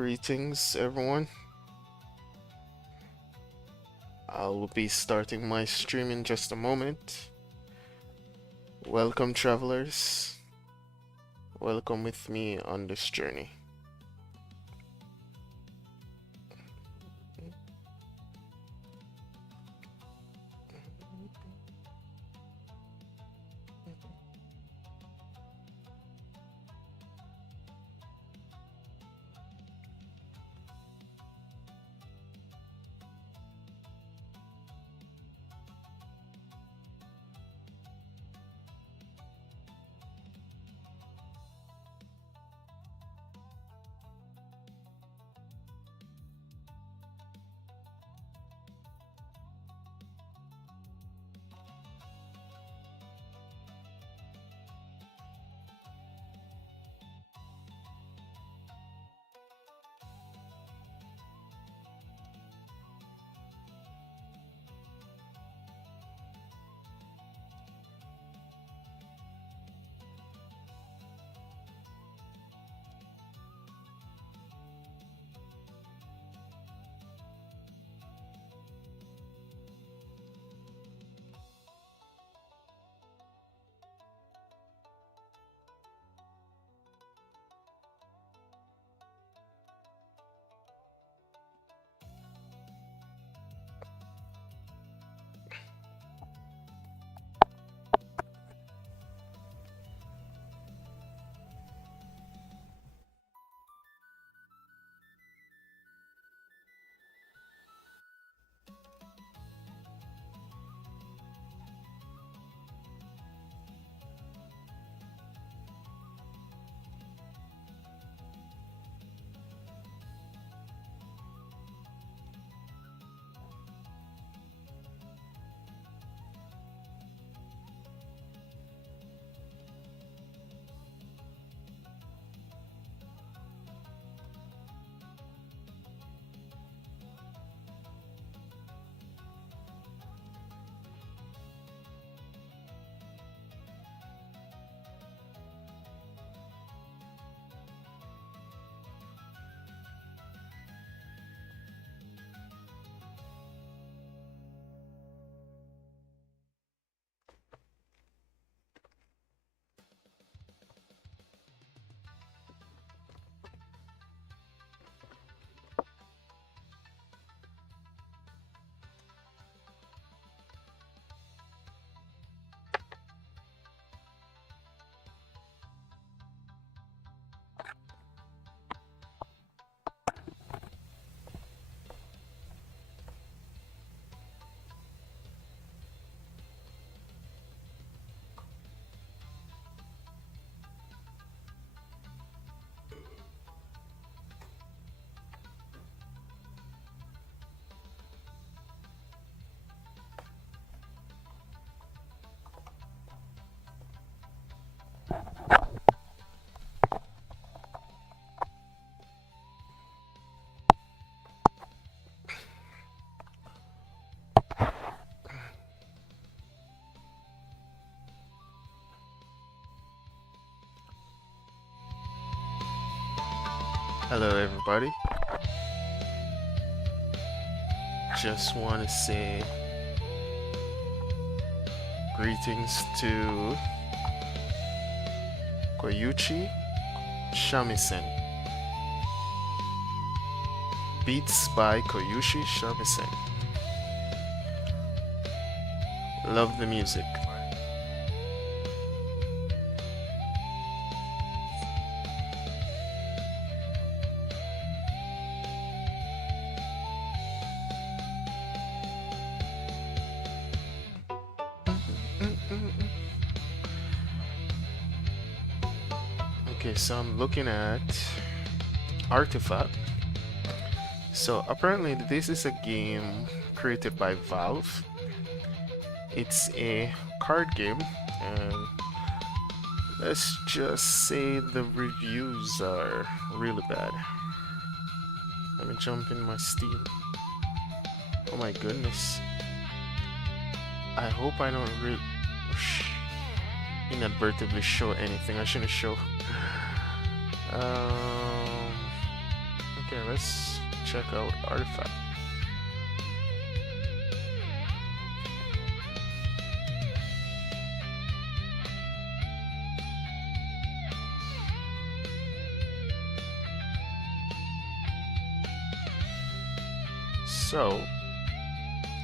Greetings, everyone. I'll be starting my stream in just a moment. Welcome, travelers. Welcome with me on this journey. Hello, everybody. Just want to say greetings to Koyuchi Shamisen. Beats by Koyuchi Shamisen. Love the music. Okay, so I'm looking at Artifact. So apparently this is a game created by Valve. It's a card game, and let's just say the reviews are really bad. Let me jump in my Steam. Oh my goodness. I hope I don't inadvertently show anything I shouldn't show. Okay, let's check out Artifact. So,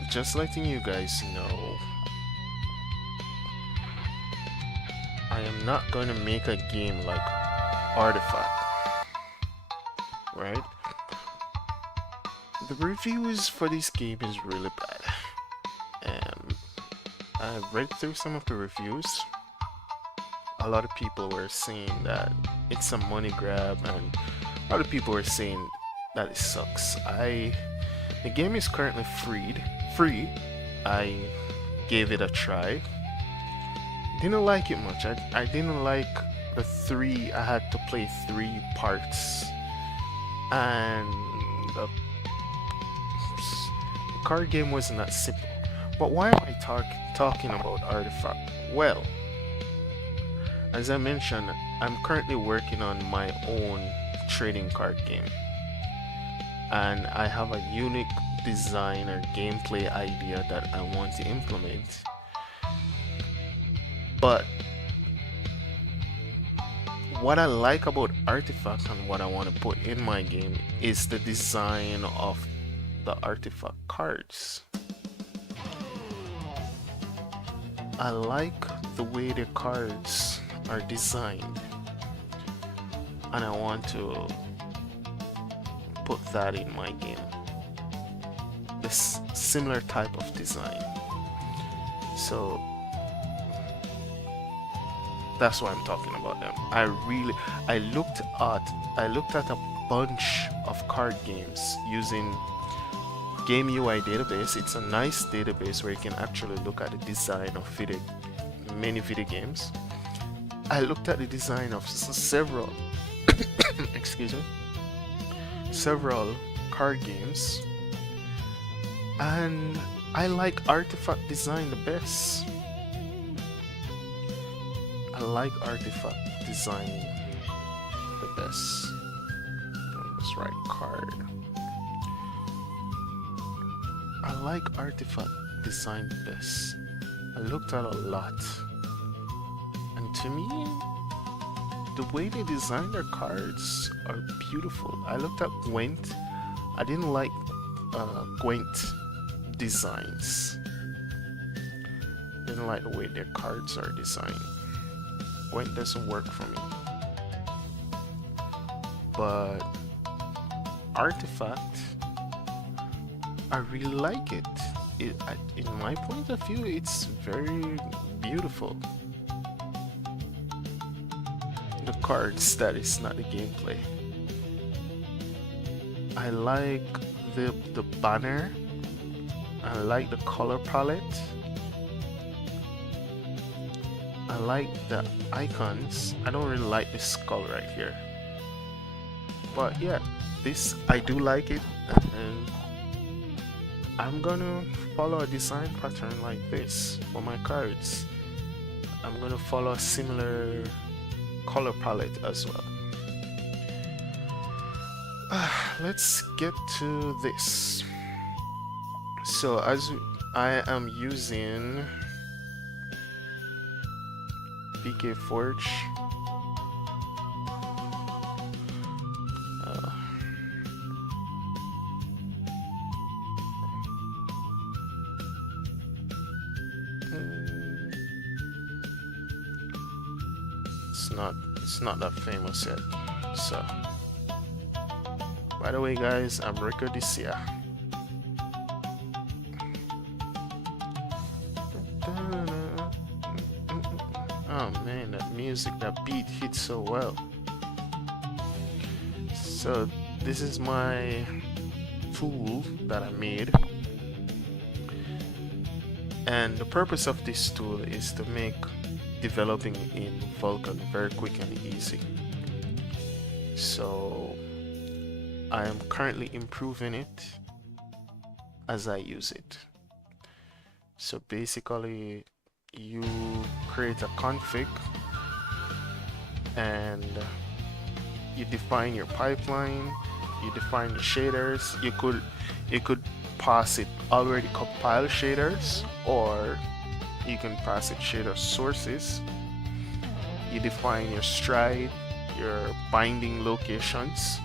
just letting you guys know, I am not going to make a game like Artifact, right? The reviews for this game is really bad. I read through some of the reviews. A lot of people were saying that it's a money grab, and a lot of people were saying that it sucks. The game is currently free. I gave it a try. Didn't like it much. I didn't like the three. I had to play 3 parts, and the card game wasn't that simple. But why am I talking about Artifact? Well, as I mentioned, I'm currently working on my own trading card game, and I have a unique design or gameplay idea that I want to implement. But what I like about Artifact and what I want to put in my game is the design of the Artifact cards. I like the way the cards are designed, and I want to put that in my game. This similar type of design. So that's why I'm talking about them. I looked at a bunch of card games using Game UI database. It's a nice database where you can actually look at the design of many video games. I looked at the design of several excuse me, several card games, and I like Artifact design the best. I like Artifact design the best. Let's write card. I like Artifact design the best. I looked at a lot, and to me, the way they design their cards are beautiful. I looked at Gwent. I didn't like Gwent designs. Didn't like the way their cards are designed. Gwent doesn't work for me. But Artifact, I really like it. In my point of view, it's very beautiful. The cards, that is not the gameplay. I like the banner. I like the color palette. I like the icons. I don't really like this skull right here. But yeah, this, I do like it, and I'm gonna follow a design pattern like this for my cards. I'm gonna follow a similar color palette as well. Let's get to this. So as I am using VkForge, it's not that famous yet. So by the way guys, I'm Rico Disia. Oh man, that music, that beat hits so well. So this is my tool that I made, and the purpose of this tool is to make developing in Vulkan very quick and easy. So I am currently improving it as I use it. So basically, you create a config and you define your pipeline, you define the shaders. You could pass it already compiled shaders, or you can pass it shader sources. You define your stride, your binding locations,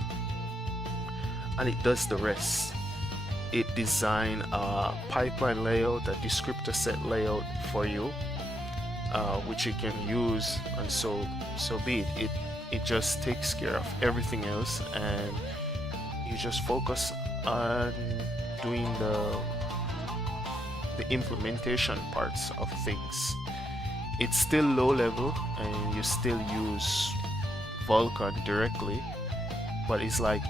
and it does the rest. It design a pipeline layout, a descriptor set layout for you, which you can use, and so be it. It just takes care of everything else, and you just focus on doing the implementation parts of things. It's still low level, and you still use Vulkan directly, but it's like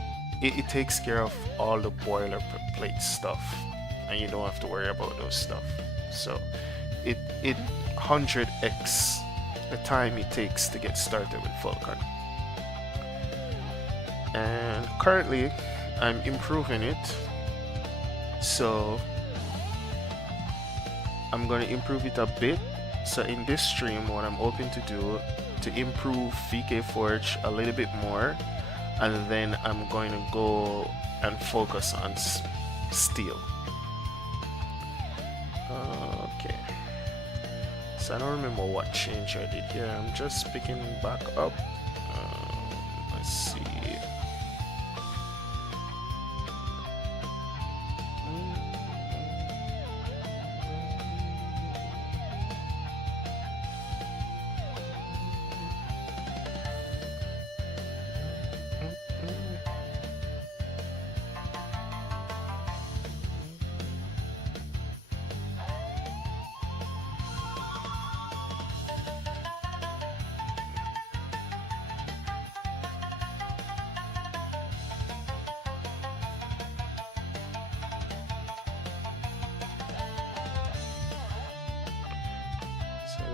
it takes care of all the boilerplate stuff, and you don't have to worry about those stuff. So it 100x the time it takes to get started with Vulkan. And currently I'm improving it, so I'm going to improve it a bit. So in this stream, what I'm hoping to do to improve VkForge a little bit more, and then I'm going to go and focus on steel. Okay, so I don't remember what change I did here. I'm just picking back up. Let's see.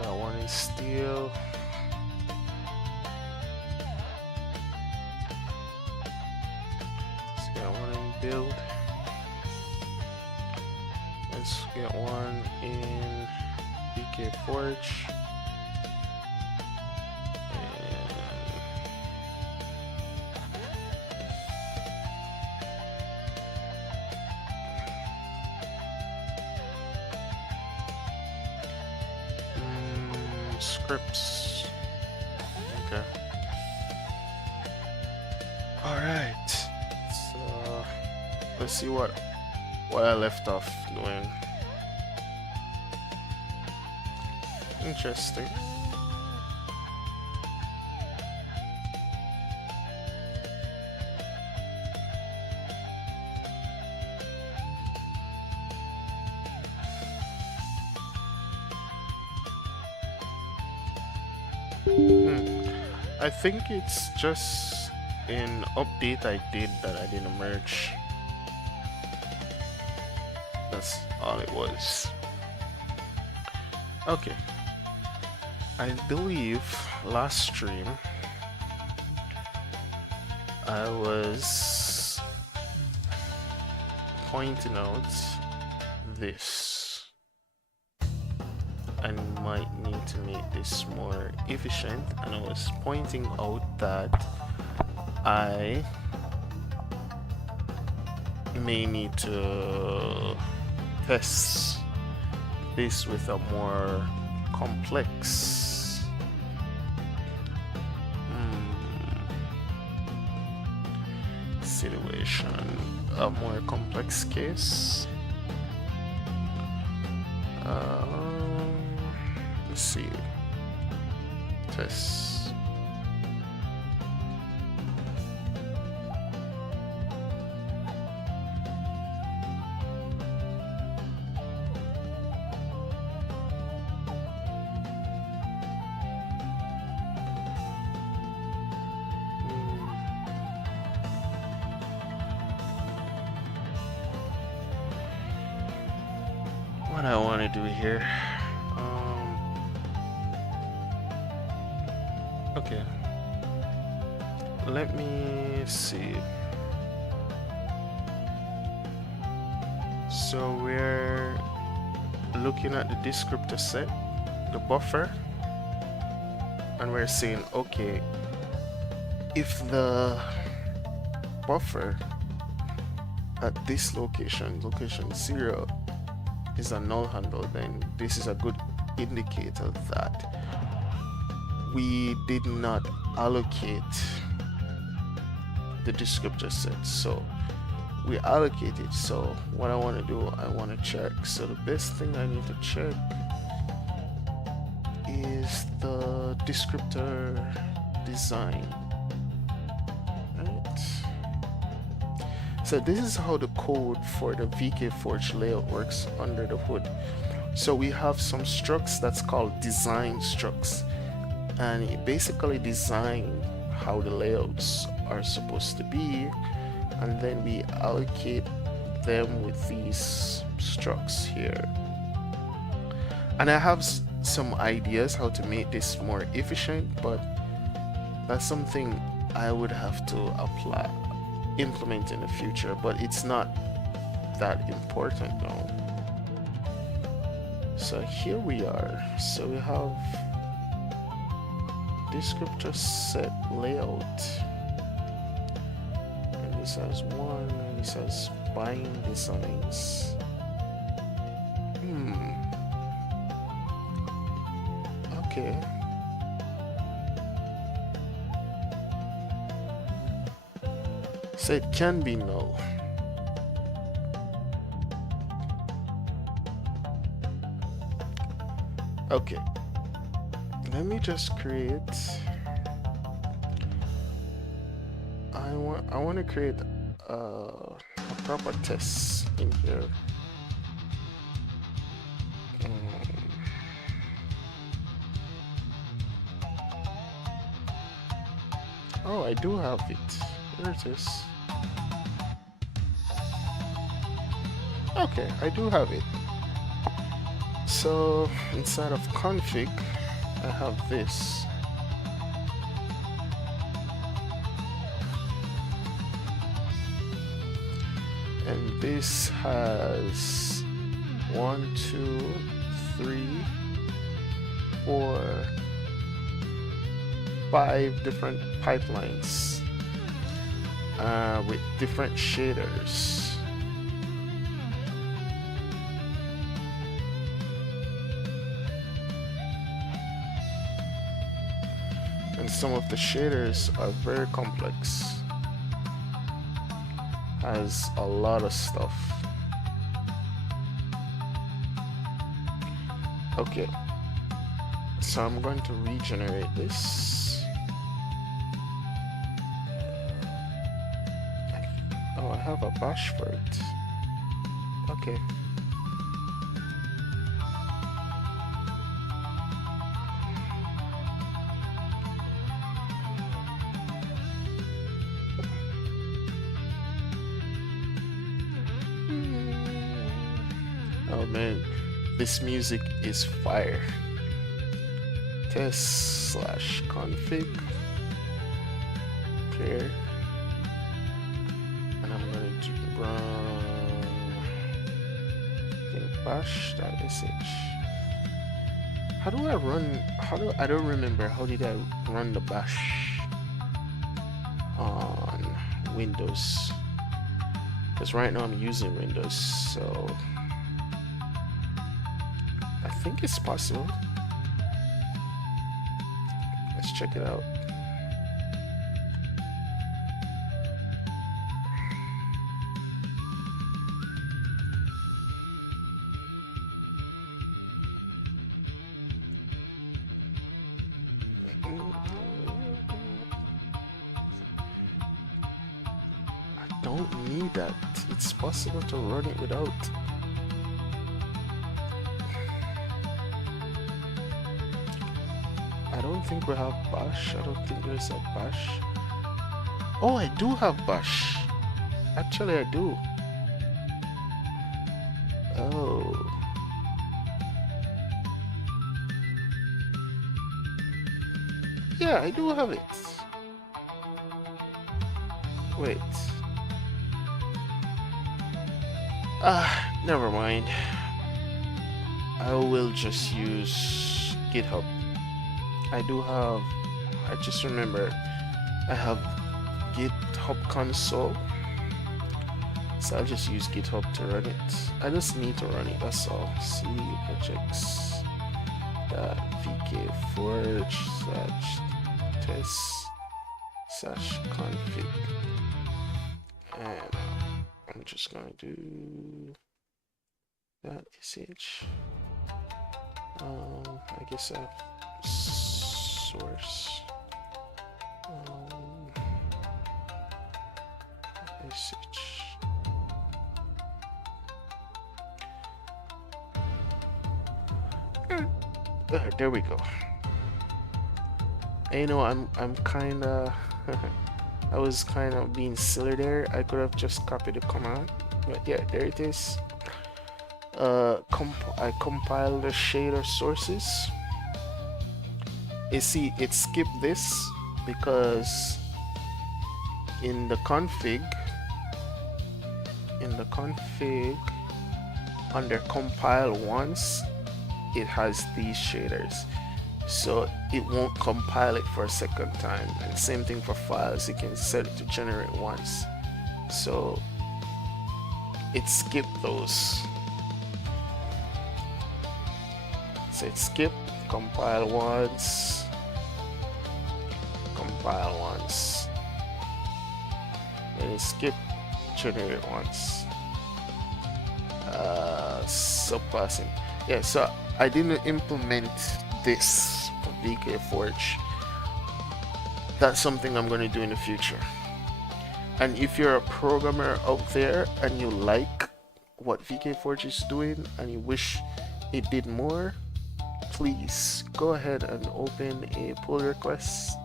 That one is steel. Let's get one in build. Let's get one in VkForge. Scripts. Okay. All right. So let's see what I left off doing. Interesting. I think it's just an update I did that I didn't merge. That's all it was. Okay. I believe last stream I was pointing out this. I might need to make this more efficient, and I was pointing out that I may need to test this with a more complex situation, a more complex case. Let's see. Test. What I want to do here. Okay, let me see. So we're looking at the descriptor set, the buffer, and we're saying, okay, if the buffer at this location, location 0, is a null handle, then this is a good indicator that we did not allocate the descriptor set. So we allocate it. So what I want to do, I want to check. So the best thing I need to check is the descriptor design. Right. So this is how the code for the VkForge layout works under the hood. So we have some structs that's called design structs, and it basically design how the layouts are supposed to be, and then we allocate them with these structs here. And I have some ideas how to make this more efficient, but that's something I would have to implement in the future, but it's not that important now. So here we are. So we have descriptor set layout, and this has one, and this has buying designs. Okay. So it can be null. Okay. Let me just create. I want to create a proper test in here. Oh, I do have it. There it is. Okay, I do have it. So inside of config, I have this. And this has 1, 2, 3, 4, 5 different pipelines with different shaders. And some of the shaders are very complex. Has a lot of stuff. Okay, so I'm going to regenerate this. Oh, I have a bash for it. Okay. Oh man, this music is fire. Test/config clear, and I'm gonna run bash.sh. How do I run? I don't remember. How did I run the bash on Windows? Because right now I'm using Windows, so I think it's possible. Let's check it out. I don't need that. It's possible to run it without. I don't think we have bash. I don't think there's a bash. Oh, I do have bash. Actually, I do. Oh. Yeah, I do have it. Wait. Never mind. I will just use GitHub. I just remember I have GitHub console. So I'll just use GitHub to run it. I just need to run it, that's all. C projects VkForge /test/config. And I'm just gonna do that sh. I guess I have source. sh. There we go. And, you know, I'm kind of I was kind of being silly there. I could have just copied the command, but yeah, there it is. I compiled the shader sources. You see, it skipped this because in the config under compile once, it has these shaders, so it won't compile it for a second time. And same thing for files, you can set it to generate once, so it skipped those. So it skipped compile once, and it skipped generate once. Surpassing. Yeah, so I didn't implement this for VkForge. That's something I'm going to do in the future. And if you're a programmer out there and you like what VkForge is doing and you wish it did more, please go ahead and open a pull request.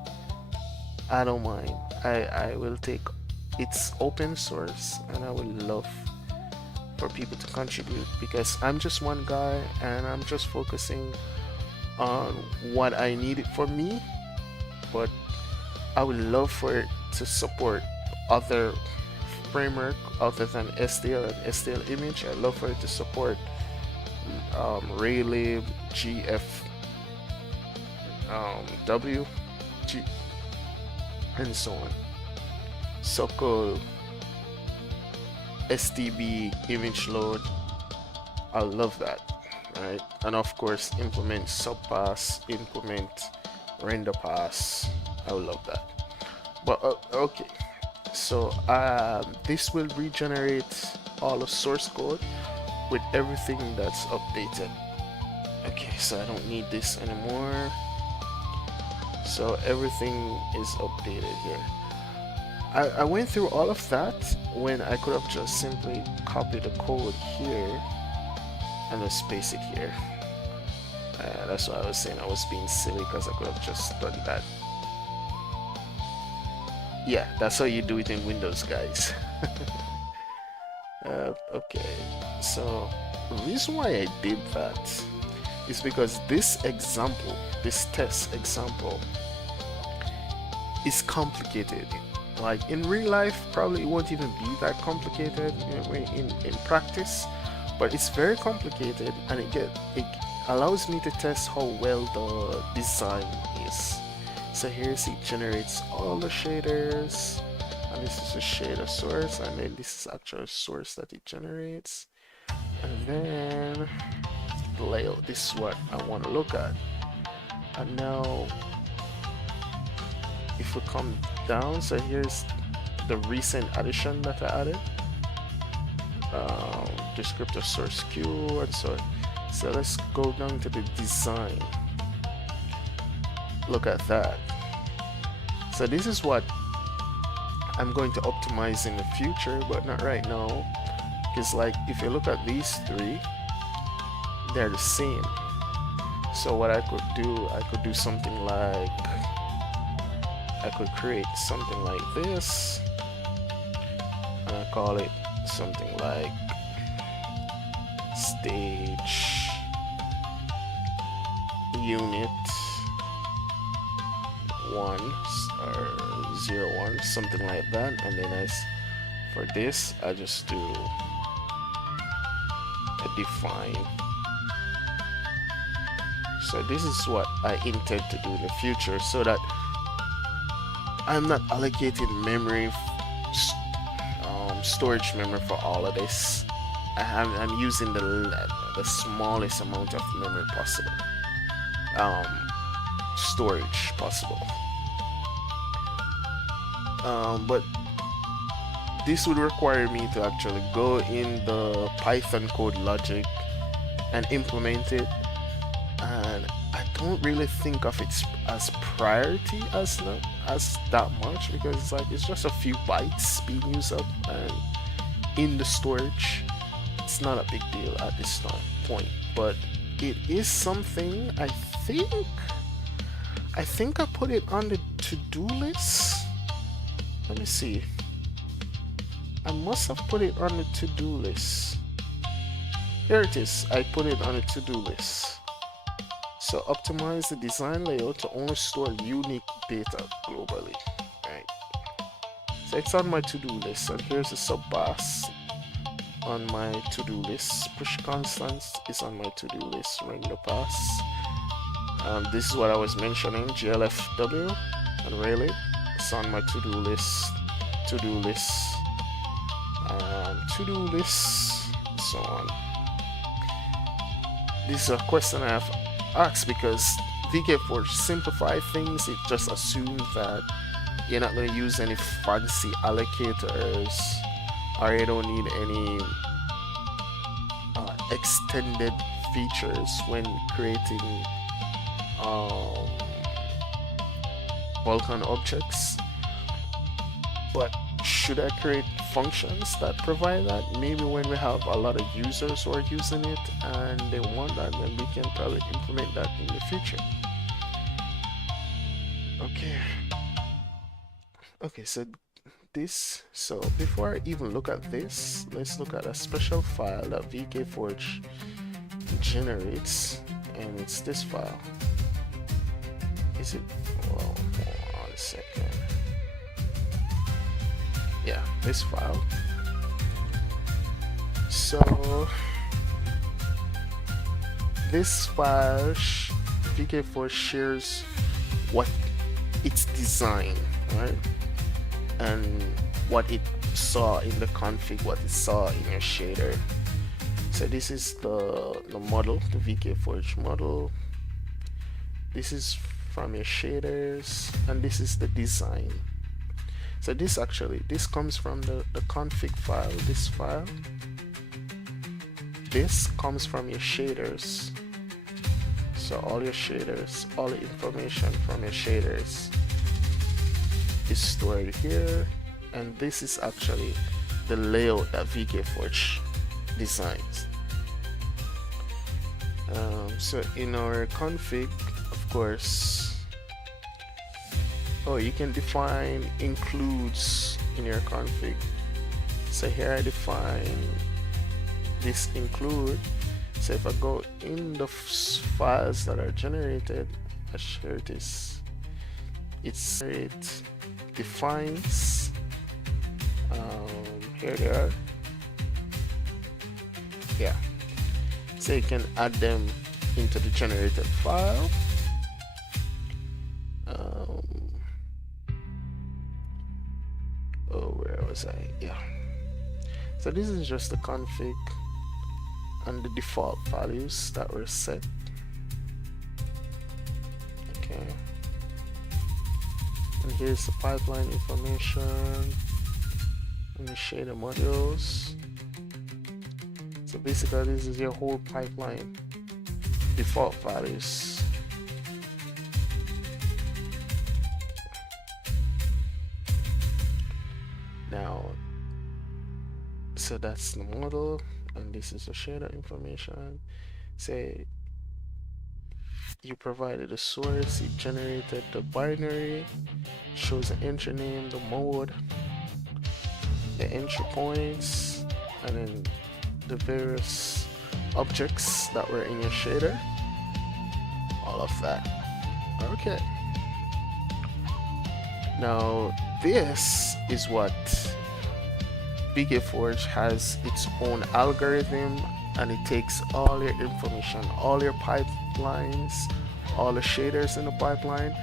I don't mind. I will take, it's open source, and I would love for people to contribute, because I'm just one guy and I'm just focusing on what I need it for me. But I would love for it to support other framework other than SDL and SDL image. I'd love for it to support Raylib, GF, W, G, and so on. Soco, STB, image load. I love that, right? And of course, implement subpass, implement render pass. I would love that. But okay, so this will regenerate all the source code with everything that's updated. Okay, so I don't need this anymore. So everything is updated here. I went through all of that when I could have just simply copied the code here and just paste it here. That's why I was saying I was being silly, because I could have just done that. Yeah, that's how you do it in Windows, guys. Okay, so the reason why I did that is because this example, this test example, is complicated. Like in real life, probably it won't even be that complicated in practice, but it's very complicated, and it allows me to test how well the design is. So here it generates all the shaders, and this is a shader source, and then this is actual source that it generates, and then the layout. This is what I want to look at. And now if we come down, so here's the recent addition that I added, descriptor source queue, and so let's go down to the design. Look at that. So this is what I'm going to optimize in the future, but not right now, because like if you look at these three, they're the same. So what I could do something like, I could create something like this, and I call it something like stage unit 1 or 01, something like that. And then for this I just do a define. So this is what I intend to do in the future, so that I'm not allocating memory, storage memory for all of this. I'm using the smallest amount of memory possible, storage possible. But this would require me to actually go in the Python code logic and implement it, and I don't really think of it as priority as that much, because it's just a few bytes being used up, and in the storage it's not a big deal at this point. But it is something I think I put it on the to-do list. Let me see. I must have put it on the to-do list. Here it is. I put it on the to-do list. So optimize the design layout to only store unique data globally. Right. So it's on my to-do list. And here's the sub-pass on my to-do list. Push constants is on my to-do list. Render pass. This is what I was mentioning. GLFW and Rayleigh. It's on my to-do list. To-do list. To-do list. So on. This is a question I have asked because VkForge simplify things. It just assumes that you're not going to use any fancy allocators, or you don't need any extended features when creating Vulkan objects. But should I create functions that provide that? Maybe when we have a lot of users who are using it and they want that, then we can probably implement that in the future. Okay, so before I even look at this, let's look at a special file that VkForge generates, and it's this file. Is it? Well, hold on a second. Yeah, this file. So this file, VkForge shares what it's designed, right? And what it saw in the config, what it saw in your shader. So this is the model, the VkForge model. This is from your shaders, and this is the design. So this comes from the config file, this file. This comes from your shaders. So all your shaders, all the information from your shaders is stored here, and this is actually the layout that VkForge designs. So in our config, of course, you can define includes in your config. So here I define this include. So if I go in the files that are generated, I share this. It defines. Here they are. Yeah. So you can add them into the generated file. Where was I? Yeah. So this is just the config and the default values that were set. Okay. And here's the pipeline information and the shader modules. So basically this is your whole pipeline default values. Now, so that's the model, and this is the shader information. Say you provided a source, it generated the binary, shows the entry name, the mode, the entry points, and then the various objects that were in your shader, all of that. Okay. Now this is what VkForge has its own algorithm, and it takes all your information, all your pipelines, all the shaders in the pipeline,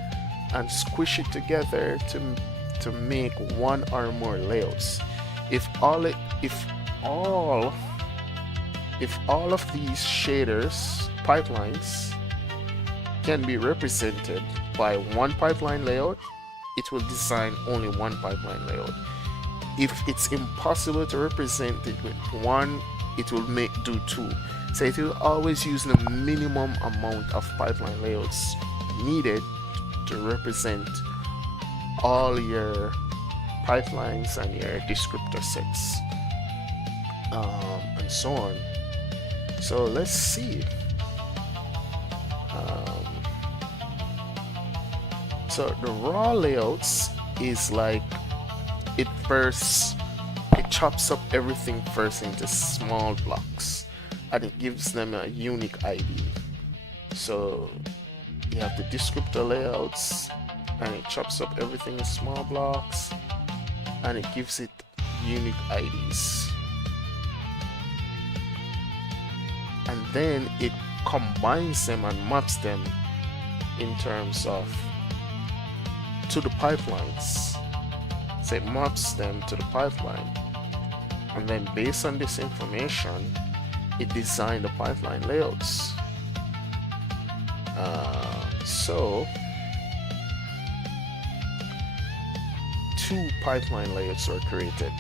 and squish it together to make one or more layouts. If all of these shaders pipelines can be represented by one pipeline layout, it will design only one pipeline layout. If it's impossible to represent it with one, it will do two. So it will always use the minimum amount of pipeline layouts needed to represent all your pipelines and your descriptor sets, and so on. So let's see. So the raw layouts is like it chops up everything first into small blocks, and it gives them a unique ID. So you have the descriptor layouts, and it chops up everything in small blocks, and it gives it unique IDs. And then it combines them and maps them in terms of to the pipelines. So it maps them to the pipeline, and then based on this information, it designed the pipeline layouts. So 2 pipeline layouts were created.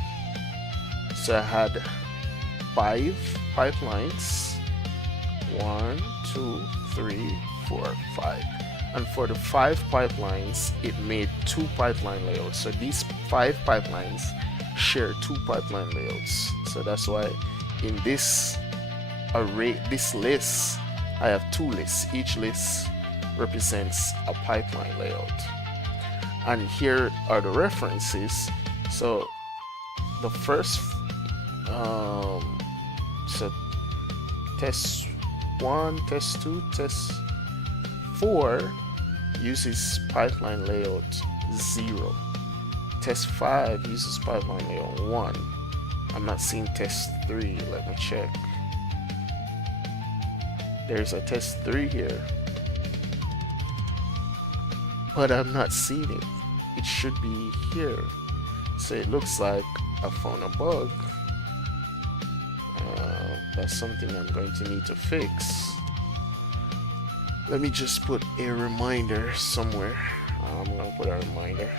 So I had 5 pipelines, 1, 2, 3, 4, 5. And for the 5 pipelines, it made 2 pipeline layouts. So these 5 pipelines share 2 pipeline layouts. So that's why in this array, this list, I have 2 lists. Each list represents a pipeline layout. And here are the references. So the first, so test 1, test 2, test 4 uses pipeline layout 0. Test 5 uses pipeline layout 1. I'm not seeing test 3. Let me check. There's a test 3 here, but I'm not seeing it. It should be here. So it looks like I found a bug. That's something I'm going to need to fix. Let me just put a reminder somewhere. I'm going to put a reminder.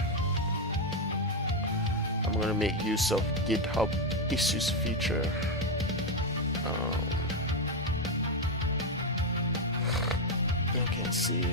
I'm going to make use of GitHub issues feature. Okay, let's see.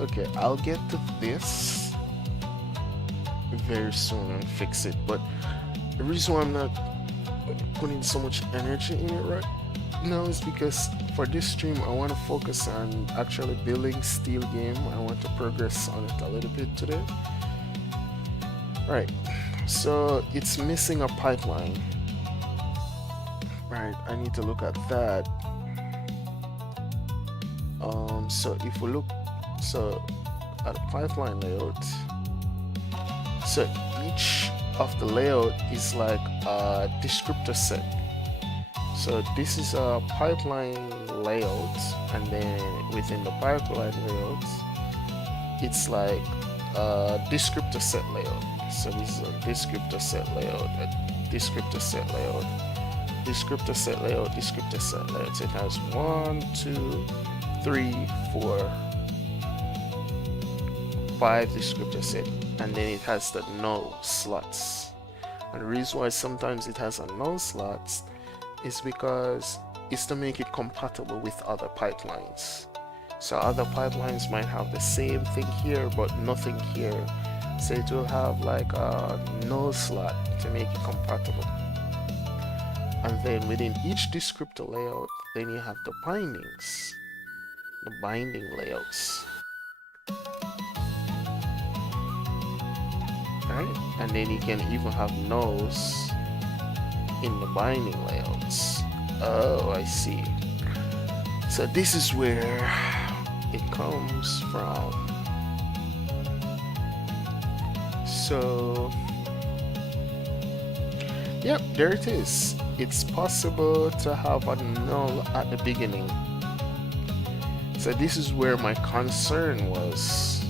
Okay, I'll get to this very soon and fix it, but the reason why I'm not putting so much energy in it No, it's because for this stream I want to focus on actually building Steel game. I want to progress on it a little bit today. Right, so it's missing a pipeline. Right, I need to look at that. So if we look at a pipeline layout, so each of the layout is like a descriptor set. So this is a pipeline layout, and then within the pipeline layout, it's like a descriptor set layout. So this is a descriptor set layout, a descriptor set layout, descriptor set layout, descriptor set layout. So it has 1, 2, 3, 4, 5 descriptor set, and then it has the null slots. And the reason why sometimes it has a null slots is because it's to make it compatible with other pipelines. So other pipelines might have the same thing here but nothing here. So it will have like a null slot to make it compatible. And then within each descriptor layout, then you have the bindings, the binding layouts. Right? And then you can even have nulls in the binding layouts. Oh, I see. So this is where it comes from. So yep, there it is. It's possible to have a null at the beginning. So this is where my concern was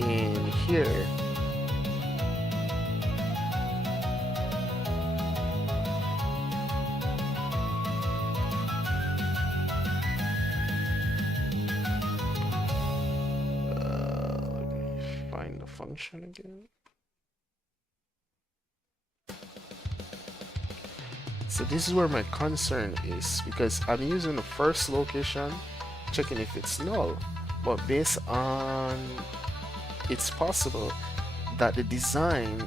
in here. Function again. So this is where my concern is, because I'm using the first location, checking if it's null, but based on it's possible that the design,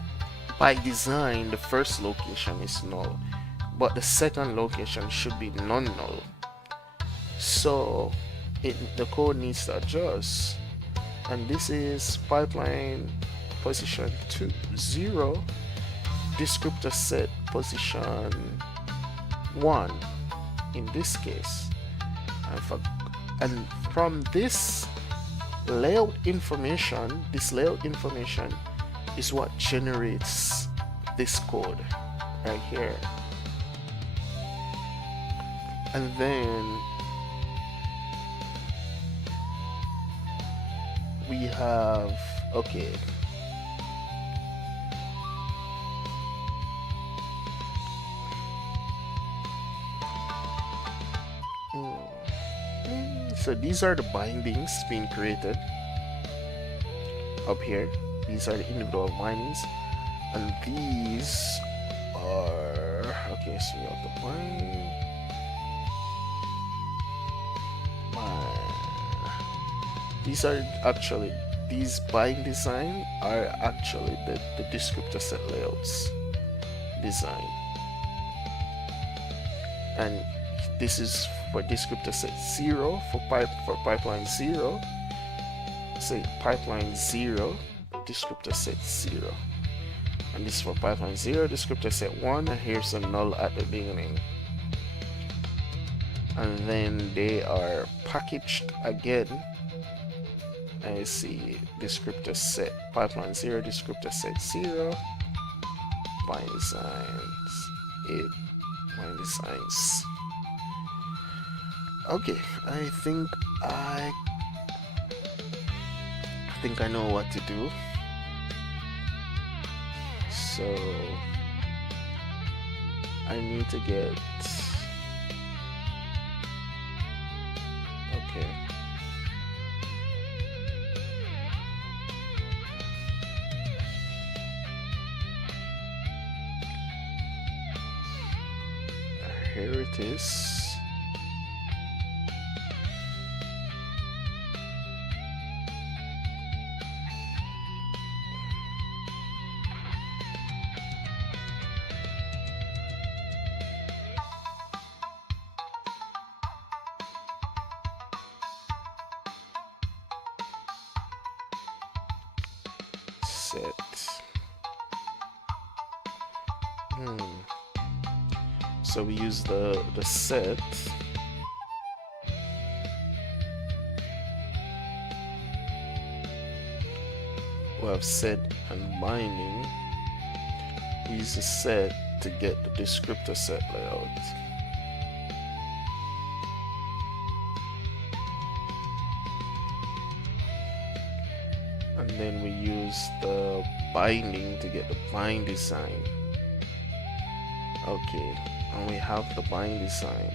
by design, the first location is null, but the second location should be non-null. So the code needs to adjust. And this is pipeline position 0, descriptor set position 1 in this case. And from this layout information, is what generates this code right here. And then we have, okay, so these are the bindings being created up here. These are the individual bindings, and these are, okay, so we have the bind. These are actually, these bind design are actually the descriptor set layouts design. And this is for descriptor set 0 for pipeline 0. Say pipeline 0, descriptor set 0. And this is for pipeline 0, descriptor set 1, and here's a null at the beginning. And then they are packaged again. I see descriptor set pipeline 0, descriptor set 0, bind designs, bind designs. Okay, I think I know what to do. So I need to get, okay. Here it is. set. So we use the set. We have set and binding. We use the set to get the descriptor set layout. And then we use the binding to get the bind design. Okay, and we have the bind design.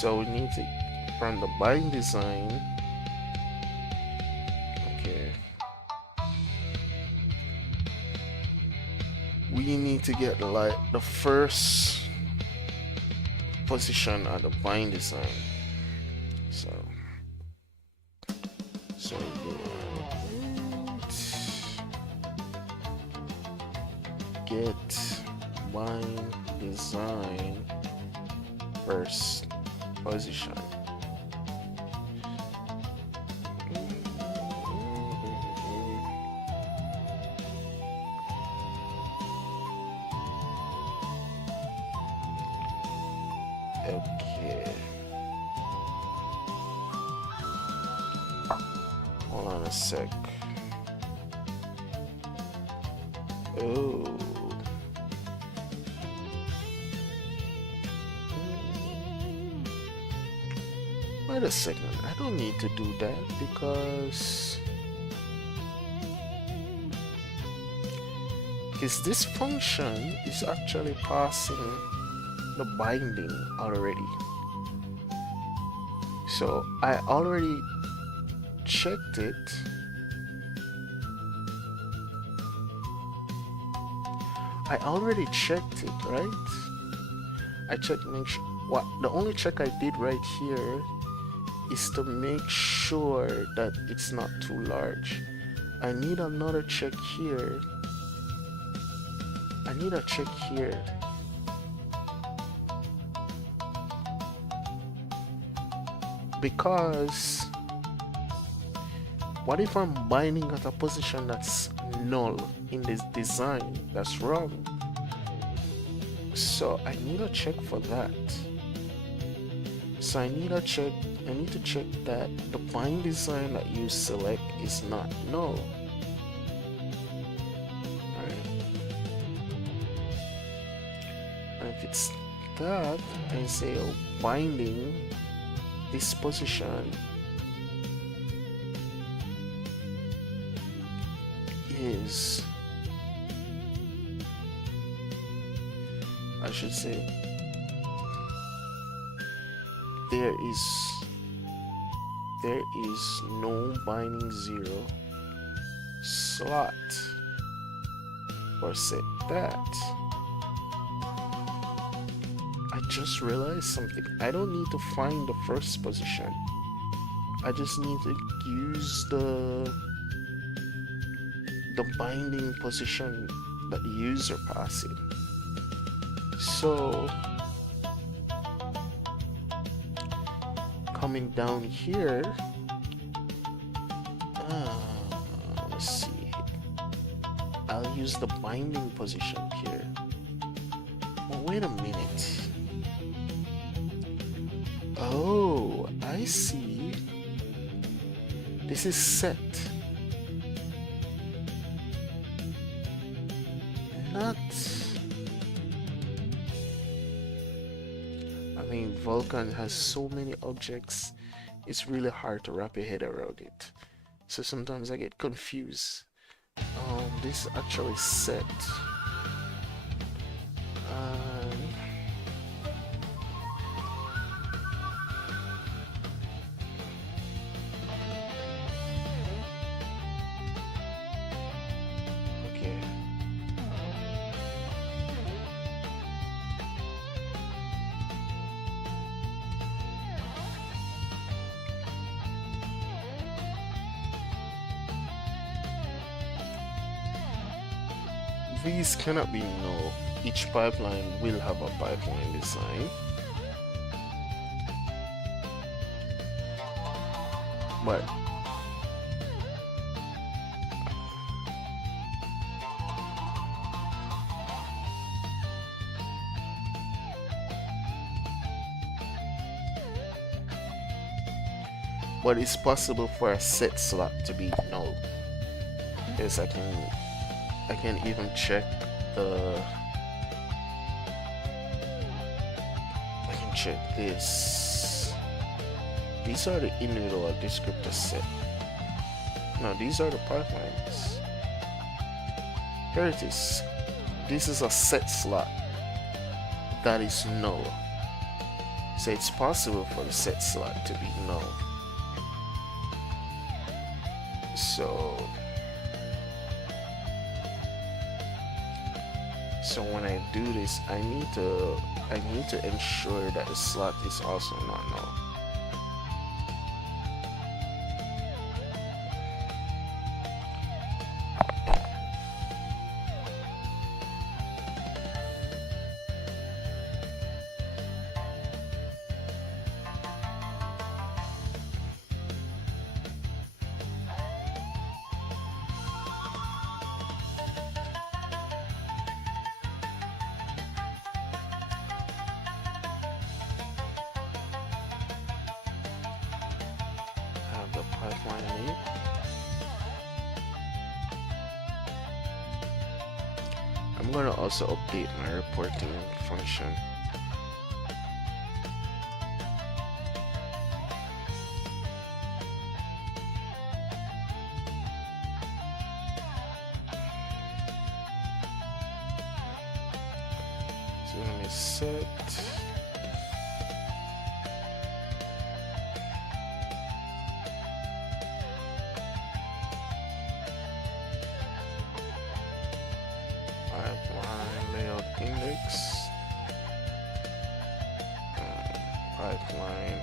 So we need to, from the bind design, okay, we need to get like the first position at the bind design. So get bind design first position. Okay. Hold on a sec. Oh. Wait a second, I don't need to do that because this function is actually passing the binding already. So I already checked it. Right? I checked, make sure. What the only check I did right here is to make sure that it's not too large. I need another check here. I need a check here. Because what if I'm binding at a position that's null in this design? That's wrong. So I need a check for that. So I need to check that the bind design that you select is not null. Alright. And if it's that, I say binding this position is, I should say, there is no binding 0 slot, or set that. I just realized something. I don't need to find the first position. I just need to use the binding position that the user passes. So coming down here, let's see, I'll use the binding position here. Oh, wait a minute. Oh, I see. This is set. Not, I mean, Vulkan has so many objects, it's really hard to wrap your head around it. So sometimes I get confused. This is actually set. These cannot be null. Each pipeline will have a pipeline design. But but it's possible for a set slot to be null. Yes, I can even check the. I can check this. These are the individual descriptor set. No, these are the pipelines. Here it is. This is a set slot that is null. So it's possible for the set slot to be null. So when I do this, I need to ensure that the slot is also not null. Pipeline name. I'm going to also update my reporting function. So let me set. Index pipeline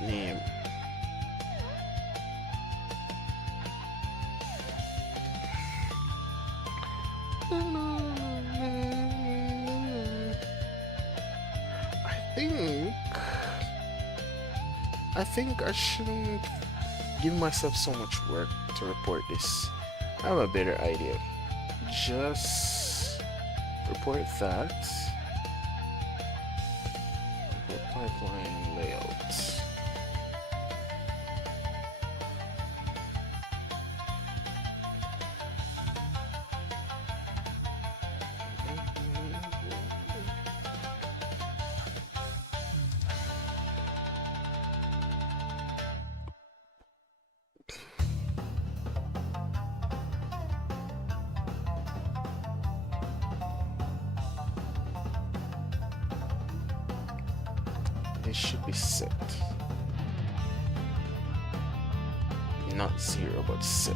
name. I think I shouldn't give myself so much work to report this. I have a better idea. Just report that. Report pipeline layout. This should be set. Not 0, but set.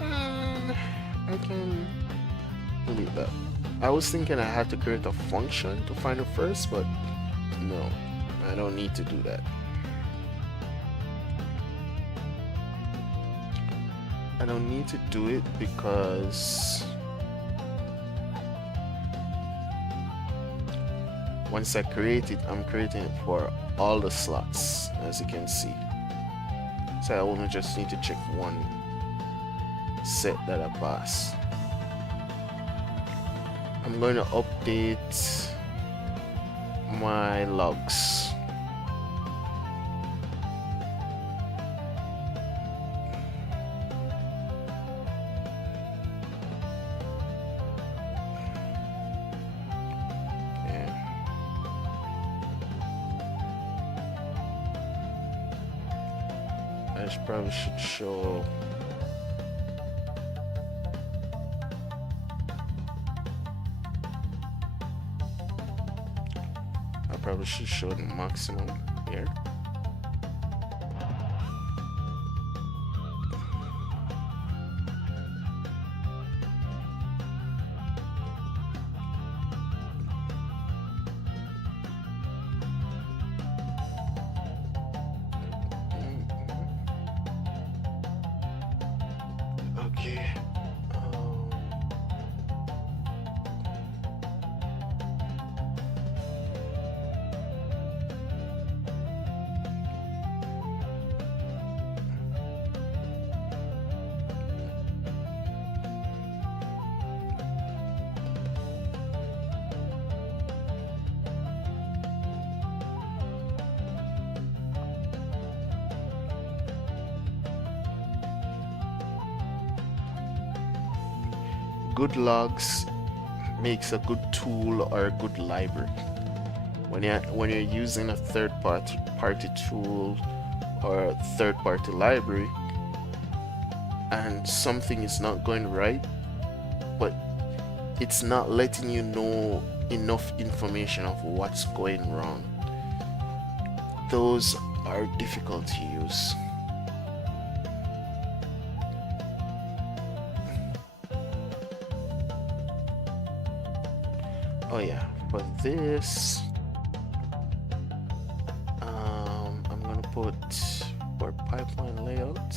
I can delete that. I was thinking I had to create a function to find it first, but no, I don't need to do that. I don't need to do it because once I create it, I'm creating it for all the slots, as you can see. So I only just need to check one set that I pass. I'm going to update my logs. I probably should show the maximum here. Okay. good logs makes a good tool or a good library. When you're using a third-party tool or a third-party library, and something is not going right, but it's not letting you know enough information of what's going wrong, those are difficult to use. Oh yeah, for this, I'm gonna put for pipeline layout.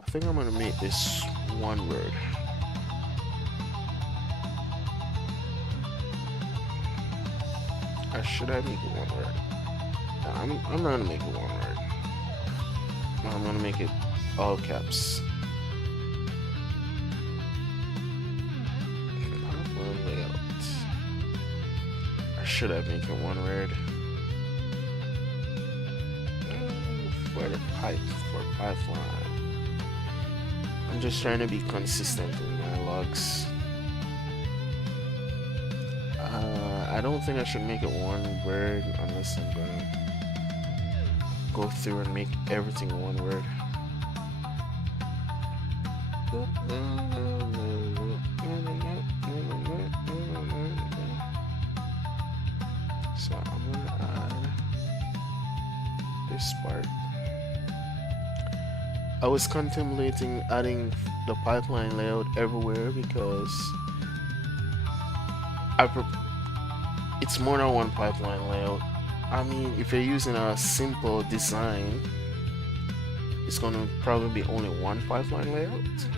I think I'm gonna make this one word. Or should I make it one word? No, I'm not gonna make it one word. No, I'm gonna make it all caps. Pipeline layout. Or should I make it one word? For pipeline. I'm just trying to be consistent in my logs. I don't think I should make it one word unless I'm gonna go through and make everything one word. So I'm gonna add this part. I was contemplating adding the pipeline layout everywhere because it's more than one pipeline layout. I mean, if you're using a simple design, it's going to probably be only one pipeline layout.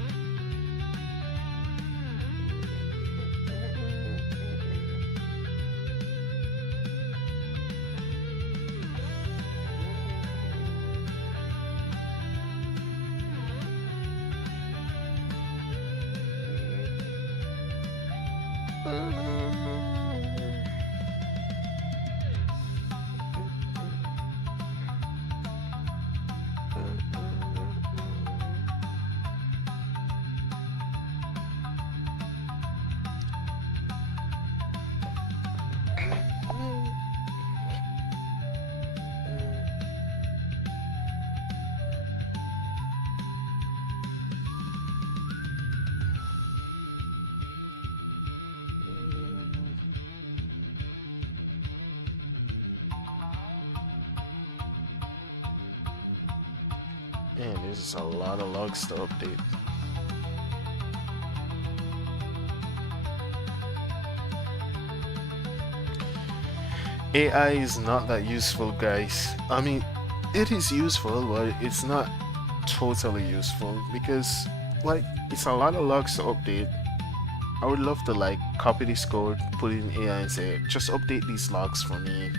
Man, there's a lot of logs to update. AI is not that useful, guys. I mean, it is useful, but it's not totally useful because, like, it's a lot of logs to update. I would love to, like, copy this code, put it in AI and say, just update these logs for me.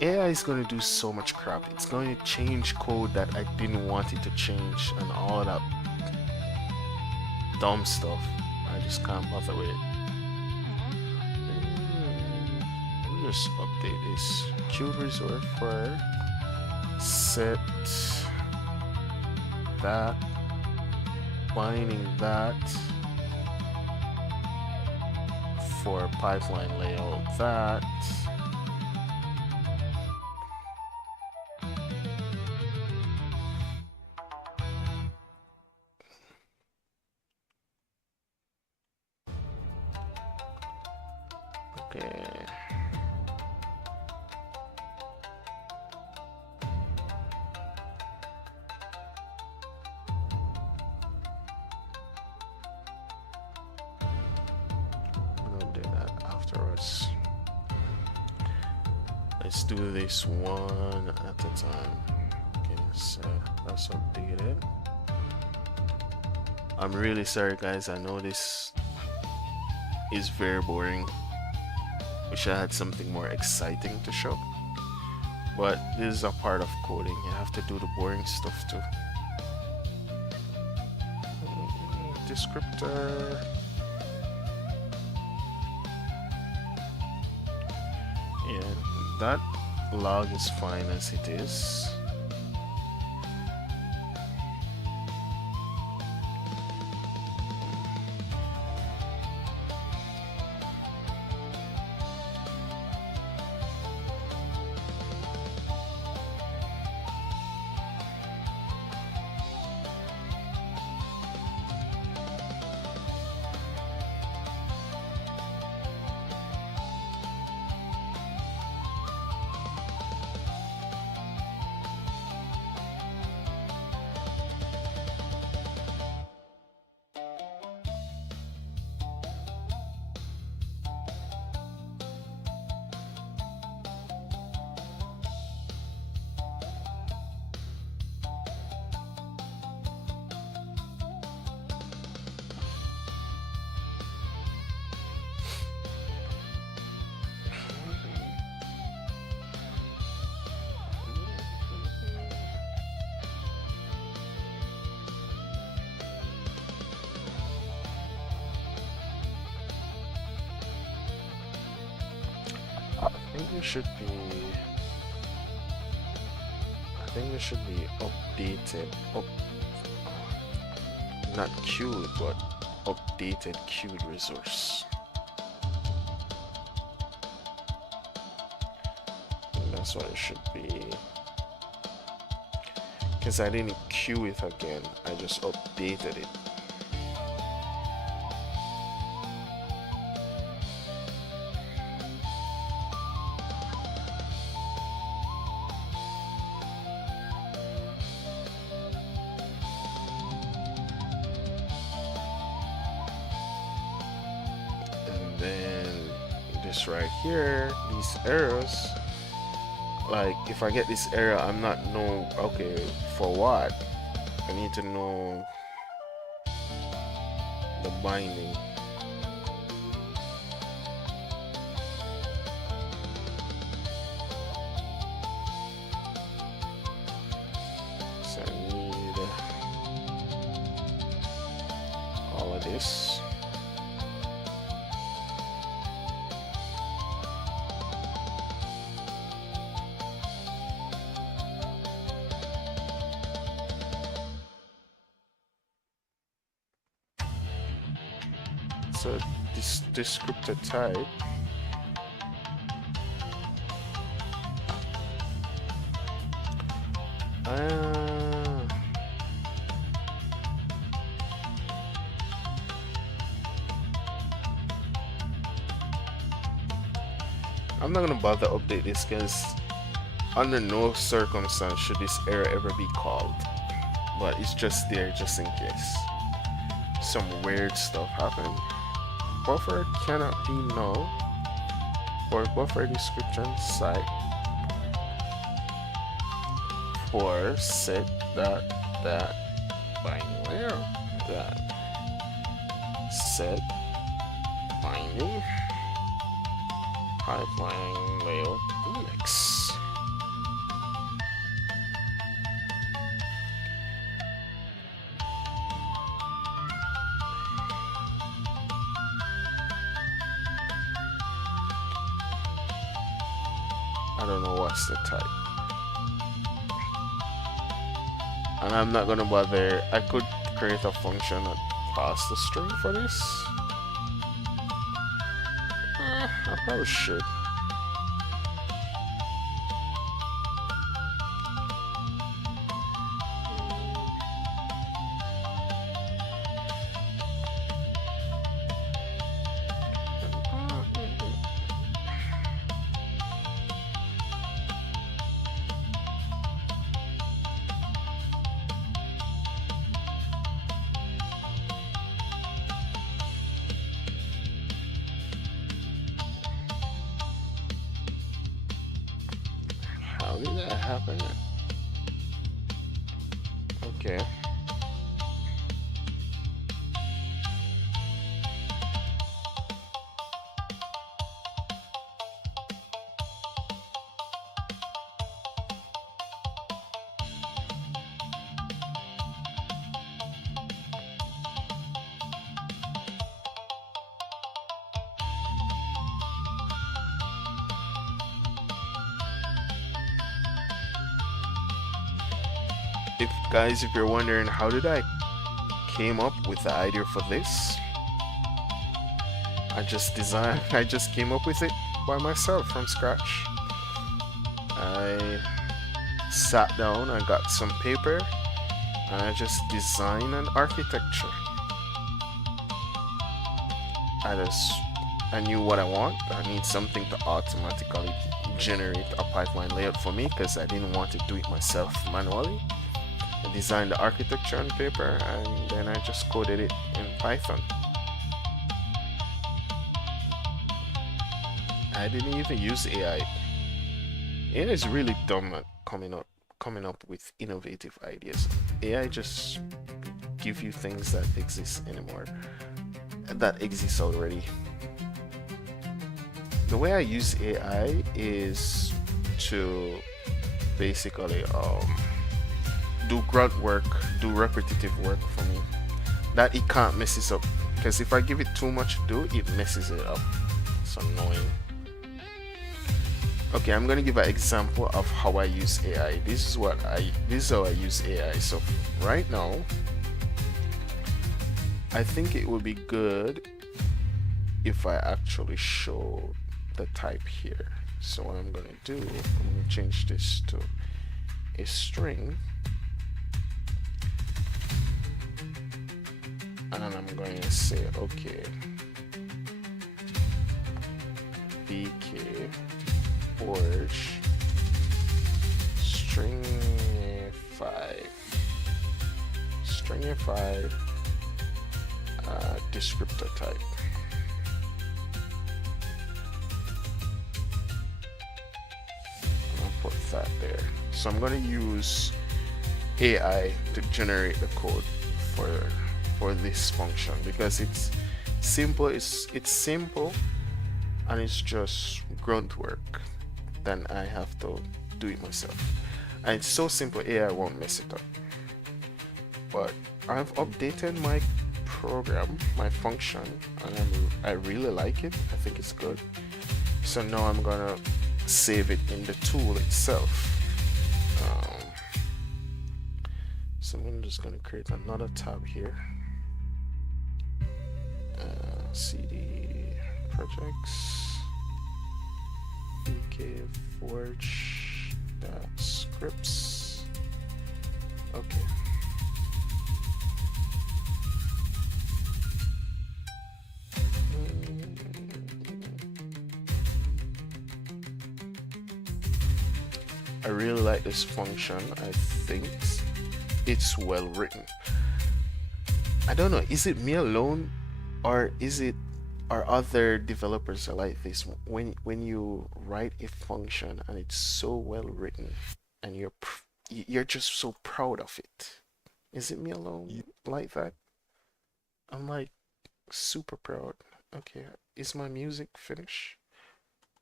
AI is going to do so much crap. It's going to change code that I didn't want it to change and all of that dumb stuff. I just can't bother with it. Let me just update this. Cube reserve for set that, binding that for pipeline layout that. Okay. I'll do that afterwards. Let's do this one at a time. Okay, so that's updated. I'm really sorry, guys. I know this is very boring. Wish I had something more exciting to show. but this is a part of coding. You have to do the boring stuff too. Descriptor. Yeah, that log is fine as it is. I think it should be updated, not queued, but updated queued resource. And that's what it should be. Because I didn't queue it again, I just updated it. Right here, these errors, like if I get this error, I'm not know, okay, for what? I need to know the binding. So I need all of this. So this descriptor type I'm not gonna bother update this because under no circumstance should this error ever be called, but it's just there just in case some weird stuff happen. Buffer cannot be null for buffer description site for set that binding layer that set binding pipeline layout index. I don't know what's the type. And I'm not gonna bother. I could create a function that pass the string for this. I probably should. How did that happen? Okay. if you're wondering how did I came up with the idea for this, I just came up with it by myself from scratch. I sat down, I got some paper, and I just designed an architecture. I knew what I want. I need something to automatically generate a pipeline layout for me because I didn't want to do it myself manually. I designed the architecture on paper and then I just coded it in Python. I didn't even use AI. AI is really dumb at coming up with innovative ideas. AI just give you things that exist anymore, that exist already. The way I use AI is to basically do grunt work, do repetitive work for me that it can't mess it up, because if I give it too much to do, it messes it up. It's annoying. Okay, I'm gonna give an example of how I use AI. This is how I use AI. So right now, I think it would be good if I actually show the type here. So what I'm gonna do, I'm gonna change this to a string, and I'm going to say, okay, VkForge stringify descriptor type. I'll put that there. So I'm going to use AI to generate the code for this function because it's simple. It's simple and it's just grunt work. Then I have to do it myself, and it's so simple AI won't mess it up. But I've updated my program, my function, and I really like it. I think it's good. So now I'm gonna save it in the tool itself. So I'm just gonna create another tab here. CD projects, VkForge scripts. Okay. I really like this function. I think it's well written. I don't know, is it me alone or are other developers like this? When you write a function and it's so well written and you're just so proud of it. Is it me alone like that? I'm like super proud. Okay, is my music finished?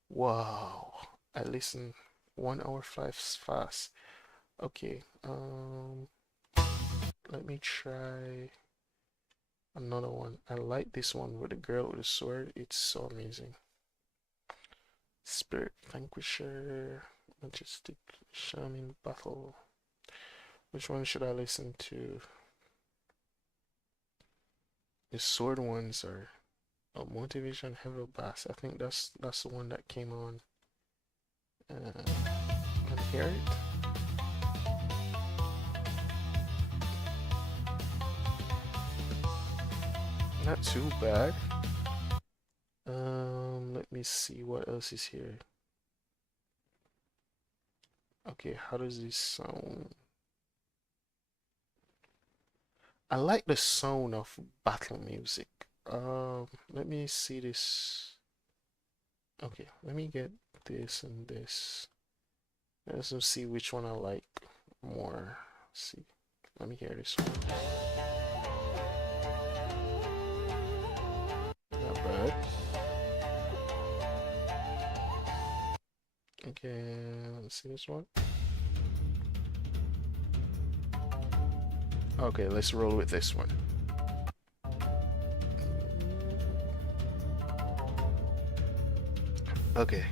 Wow, I listen 1 hour flies fast. Okay, let me try another one. I like this one with the girl with the sword. It's so amazing. Spirit Vanquisher, Majestic Shaman Battle. Which one should I listen to? The sword ones are Motivation Heavy Bass. I think that's the one that came on. And hear it. Not too bad. Let me see what else is here. Okay, how does this sound? I like the sound of battle music. Let me see this. Okay, let me get this and this. Let's see which one I like more. Let's see. Let me hear this one. Not bad. Okay, let's see this one. Okay, let's roll with this one. Okay.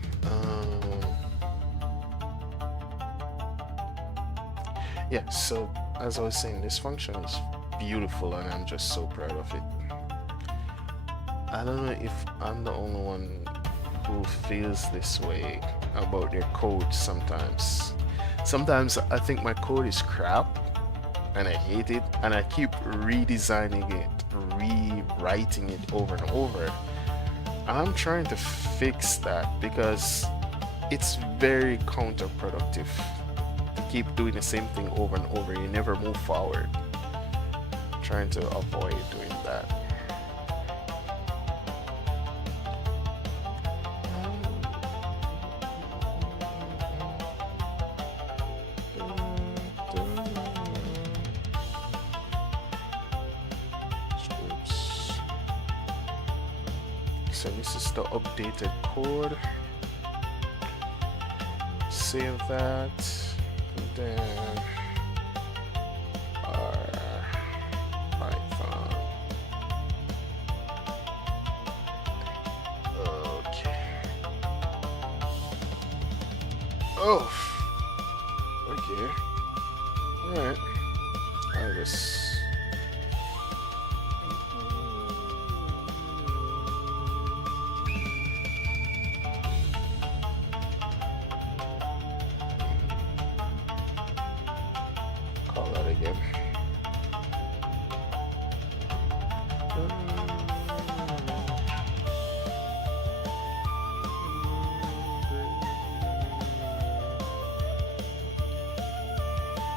Yeah, so as I was saying, this function is beautiful and I'm just so proud of it. I don't know if I'm the only one who feels this way about their code sometimes. Sometimes I think my code is crap and I hate it and I keep redesigning it, rewriting it over and over. I'm trying to fix that because it's very counterproductive to keep doing the same thing over and over. You never move forward. I'm trying to avoid doing that. So this is the updated code. Save that, and then our Python. Okay. Oh. Okay. All right. I just. Again.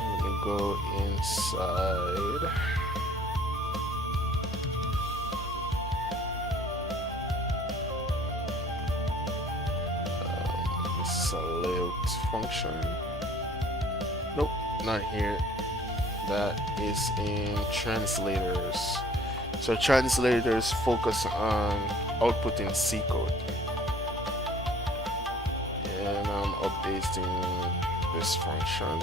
Let me go inside. This is a layout function. Nope, not here. That is in translators. So translators focus on outputting C code. And I'm updating this function.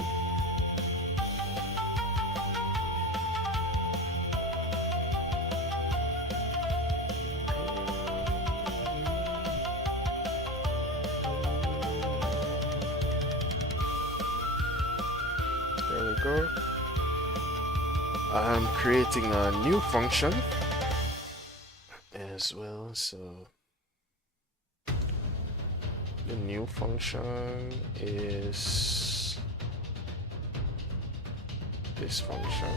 There we go. I'm creating a new function as well, so the new function is this function.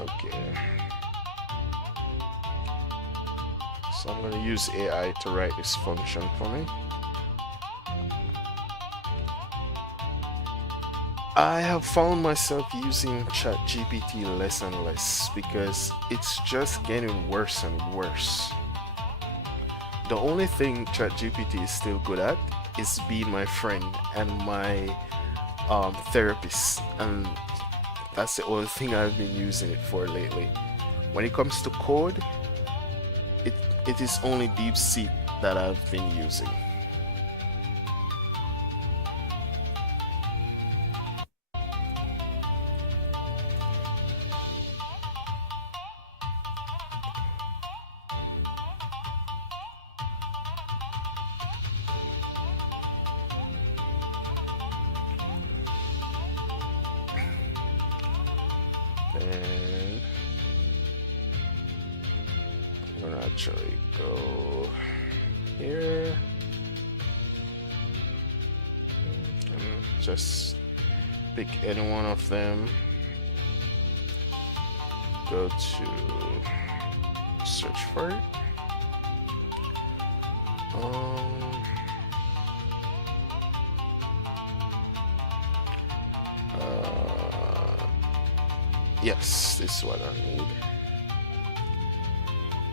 Okay. So I'm going to use AI to write this function for me. I have found myself using ChatGPT less and less because it's just getting worse and worse. The only thing ChatGPT is still good at is being my friend and my therapist, and that's the only thing I've been using it for lately. When it comes to code, it is only DeepSeek that I've been using. And I'm gonna actually go here and just pick any one of them, go to search for it, Um, yes, this is what I need.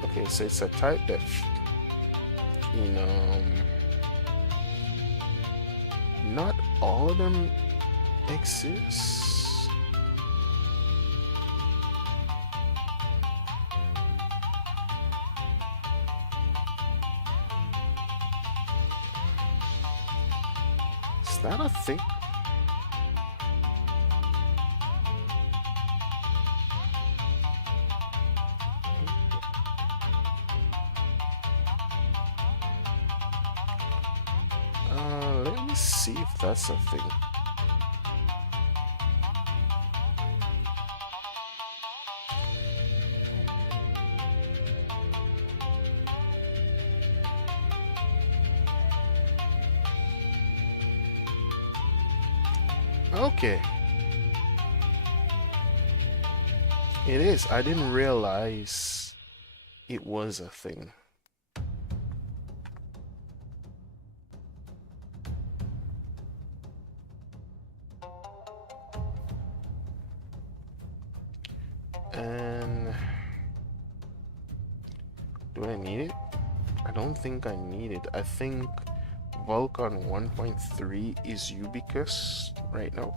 Okay, so it's a type that not all of them exist. Is that a thing? Let me see if that's a thing. Okay. It is. I didn't realize it was a thing. And do I need it? I don't think I need it. I think Vulkan 1.3 is ubiquitous right now.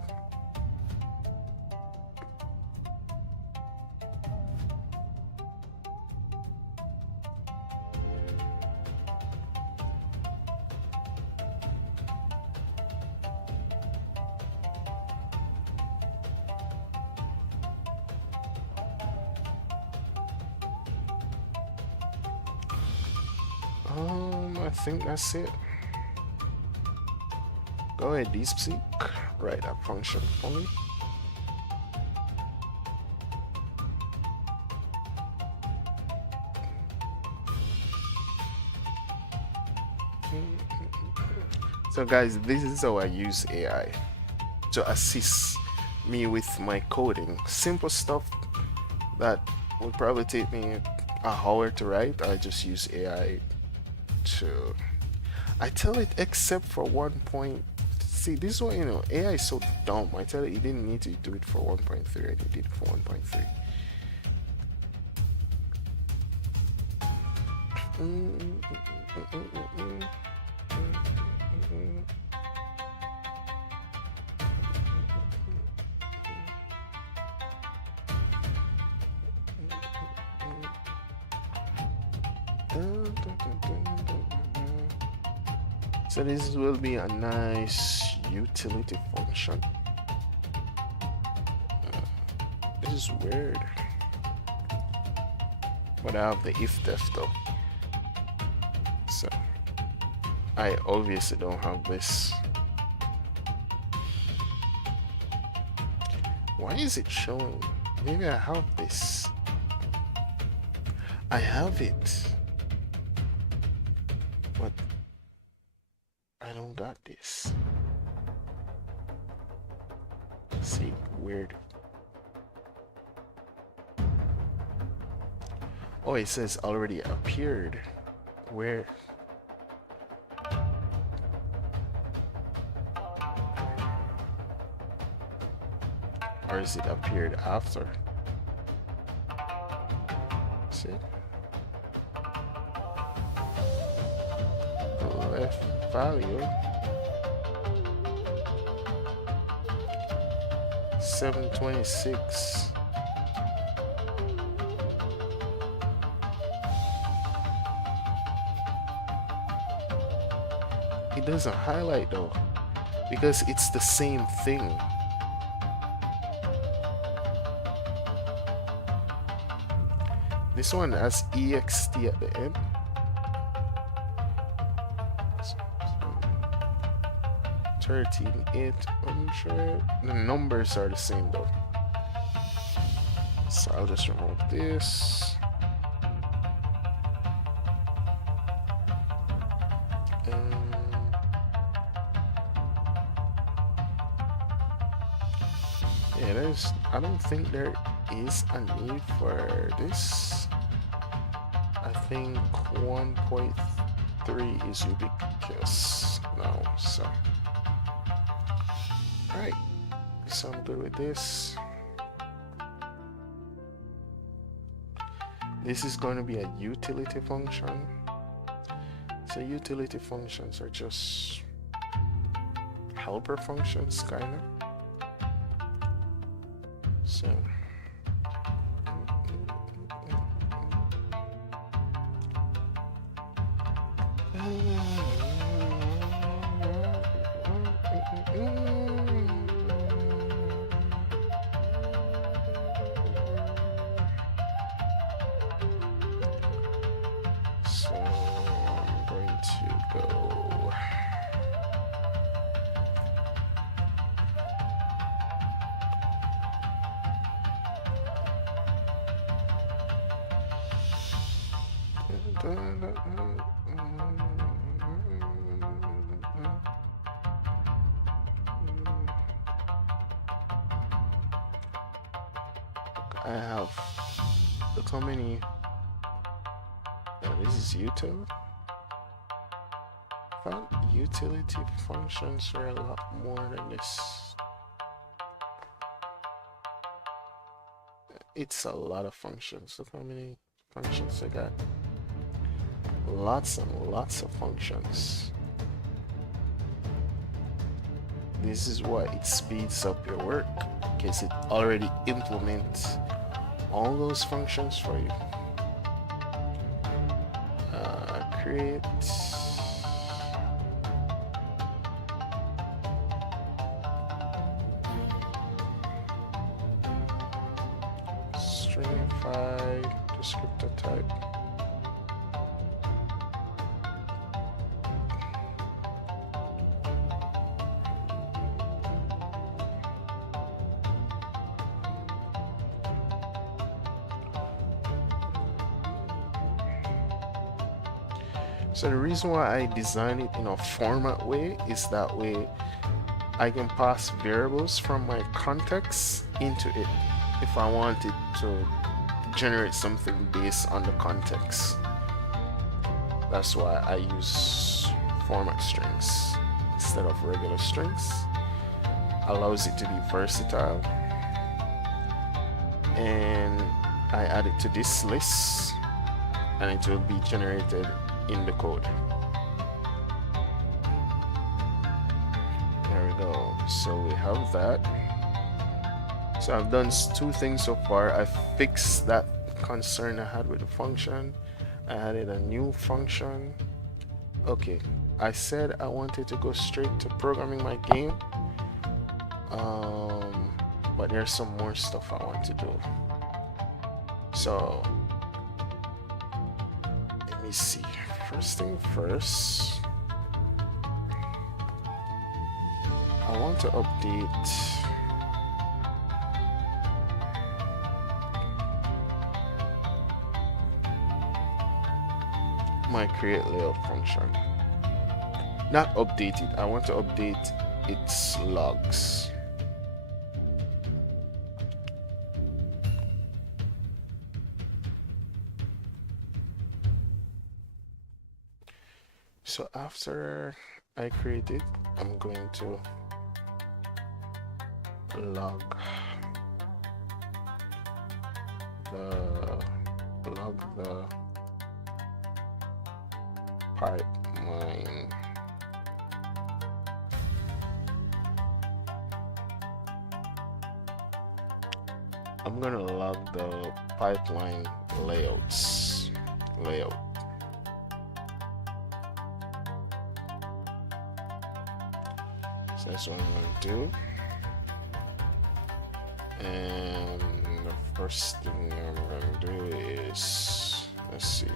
I think that's it. Go ahead, DeepSeek, write that function for me. So guys, this is how I use AI to assist me with my coding. Simple stuff that would probably take me an hour to write, I just use AI to... I tell it except for 1 point. See, this is what, AI is so dumb. I tell it you didn't need to do it for 1.3 and you did it for 1.3. So this will be a nice utility function. This is weird, but I have the if-def though, so I obviously don't have this. Why is it showing? Maybe I have this. I have it, but I don't got this. See, weird. Oh, it says already appeared. Where? Or is it appeared after? See? Left value 726. It doesn't highlight though, because it's the same thing. This one has ext at the end. 13,800. The numbers are the same though, so I'll just remove this. Yeah, I don't think there is a need for this. I think 1.3 3 is ubiquitous now. So, alright, so I'm good with this. This is going to be a utility function. So utility functions are just helper functions, kind of. So I'm going to go I have, look how many. This is util. I thought utility functions are a lot more than this. It's a lot of functions. Look how many functions I got. Lots and lots of functions. This is why it speeds up your work, because it already implements all those functions for you. Create stringify descriptor type. So the reason why I design it in a format way is that way I can pass variables from my context into it if I wanted to generate something based on the context. That's why I use format strings instead of regular strings. Allows it to be versatile. And I add it to this list and it will be generated in the code. There we go. So we have that. So I've done 2 things so far. I fixed that concern I had with the function. I added a new function. Okay, I said I wanted to go straight to programming my game, but there's some more stuff I want to do. So let me see. First thing first, I want to update my create layout function. Not update it, I want to update its logs. So after I create it, I'm going to log the pipeline. I'm gonna log the pipeline layout. So that's what I'm going to do. And the first thing I'm going to do is, let's see.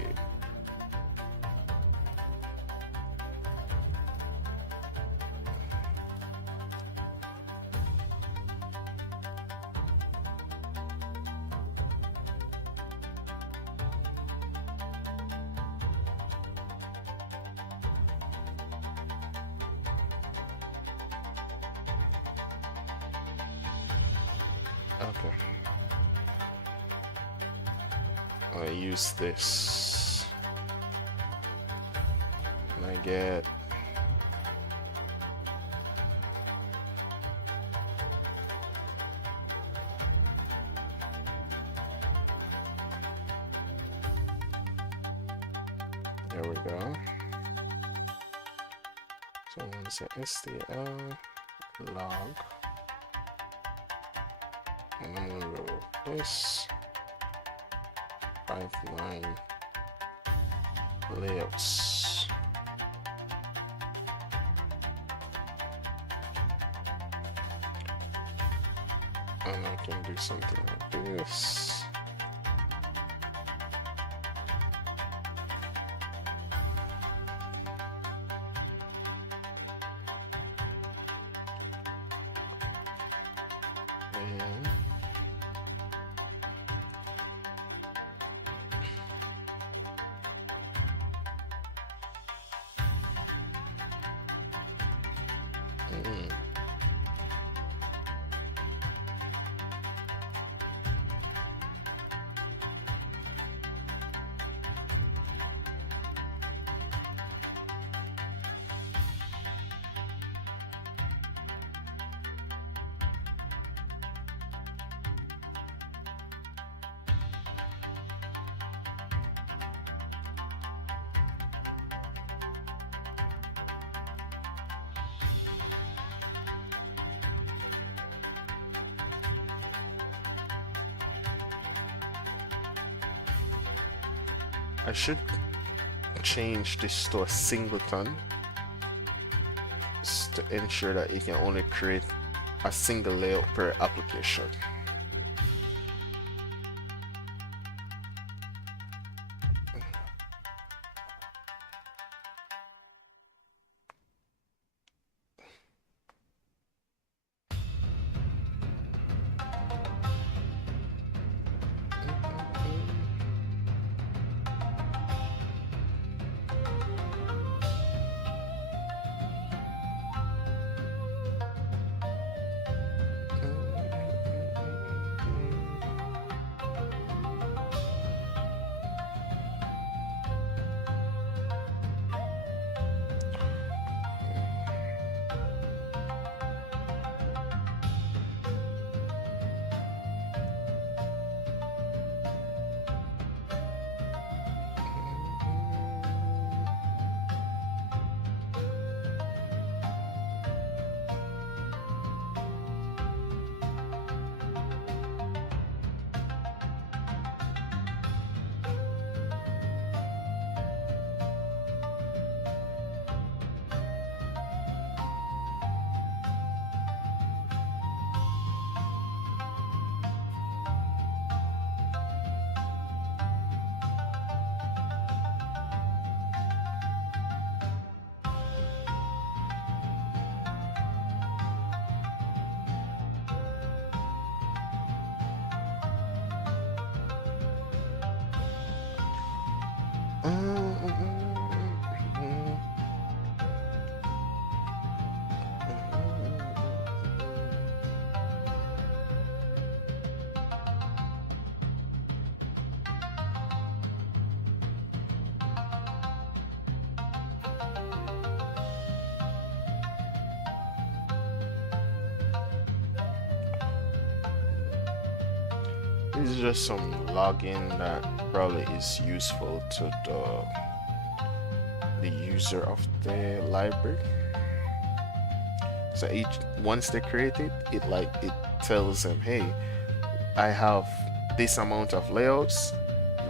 Okay. I use this. get there we go. So I'm gonna say SDL log, and I'm gonna go this pipeline layouts. And I can do something like this. And I should change this to a singleton just to ensure that you can only create a single layout per application. This is just some login that probably is useful to the user of the library. So once they create it, it tells them, hey, I have this amount of layouts.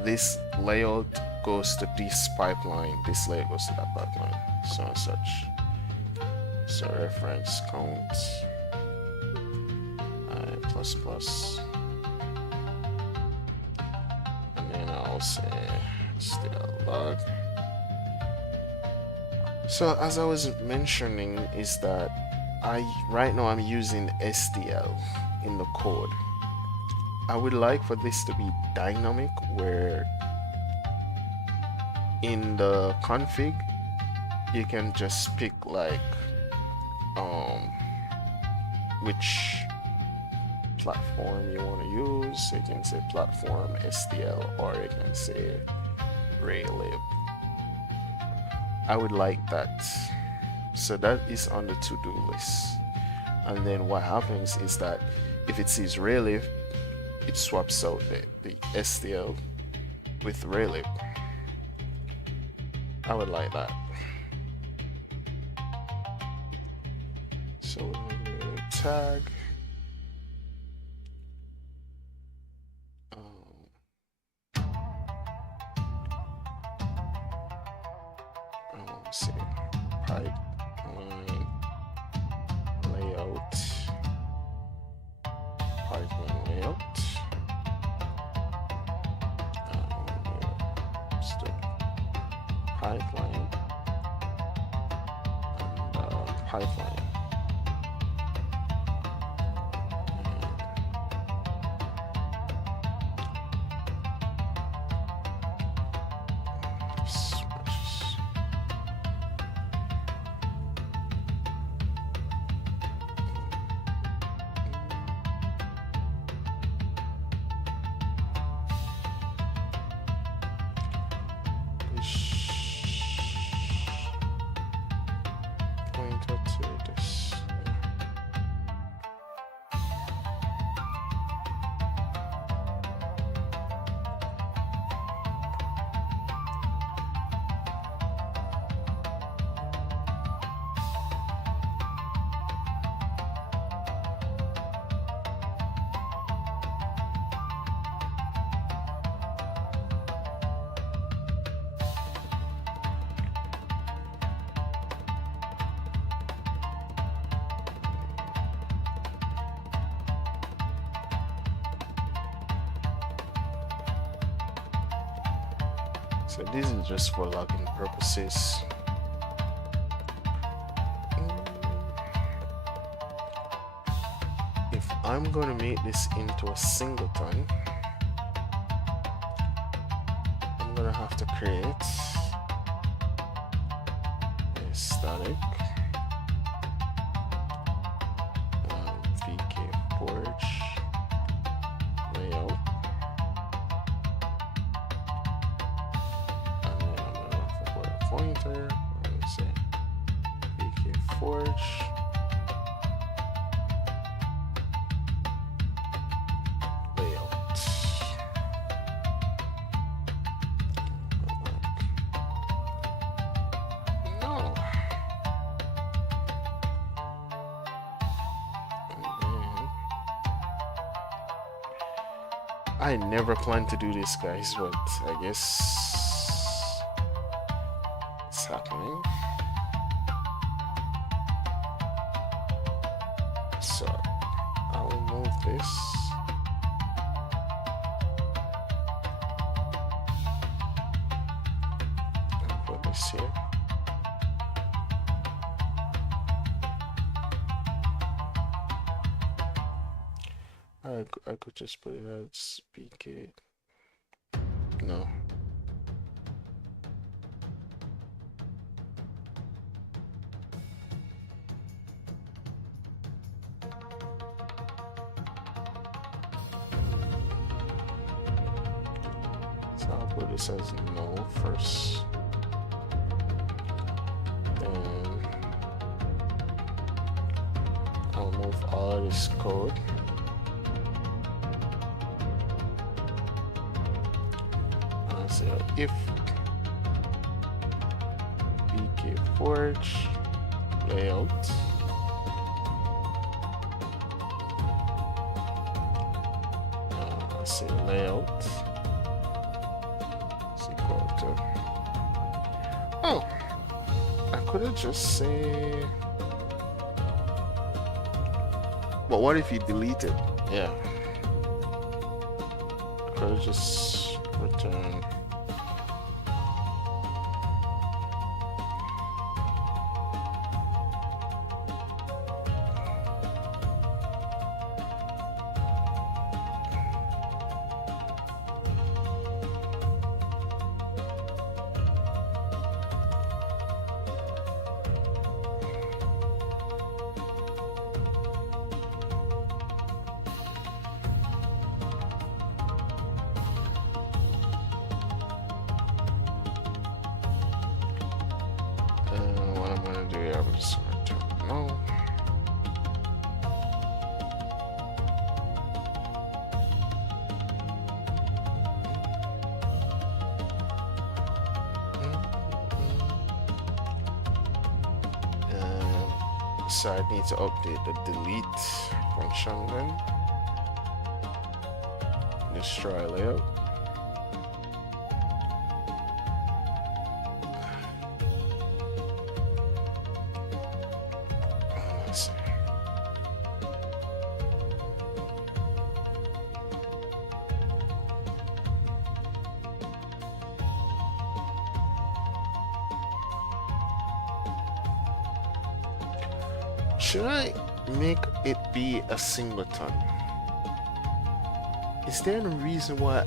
This layout goes to this pipeline. This layout goes to that pipeline. So and such. So reference count ++. I'll say SDL log. So as I was mentioning is that right now I'm using SDL in the code. I would like for this to be dynamic, where in the config you can just pick like which platform you want to use. So you can say platform SDL, or you can say Raylib. I would like that. So that is on the to-do list. And then what happens is that if it sees relief, it swaps out the STL with relief. I would like that. So we'll tag. Let's see, pipeline layout, pipeline layout. Still pipeline and pipeline. So this is just for logging purposes. If I'm going to make this into a singleton, I'm going to have to create a static VkForge layout. Pointer, let's say VkForge layout. No. I never planned to do this, guys, but I guess happening. So I'll move this. And put this here. I could just put it as BK. No. I'll put this as no first. Then I'll move all of this code. I'll say if VkForge layout I'll say layout. Oh, I could have just say. But what if you delete it? Yeah. I could have just return. So I don't know. So I need to update the delete function then. Destroy layout. Let's see. Should I make it be a singleton? Is there any reason why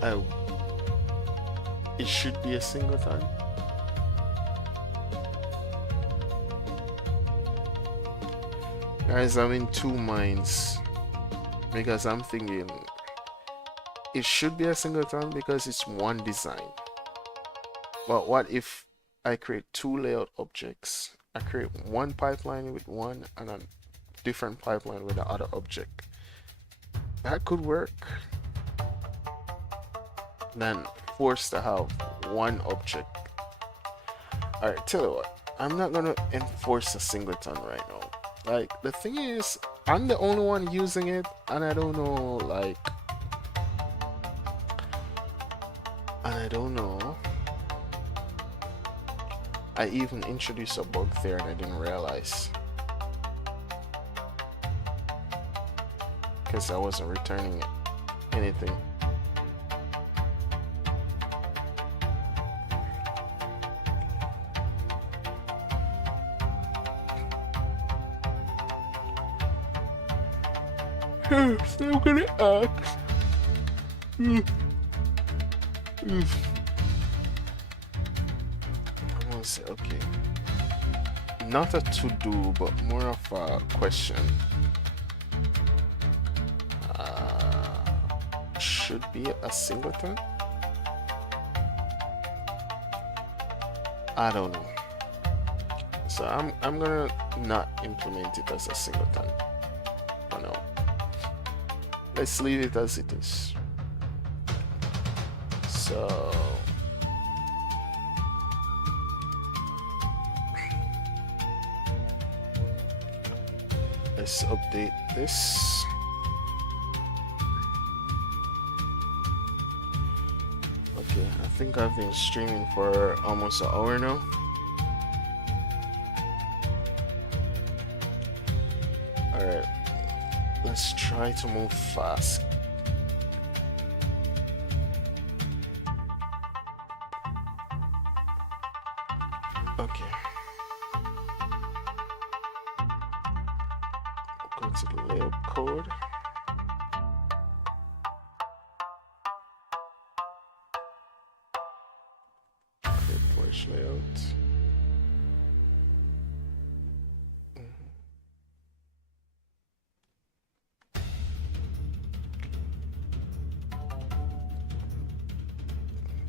it should be a singleton? Guys, I'm in two minds because I'm thinking it should be a singleton because it's one design. But what if I create two layout objects? I create one pipeline with one and a different pipeline with the other object. That could work. Then forced to have one object. Alright, tell you what, I'm not gonna enforce a singleton right now. Like, the thing is, I'm the only one using it, and I don't know, like, I even introduced a bug there and I didn't realize, because I wasn't returning anything. So I'm gonna ask. I'm gonna say, okay, not a to-do, but more of a question. Should be a singleton? I don't know. So I'm gonna not implement it as a singleton for now. Let's leave it as it is. So let's update this. Okay, I think I've been streaming for almost an hour now. Alright, let's try to move fast. Okay. Go to the layout code. VkForge layout.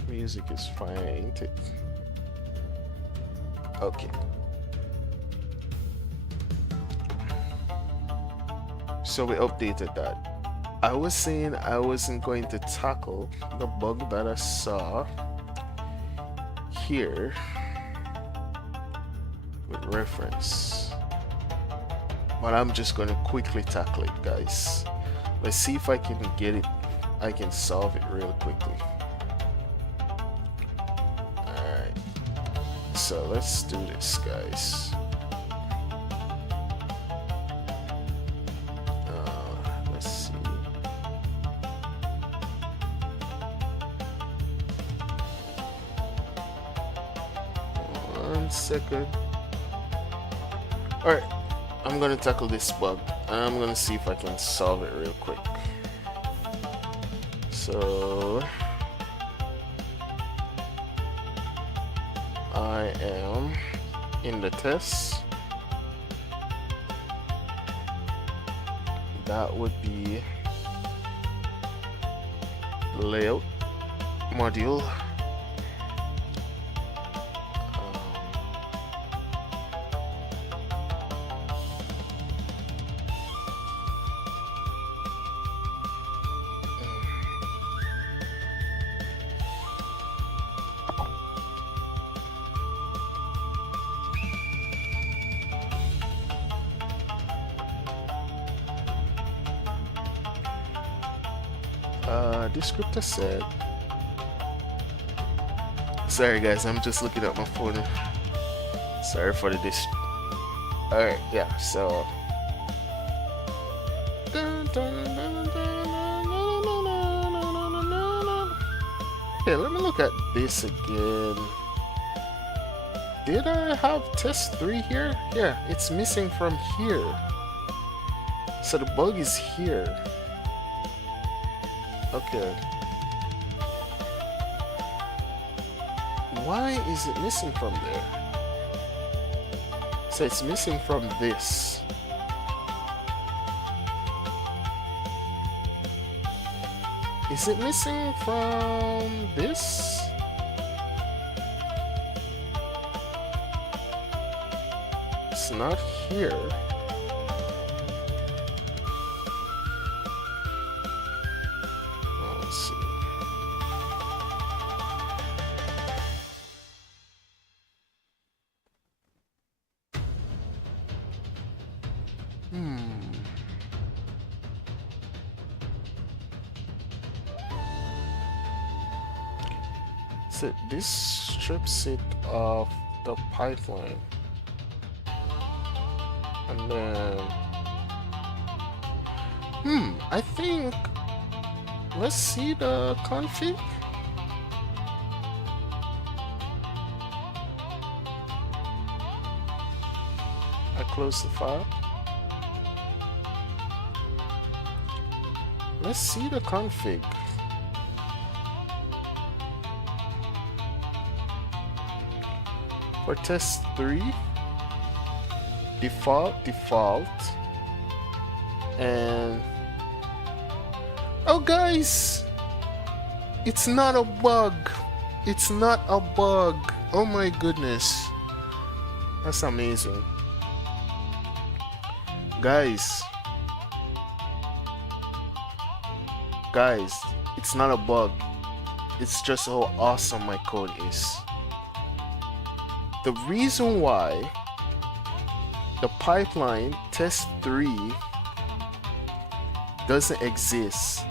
Music is fine, ain't it? Okay. So we updated that. I was saying I wasn't going to tackle the bug that I saw here with reference, but I'm just going to quickly tackle it, guys. Let's see if I can get it. I can solve it real quickly. Alright, so let's do this, guys. Let's see. One second. Alright, I'm gonna tackle this bug and I'm gonna see if I can solve it real quick. So I am in the test. That would be layout module. Descriptor set. Sorry guys, I'm just looking at my phone. Sorry for the Alright, yeah, so okay, let me look at this again. Did I have test 3 here? Yeah, it's missing from here. So the bug is here. Okay. Why is it missing from there? So it's missing from this. Is it missing from this? It's not here. Let's see. So this strips it of the pipeline. And then I think let's see the config. I close the file. Let's see the config. For test 3, default, and oh guys, it's not a bug. It's not a bug. Oh my goodness, that's amazing, guys. It's not a bug. It's just how awesome my code is. The reason why the pipeline test 3 doesn't exist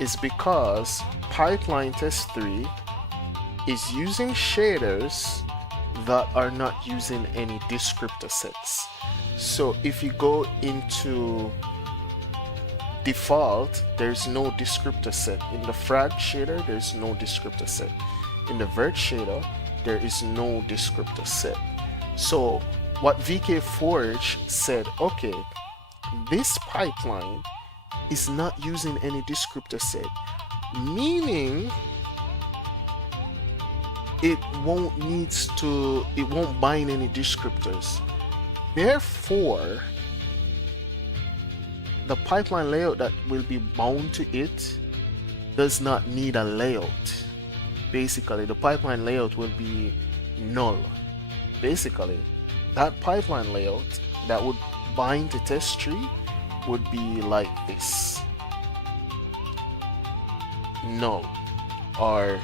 is because pipeline test 3 is using shaders that are not using any descriptor sets. So if you go into default, there's no descriptor set. In the frag shader, there's no descriptor set. In the vert shader, there is no descriptor set. So what VkForge said, okay, this pipeline is not using any descriptor set, meaning it won't bind any descriptors. Therefore, the pipeline layout that will be bound to it does not need a layout. Basically, the pipeline layout will be null. Basically, that pipeline layout that would bind to test tree would be like this. Null. Or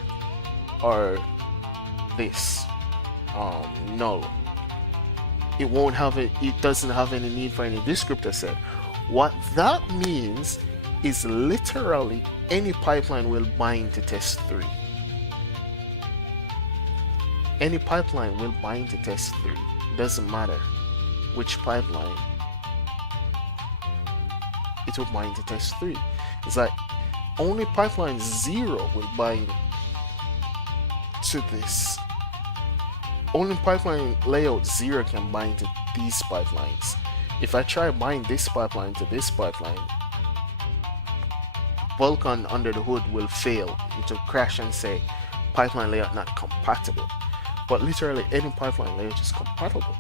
this. Null. It doesn't have any need for any descriptor set. What that means is literally any pipeline will bind to test 3. Any pipeline will bind to test 3. Doesn't matter which pipeline, it will bind to test 3. It's like only pipeline 0 will bind to this. Only pipeline layout 0 can bind to these pipelines. If I try bind this pipeline to this pipeline, Vulkan under the hood will fail. It will crash and say pipeline layout not compatible. But literally any pipeline layout is compatible.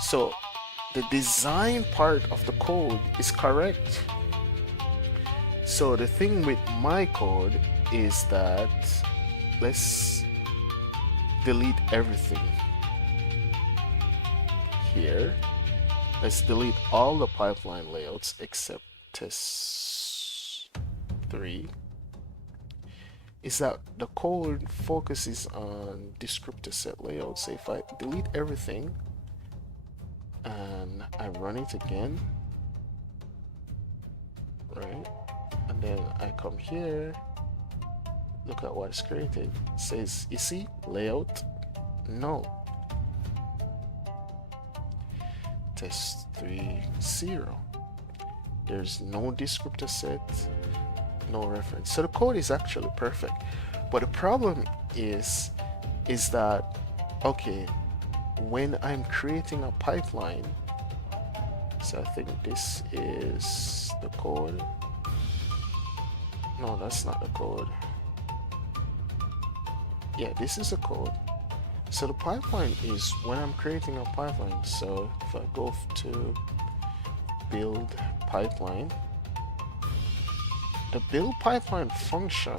So the design part of the code is correct. So the thing with my code is that let's delete everything here. Let's delete all the pipeline layouts except test 3. Is that the code focuses on descriptor set layout. So if I delete everything and I run it again, right, and then I come here, look at what's created. It says, you see, layout, no. Test 3.0. There's no descriptor set, no reference. So the code is actually perfect. But the problem is that, okay, when I'm creating a pipeline, so I think this is the code. No, that's not the code. Yeah, this is the code. So the pipeline is when I'm creating a pipeline. So if I go to build pipeline, the build pipeline function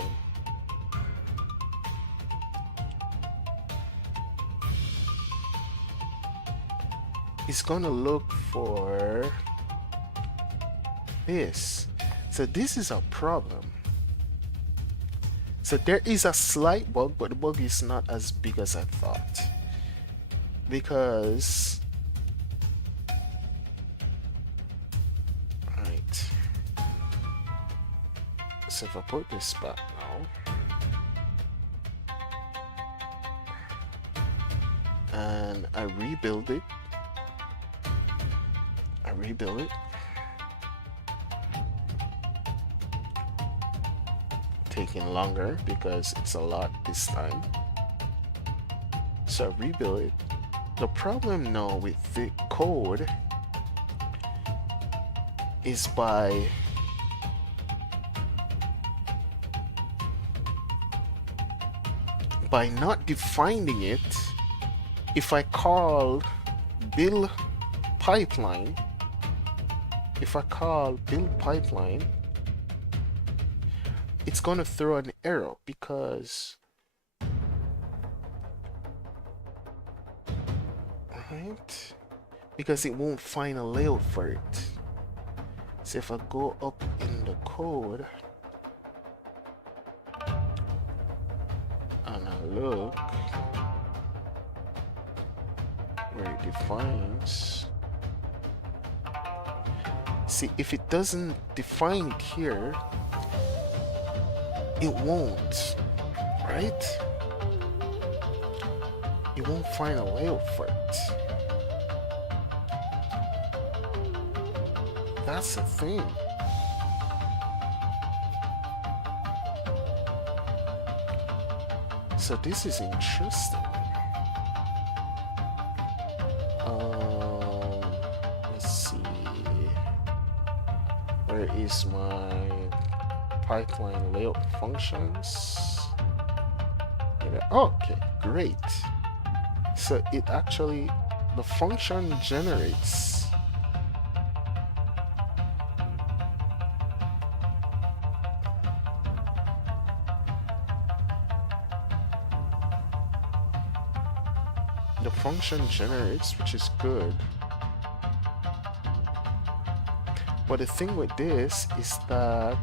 is going to look for this. So this is a problem. So there is a slight bug, but the bug is not as big as I thought. Because right. So if I put this back now and I rebuild it, taking longer because it's a lot this time. So I rebuild it. The problem now with the code is by not defining it. If I call build pipeline, it's gonna throw an error because it won't find a layout for it. So if I go up in the code and I look where it defines, see, if it doesn't define it here, it won't, right? It won't find a layout for it. That's the thing. So this is interesting. Let's see. Where is my pipeline layout functions? Okay, great. So it actually, the function generates which is good. But the thing with this is that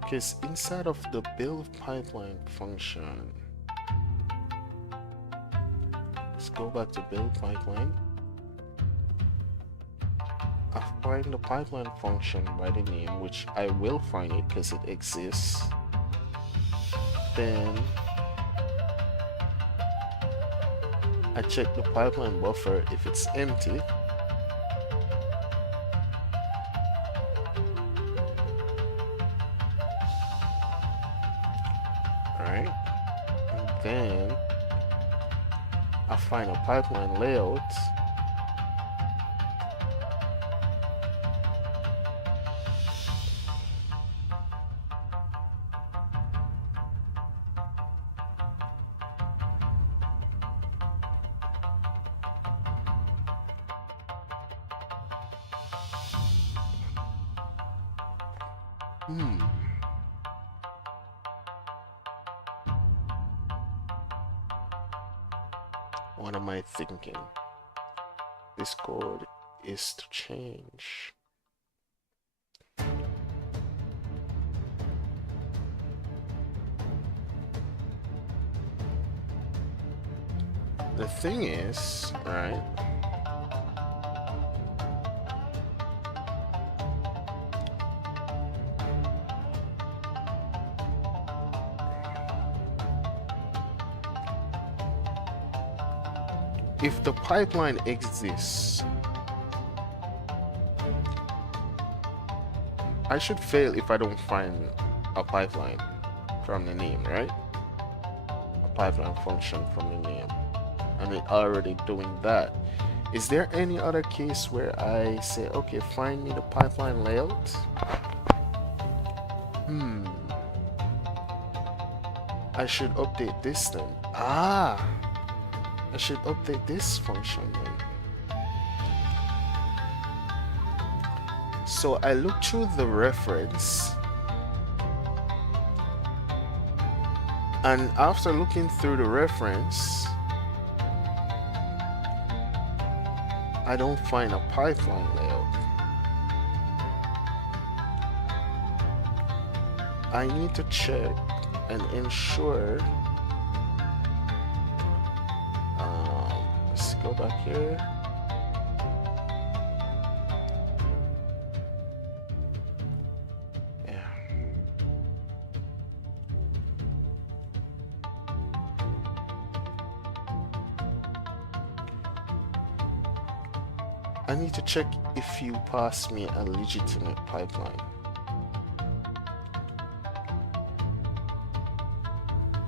because inside of the build pipeline function, let's go back to build pipeline. I find the pipeline function by the name, which I will find it because it exists. Then I check the pipeline buffer if it's empty. Alright. And then I find a pipeline layout. What am I thinking? This code is to change. the thing is, right? If the pipeline exists, I should fail if I don't find a pipeline from the name, right? A pipeline function from the name, and it already doing that. Is there any other case where I say, okay, find me the pipeline layout? I should update this then. I should update this function then. So I look through the reference, and after looking through the reference, I don't find a pipeline layout. I need to check and ensure. Let's go back here. Yeah. I need to check if you pass me a legitimate pipeline.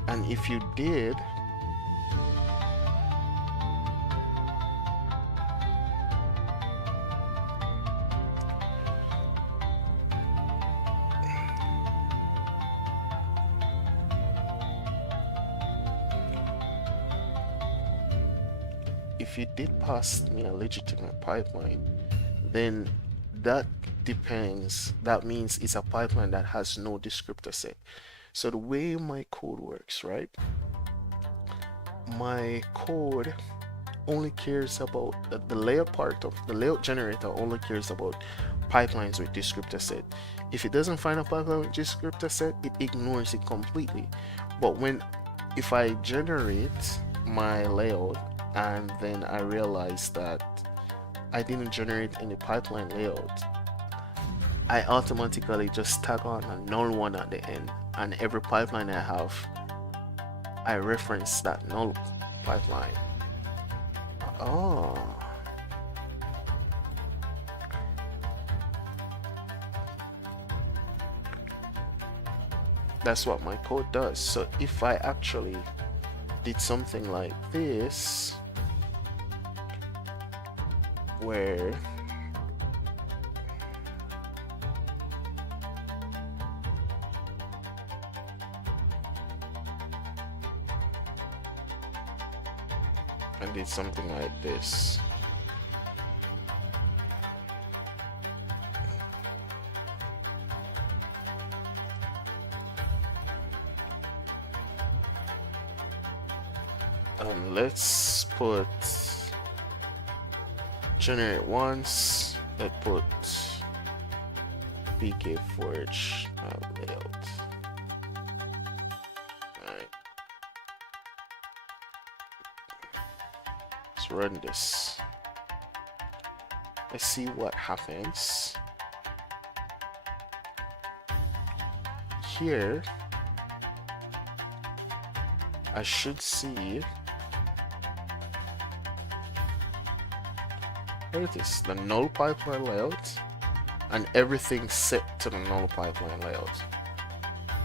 And if you did, pass me a legitimate pipeline, then that depends. That means it's a pipeline that has no descriptor set. So the way my code works, right? My code only cares about the layout part of the layout generator, only cares about pipelines with descriptor set. If it doesn't find a pipeline with descriptor set, it ignores it completely. But if I generate my layout and then I realize that I didn't generate any pipeline layout, I automatically just tag on a null one at the end, and every pipeline I have, I reference that null pipeline. Oh. That's what my code does. So if I actually did something like this, where I did something like this, let's put generate once. Let's put VkForge layout. Alright, let's run this. Let's see what happens. Here I should see, there it is, the null pipeline layout, and everything set to the null pipeline layout.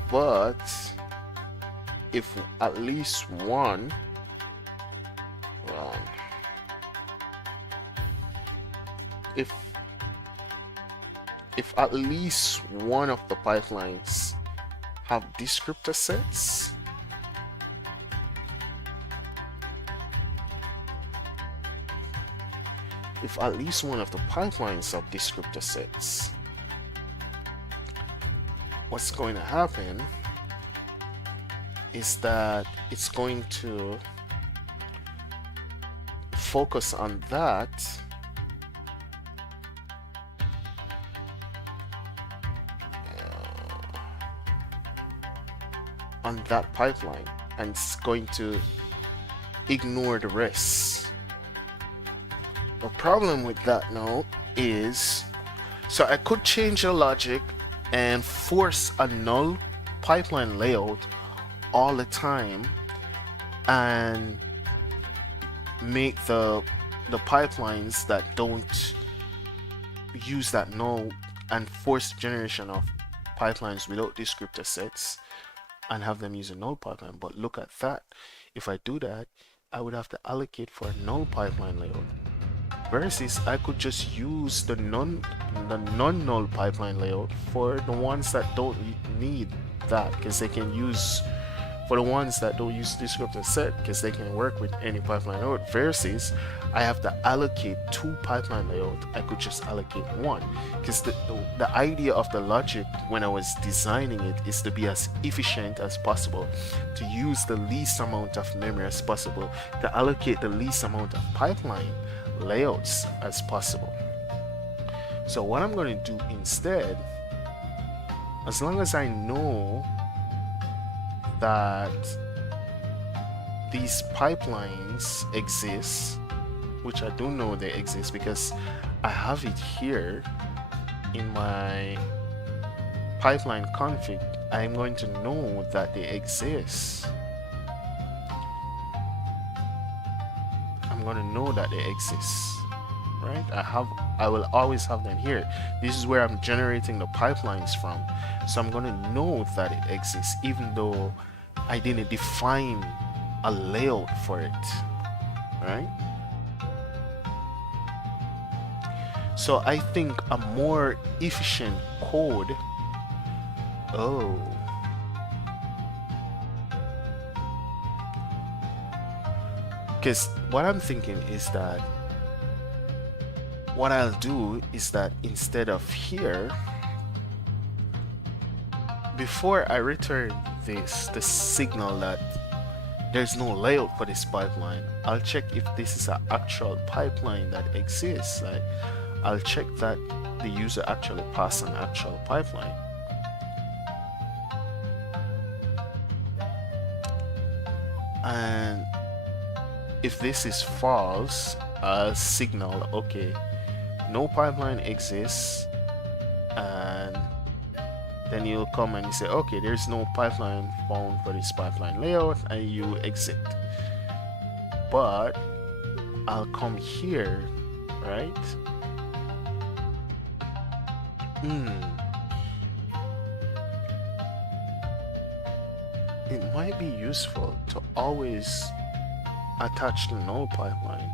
But if at least one, if at least one of the pipelines have descriptor sets, if at least one of the pipelines have descriptor sets, what's going to happen is that it's going to focus on that pipeline, and it's going to ignore the rest. The problem with that now is, so I could change the logic and force a null pipeline layout all the time and make the pipelines that don't use that null and force generation of pipelines without descriptor sets and have them use a null pipeline. But look at that. If I do that, I would have to allocate for a null pipeline layout. Versus I could just use the non-null pipeline layout for the ones that don't need that, because they can use, for the ones that don't use descriptor set, because they can work with any pipeline layout. Versus I have to allocate 2 pipeline layout, I could just allocate 1, because the idea of the logic when I was designing it is to be as efficient as possible, to use the least amount of memory as possible, to allocate the least amount of pipeline layouts as possible. So what I'm going to do instead, as long as I know that these pipelines exist, which I do know they exist because I have it here in my pipeline config, I'm going to know that they exist. I'm going to know that they exist, right? I will always have them here. This is where I'm generating the pipelines from, so I'm going to know that it exists even though I didn't define a layout for it, right? So I think a more efficient code, because what I'm thinking is that what I'll do is that instead of here, before I return this, the signal that there's no layout for this pipeline, I'll check if this is an actual pipeline that exists. I'll check that the user actually passed an actual pipeline. And if this is false, I'll signal, okay, no pipeline exists, and then you'll come and you say, okay, there's no pipeline found for this pipeline layout, and you exit. But I'll come here, right? It might be useful to always attach the null pipeline.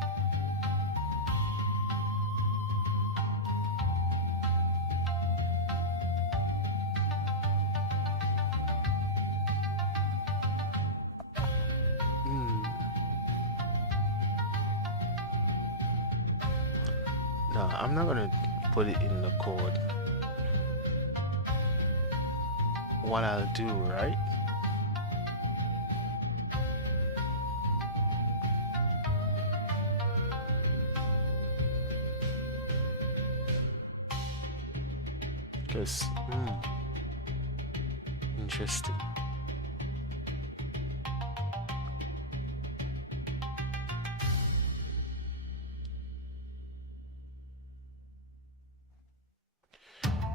No, I'm not gonna put it in the code. What I'll do, right? Because, interesting.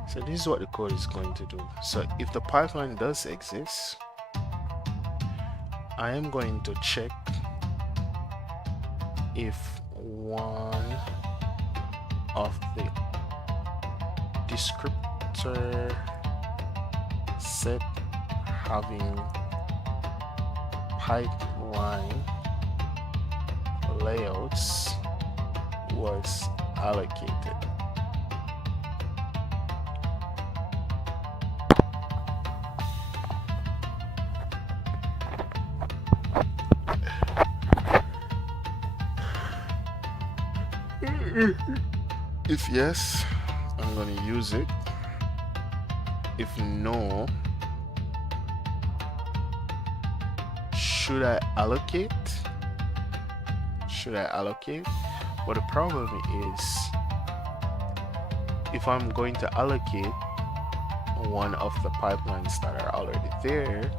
So this is what the code is going to do. So if the pipeline does exist, I am going to check if one of the descriptor set having pipeline layouts was allocated. If yes, I'm going to use it. If no, should I allocate? But the problem is, if I'm going to allocate one of the pipelines that are already there,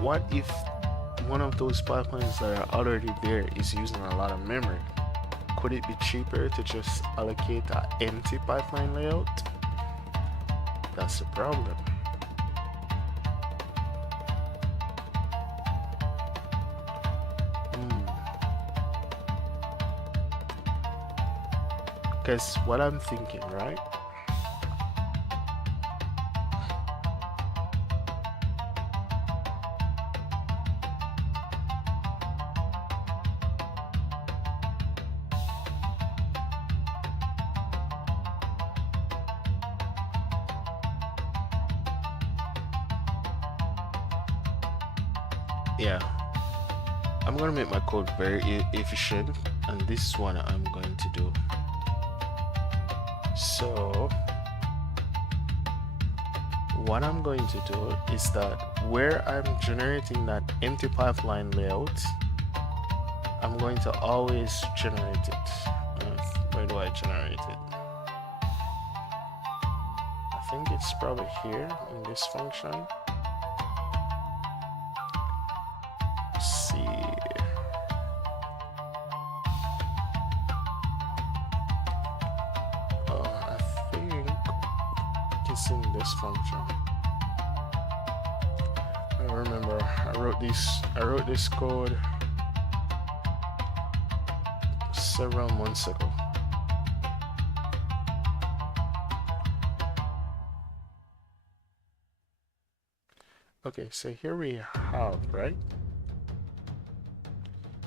what if one of those pipelines that are already there is using a lot of memory? Could it be cheaper to just allocate an empty pipeline layout? That's the problem. Because what I'm thinking, right? Yeah, I'm gonna make my code very efficient, and this is what I'm going to do. So what I'm going to do is that where I'm generating that empty pipeline layout, I'm going to always generate it. Where do I generate it? I think it's probably here in this function. Let's see. I think it's in this function. I remember I wrote this code several months ago. Okay, so here we have, right?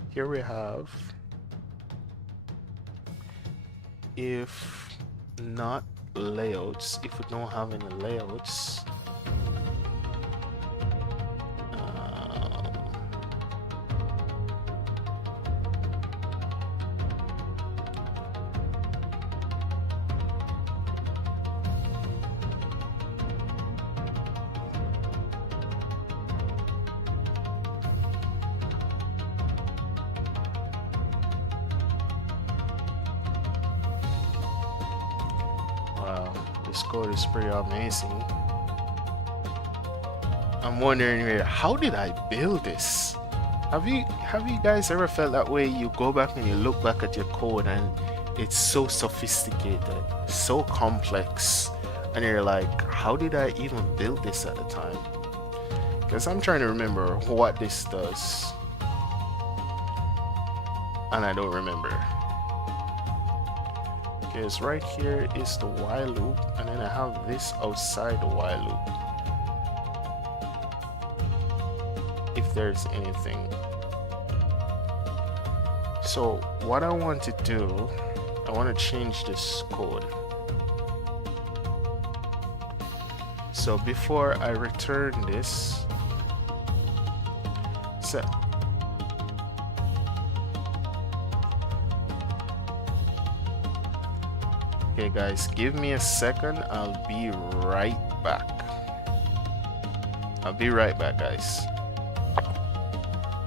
Here we have, if not layouts, if we don't have any layouts, this code is pretty amazing. I'm wondering here, how did I build this? Have you guys ever felt that way? You go back and you look back at your code and it's so sophisticated, so complex, and you're like, how did I even build this at the time? Because I'm trying to remember what this does, and I don't remember. Because right here is the while loop, and then I have this outside the while loop, if there's anything. So what I want to do, I want to change this code. So before I return this, so okay guys, give me a second, I'll be right back. I'll be right back, guys.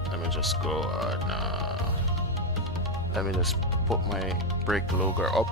Let me just go on, let me just put my break logger up.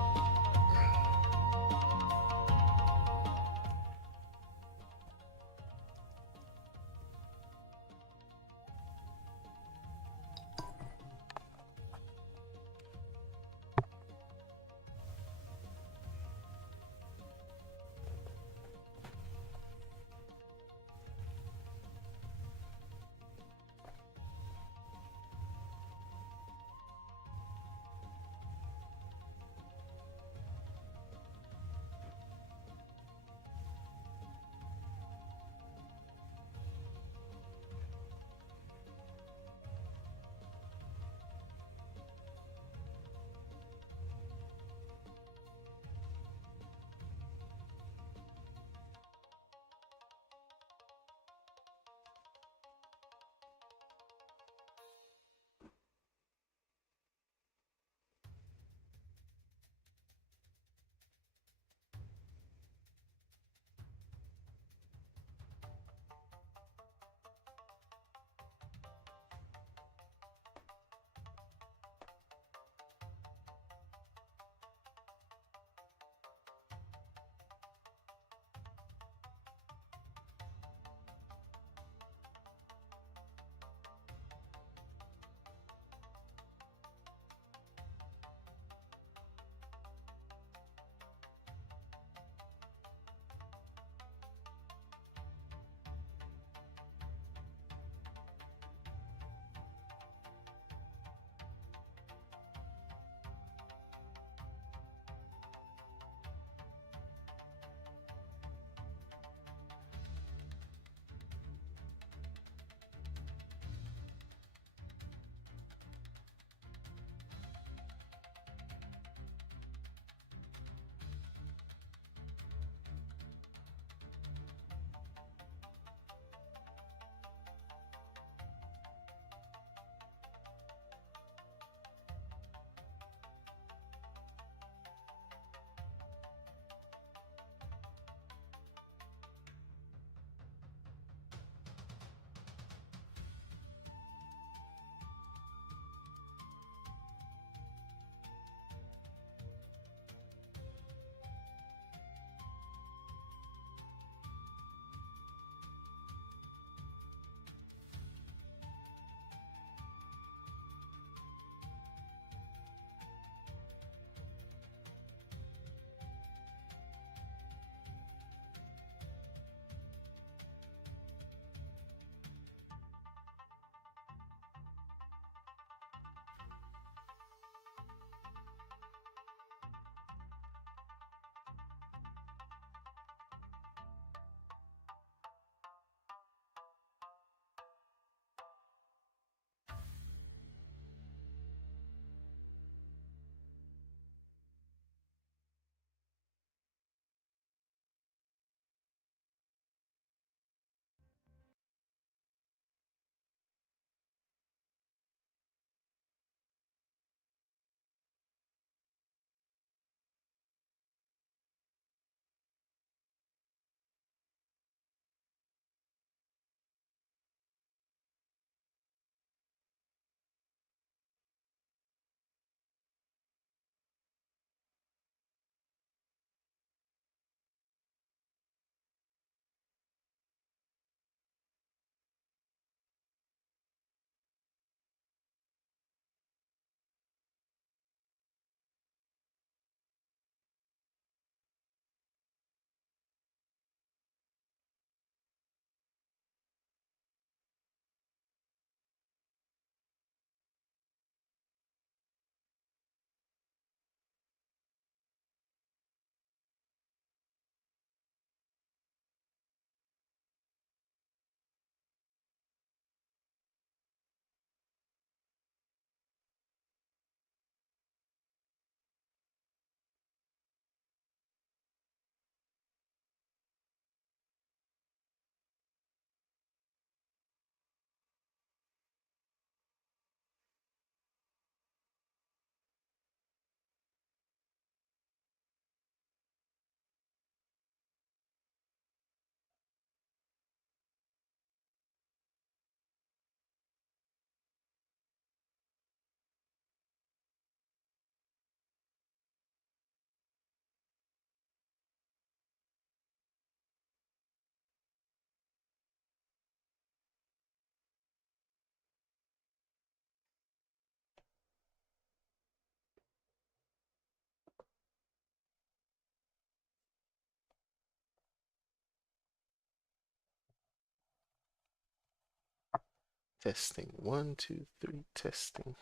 Testing 1 2 3 testing.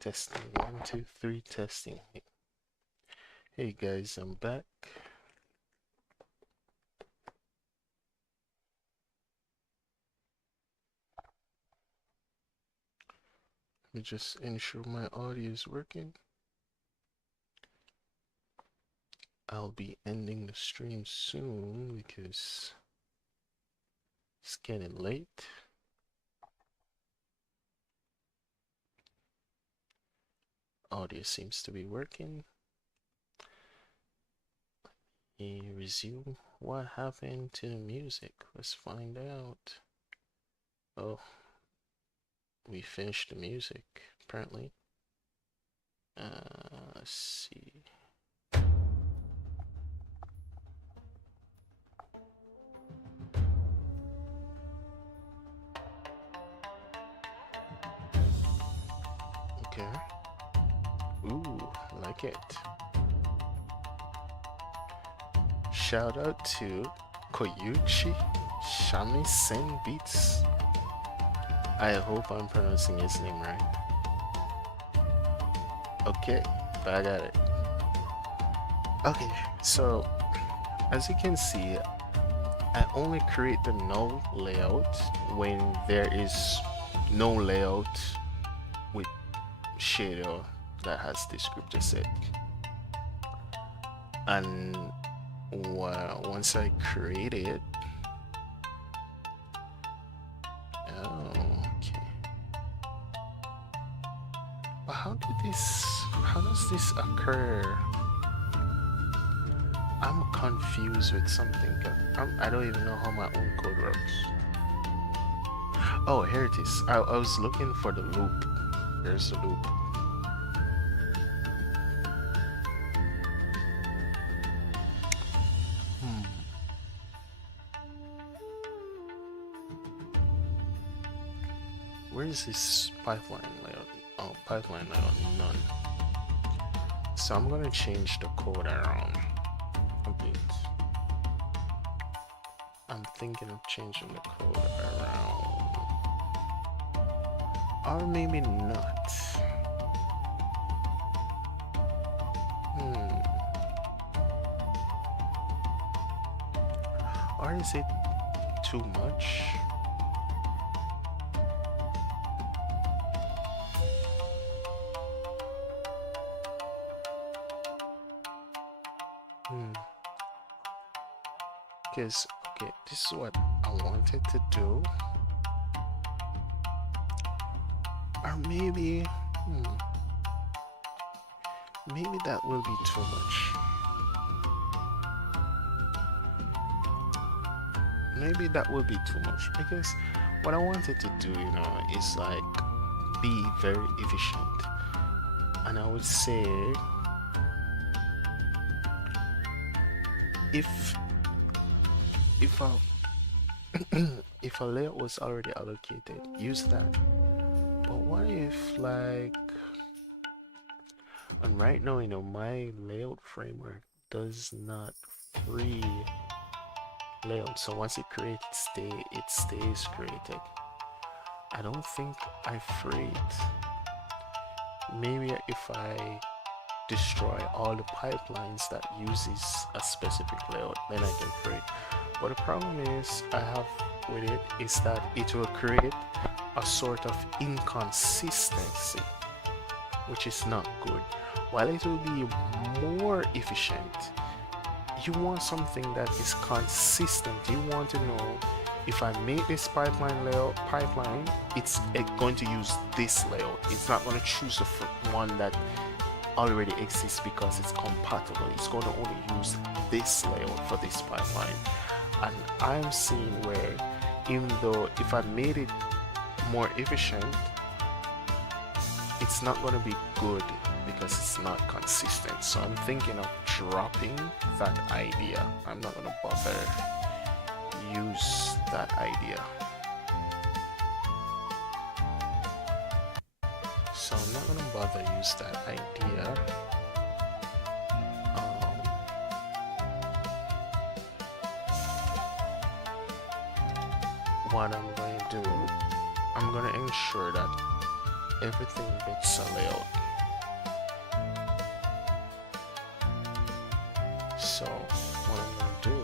Testing 1 2 3 testing. Hey guys, I'm back. Let me just ensure my audio is working. I'll be ending the stream soon because it's getting late. Audio seems to be working. Resume. What happened to the music? Let's find out. Oh, we finished the music apparently. Let's see. Okay. Ooh, like it. Shout out to Koyuchi Shamisen Beats. I hope I'm pronouncing his name right. Okay, I got it. Okay, so as you can see, I only create the null layout when there is no layout with shader that has descriptor set. And once I create it, but how does this occur? I'm confused with something. I don't even know how my own code works. Oh, here it is. I was looking for the loop. There's the loop. Where is this pipeline layout? Oh, pipeline layout, none. So I'm gonna change the code around a bit. I'm thinking of changing the code around, or maybe not. Or is it too much? Because, okay, this is what I wanted to do. Or maybe, maybe that will be too much. Maybe that will be too much, because what I wanted to do, you know, is like be very efficient. And I would say if a layout was already allocated, use that. But what if, like, and right now, you know, my layout framework does not free layout, so once it creates, it stays created. I don't think I free it. Maybe if I destroy all the pipelines that uses a specific layout, then I can free it. But the problem is I have with it is that it will create a sort of inconsistency, which is not good. While it will be more efficient, you want something that is consistent. You want to know, if I make this pipeline, it's going to use this layout. It's not going to choose the one that already exists because it's compatible. It's going to only use this layout for this pipeline. And I'm seeing where, even though if I made it more efficient, it's not going to be good because it's not consistent. So I'm thinking of dropping that idea. I'm not going to bother use that idea. So I'm not going to bother use that idea. what I'm going to do, I'm going to ensure that everything gets a layout. So what I'm going to do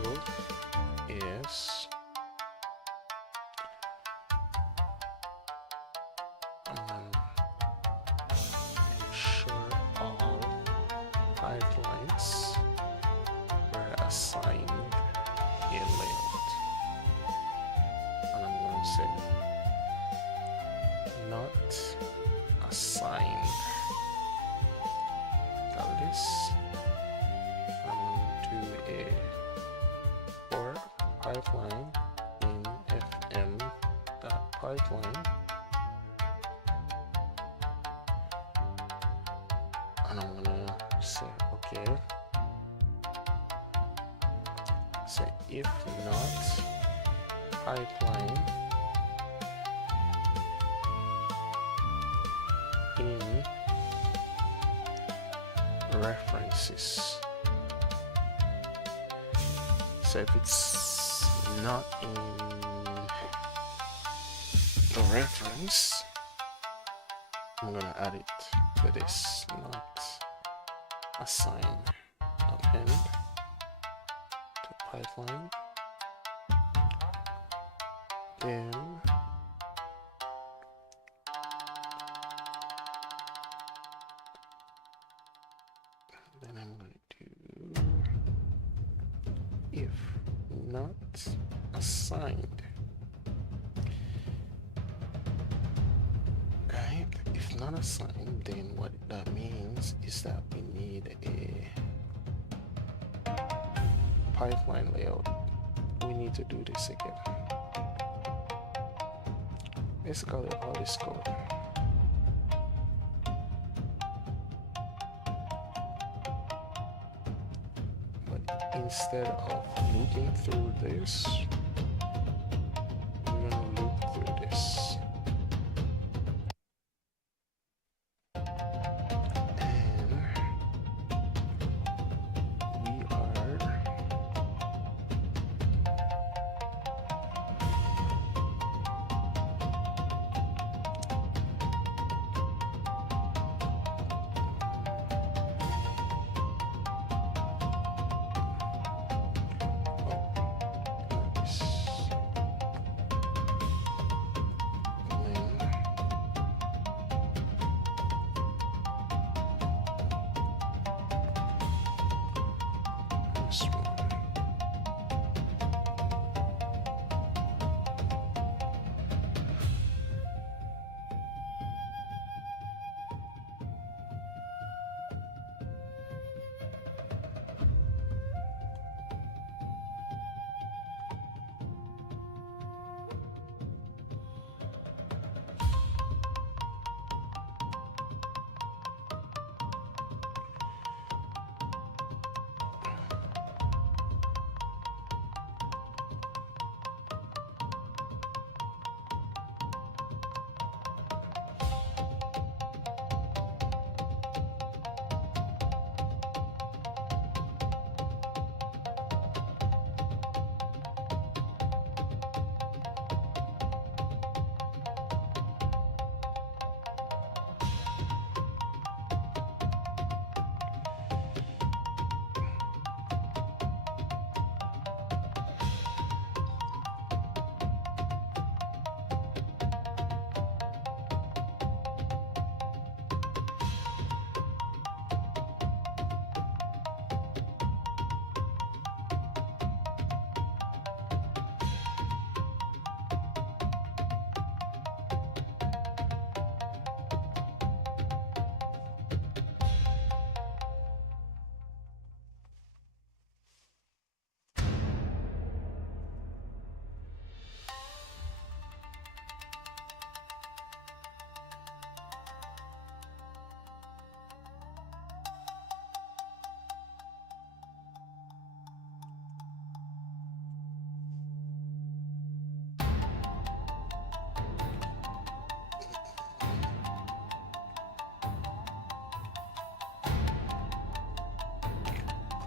is I'm going to ensure all pipelines were assigned a layout, and I'm going to say not assigned the list. I'm going to do a for pipeline in fm.pipeline, and I'm gonna say okay. Say if not pipeline in references. So if it's not in the reference, I'm gonna add it to this not assign append to pipeline. Then I'm going to do if not assigned. Right? If not assigned, then what that means is that we need a pipeline layout. We need to do this again. Basically all this code. Instead of looping through this, we're going to loop through this. And we are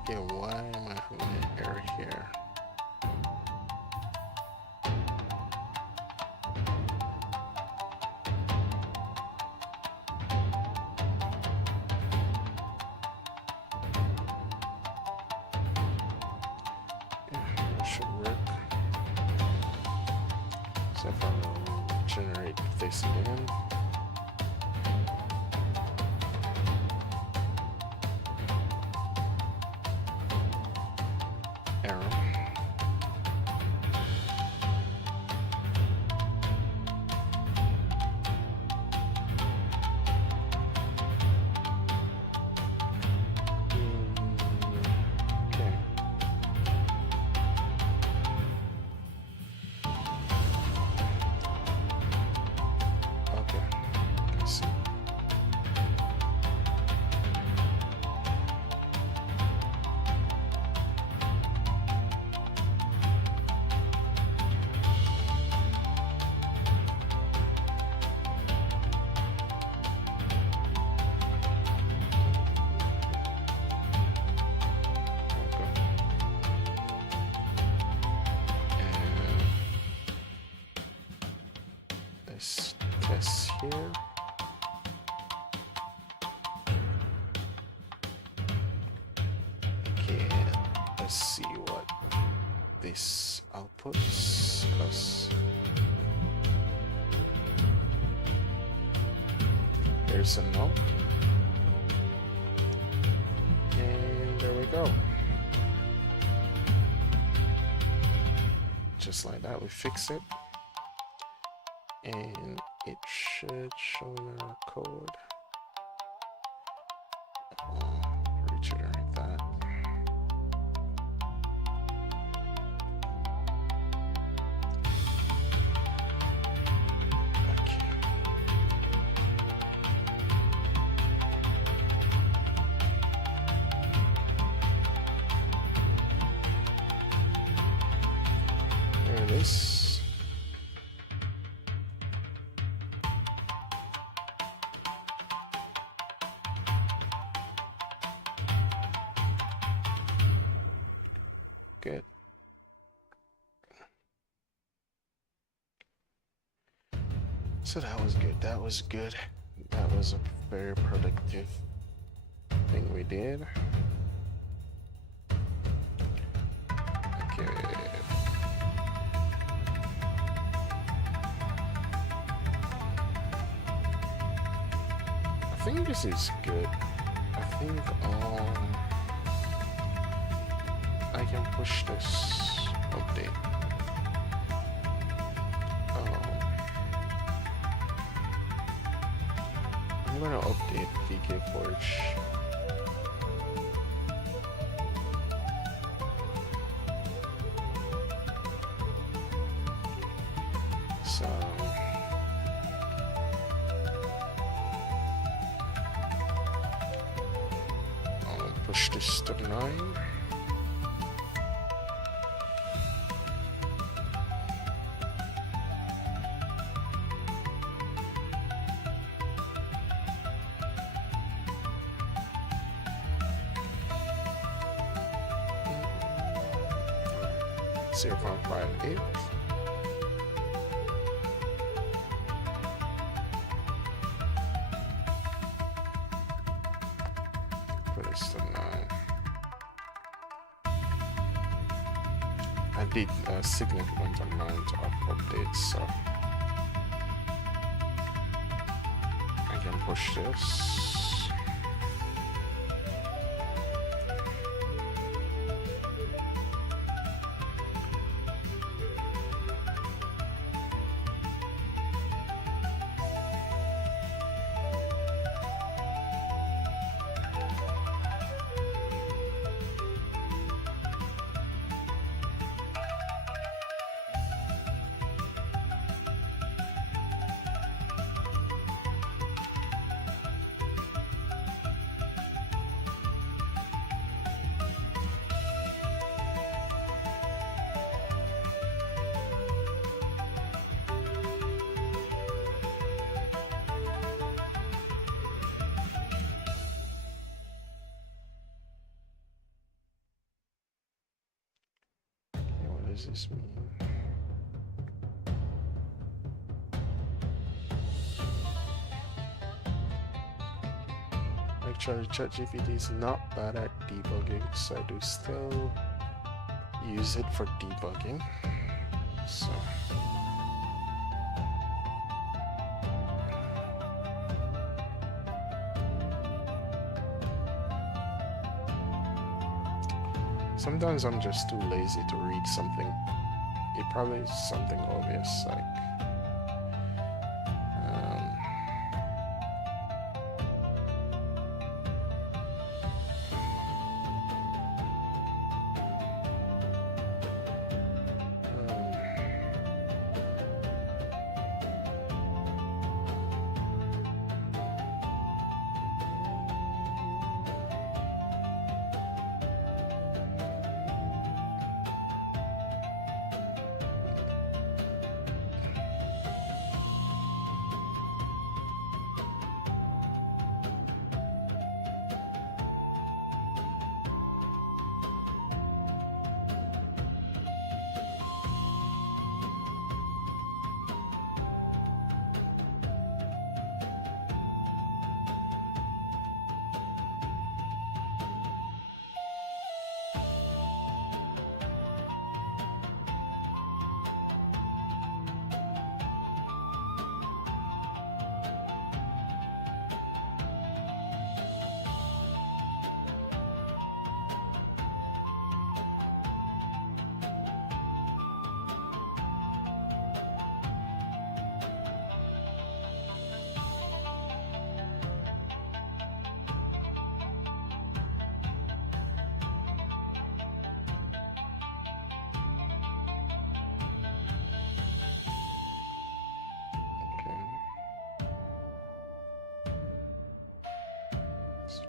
okay, why am I having an error here? So if I generate this again. Error. Test here. Okay, let's see what this outputs. Plus, here's a no, and there we go. Just like that, we fix it. And it should show in our code. Regenerate that. Okay. There it is. Good. So that was good. That was good. That was a very productive thing we did. Okay. I think this is good. I think I can push this update. I'm gonna update VkForge. So I'll push this to 9. Zero 0.58. Put this to 9. I did a significant amount of updates, so I can push this. What does this mean? Actually, ChatGPT is not bad at debugging, so I do still use it for debugging. So Sometimes I'm just too lazy to read something. It probably is something obvious, like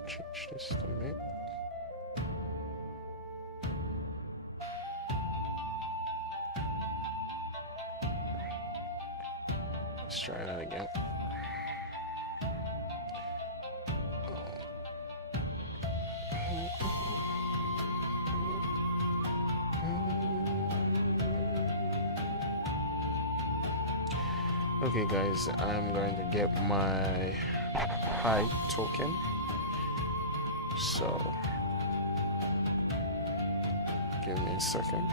change this to me. Let's try that again. Okay guys, I'm going to get my high token. So give me a second.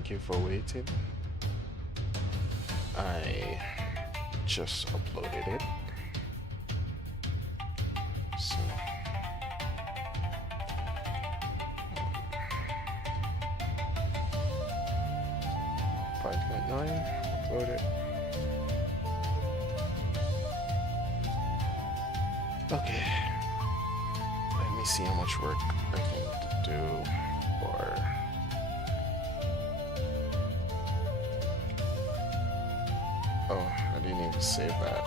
Thank you for waiting. I just uploaded it. So 5.9 uploaded. Okay. Let me see how much work I can do for. Oh, I didn't even save that.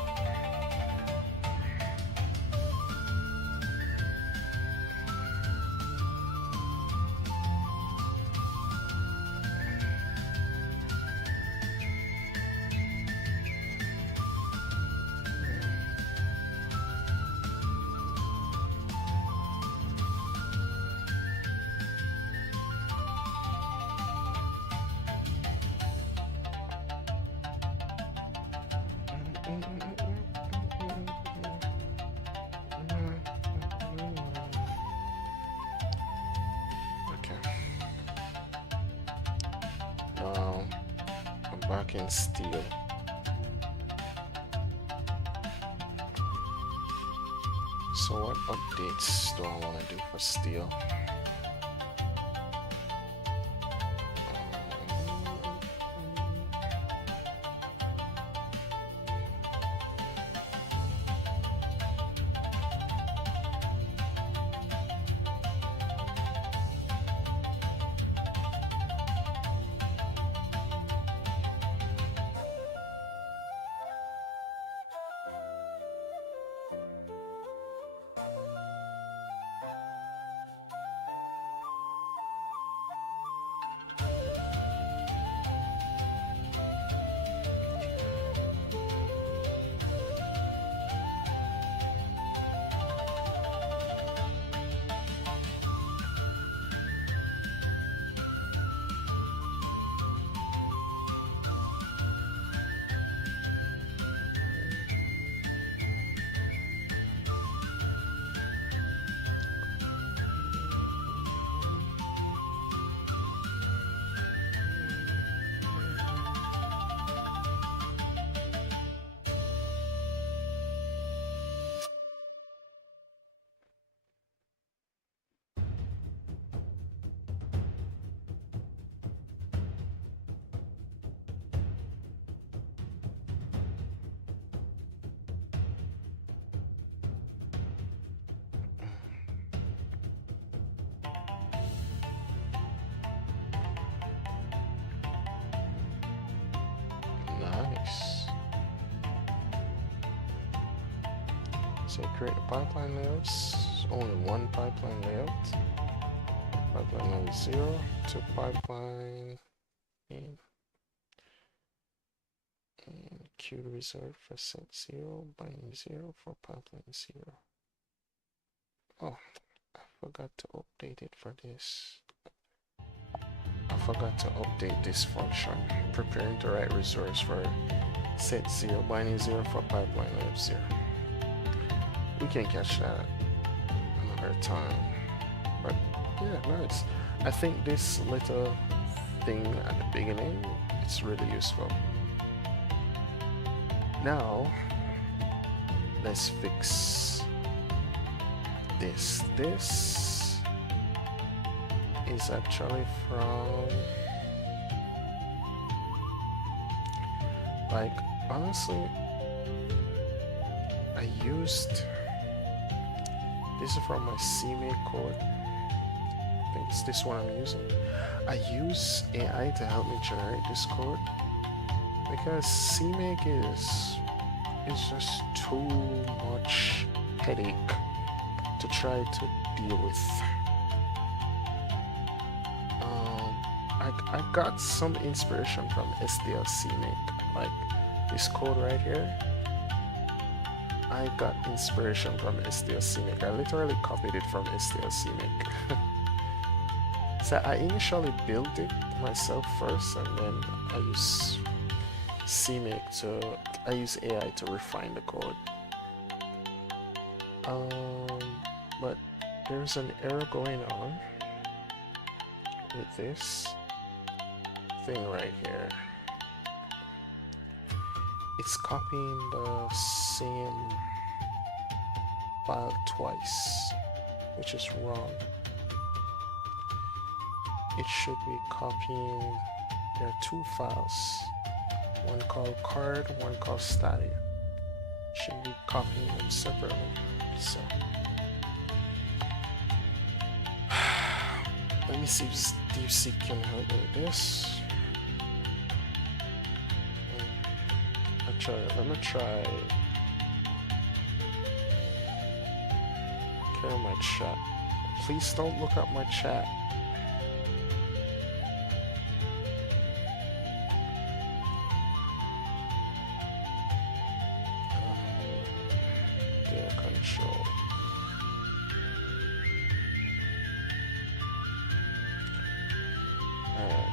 Now I'm back in Steel. So what updates do I want to do for Steel? Nice. So create the pipeline layouts. Only one pipeline layout. Pipeline layout 0 to pipeline and queue reserve for set 0, binding 0 for pipeline 0. Oh, I forgot to update it for this. I forgot to update this function. Preparing to write resource for set 0, binding 0 for pipeline layout 0. We can catch that another time. But yeah, nice. I think this little thing at the beginning is really useful. Now let's fix this. This is actually from, like, honestly, I used, this is from my CMake code. I think it's this one I'm using. I use AI to help me generate this code because CMake is just too much headache to try to deal with. I got some inspiration from SDL CMake, like this code right here. I got inspiration from SDL CMake. I literally copied it from SDL CMake. So I initially built it myself first, and then I use CMake to, I use AI to refine the code. But there's an error going on with this. thing right here. It's copying the same file twice, which is wrong. It should be copying, there are two files, one called card, one called static. Should be copying them separately. So let me see if DeepSeek can help me with this. Let me try clear my chat. Please don't look at my chat. Data control. Alright.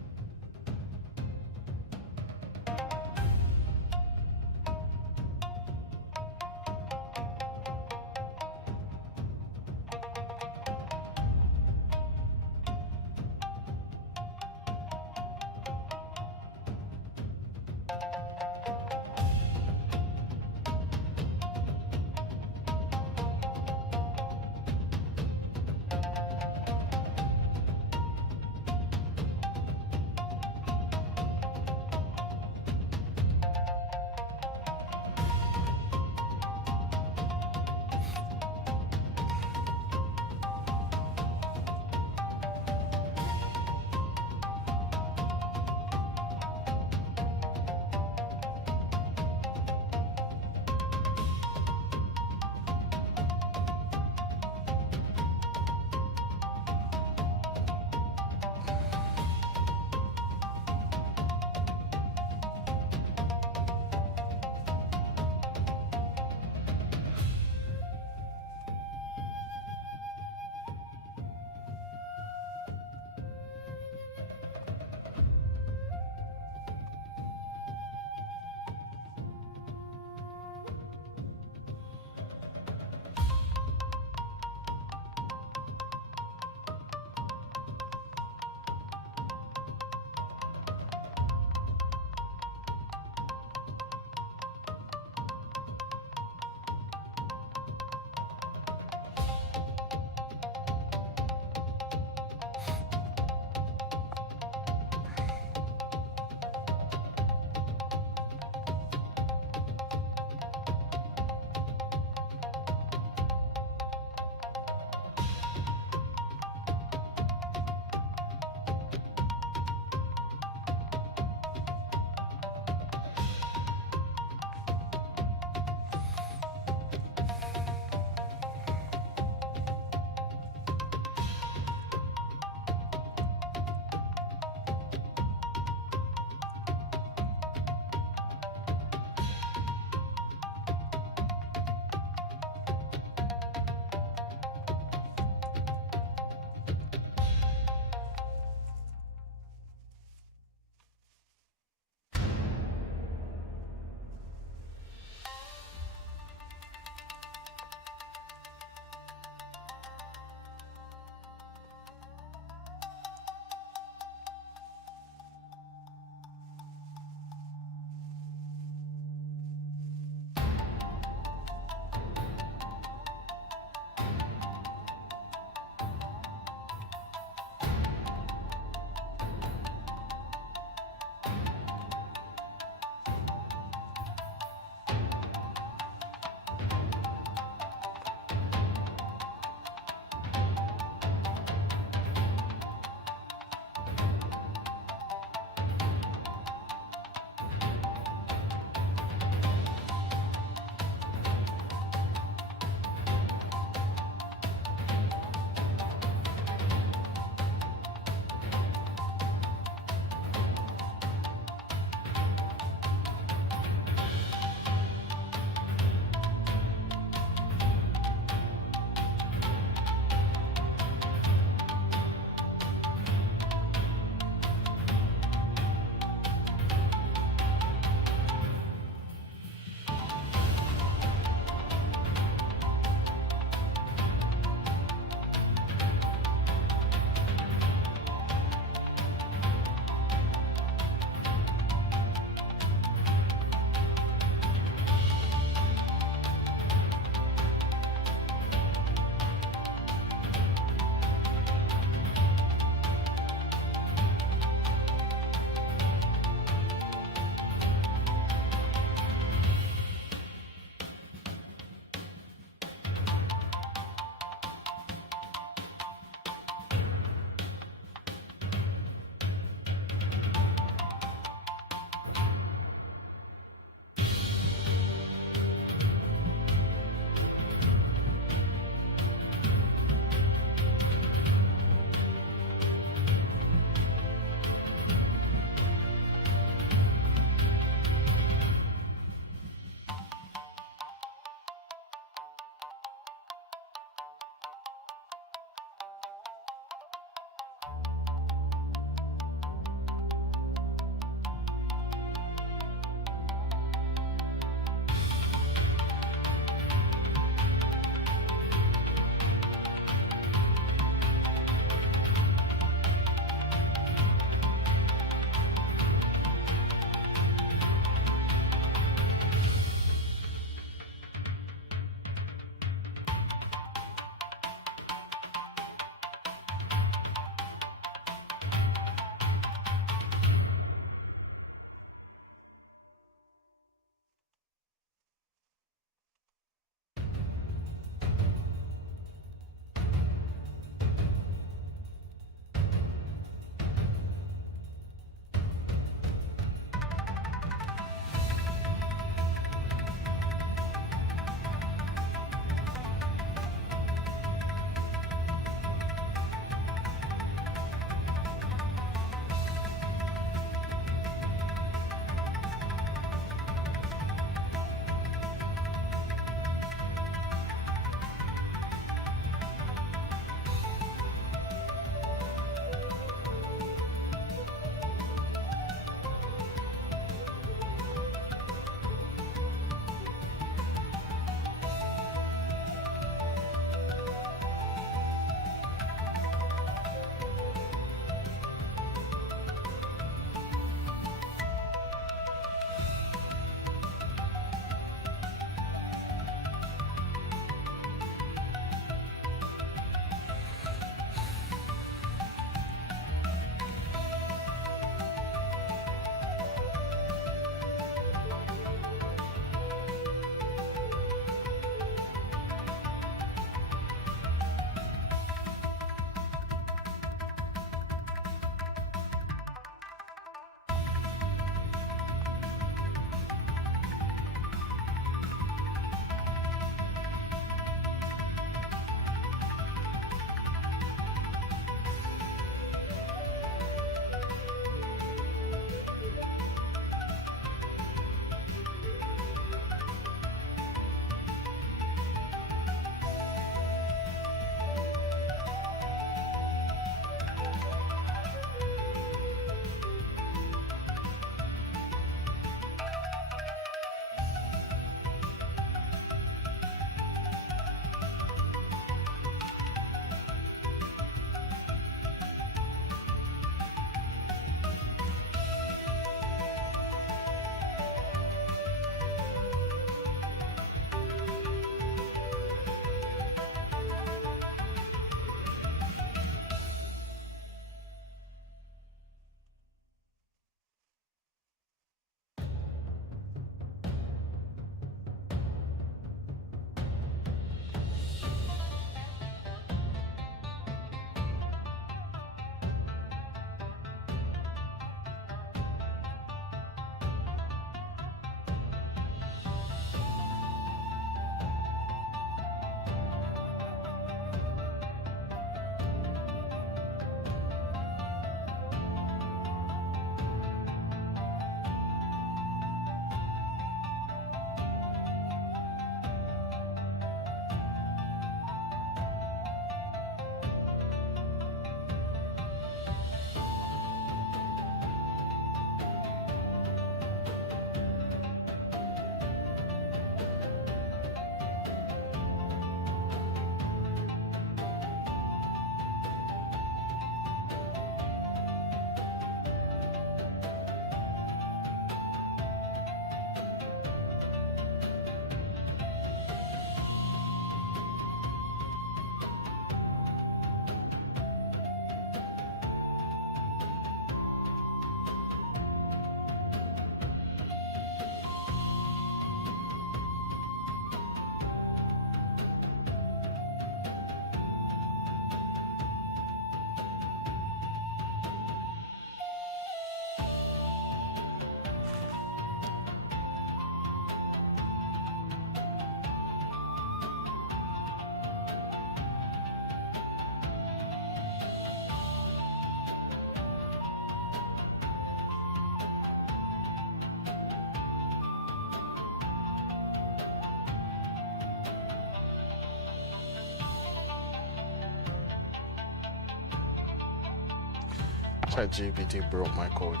ChatGPT broke my code.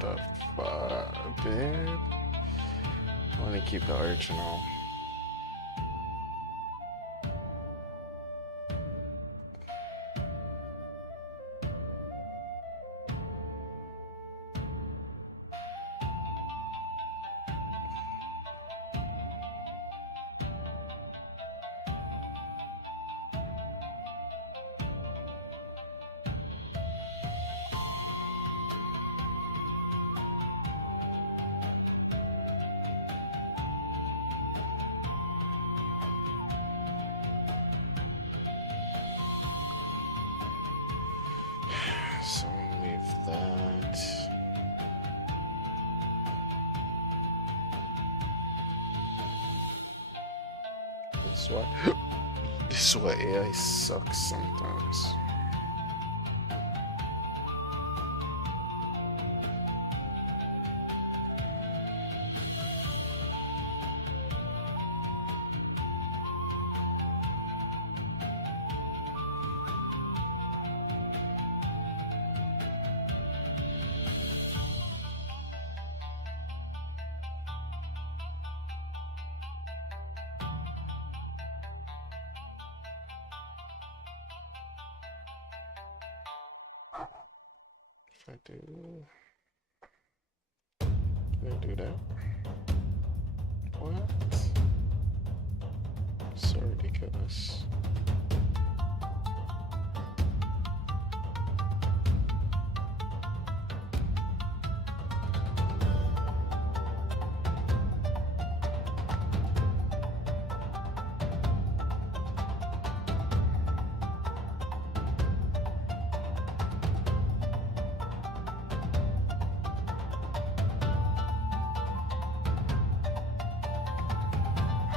The fuck, dude? I want to keep the original. So leave that. This is why AI sucks sometimes. If I do, can I do that? What? So ridiculous.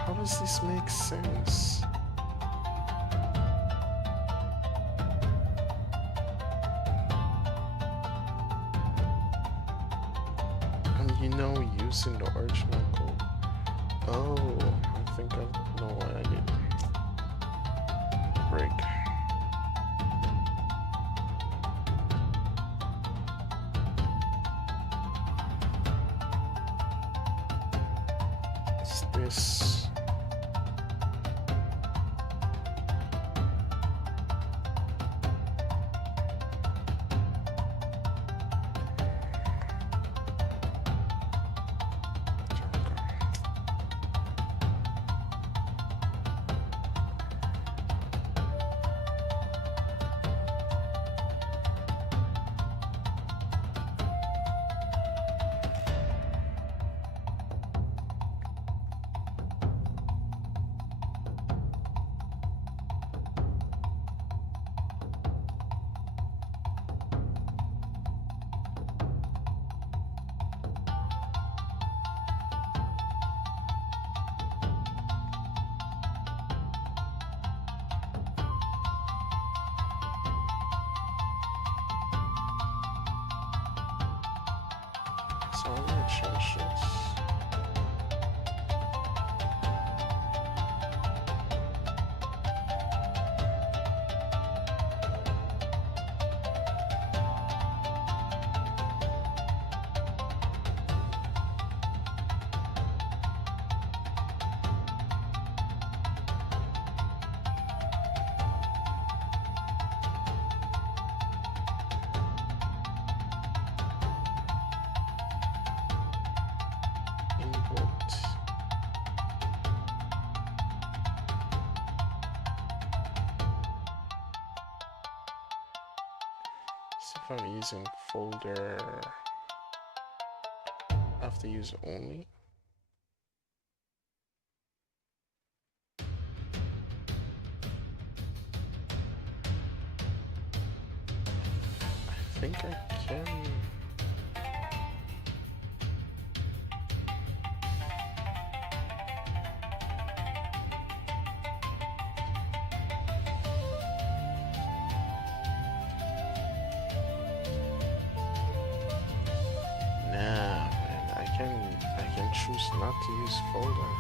How does this make sense? And using the original code. Oh, I think I know why I did. Break. It's this. So I'm gonna change this. If I'm using folder, I have to use only. I think I can. I can choose not to use folder.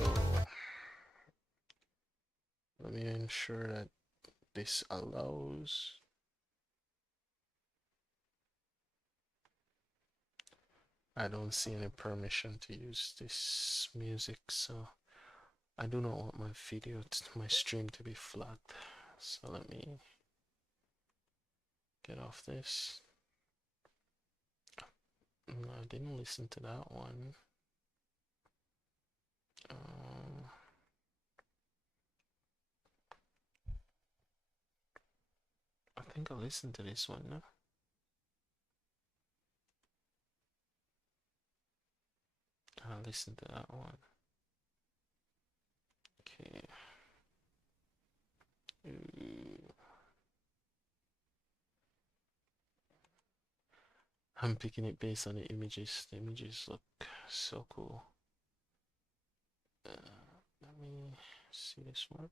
Oh, let me ensure that this allows. I don't see any permission to use this music, so I do not want my video, my stream to be flagged. So let me get off this. No, I didn't listen to that one. I think I listened to this one, no? I listened to that one. Okay. Ooh. I'm picking it based on the images. The images look so cool. Let me see this one.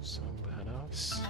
Some badass.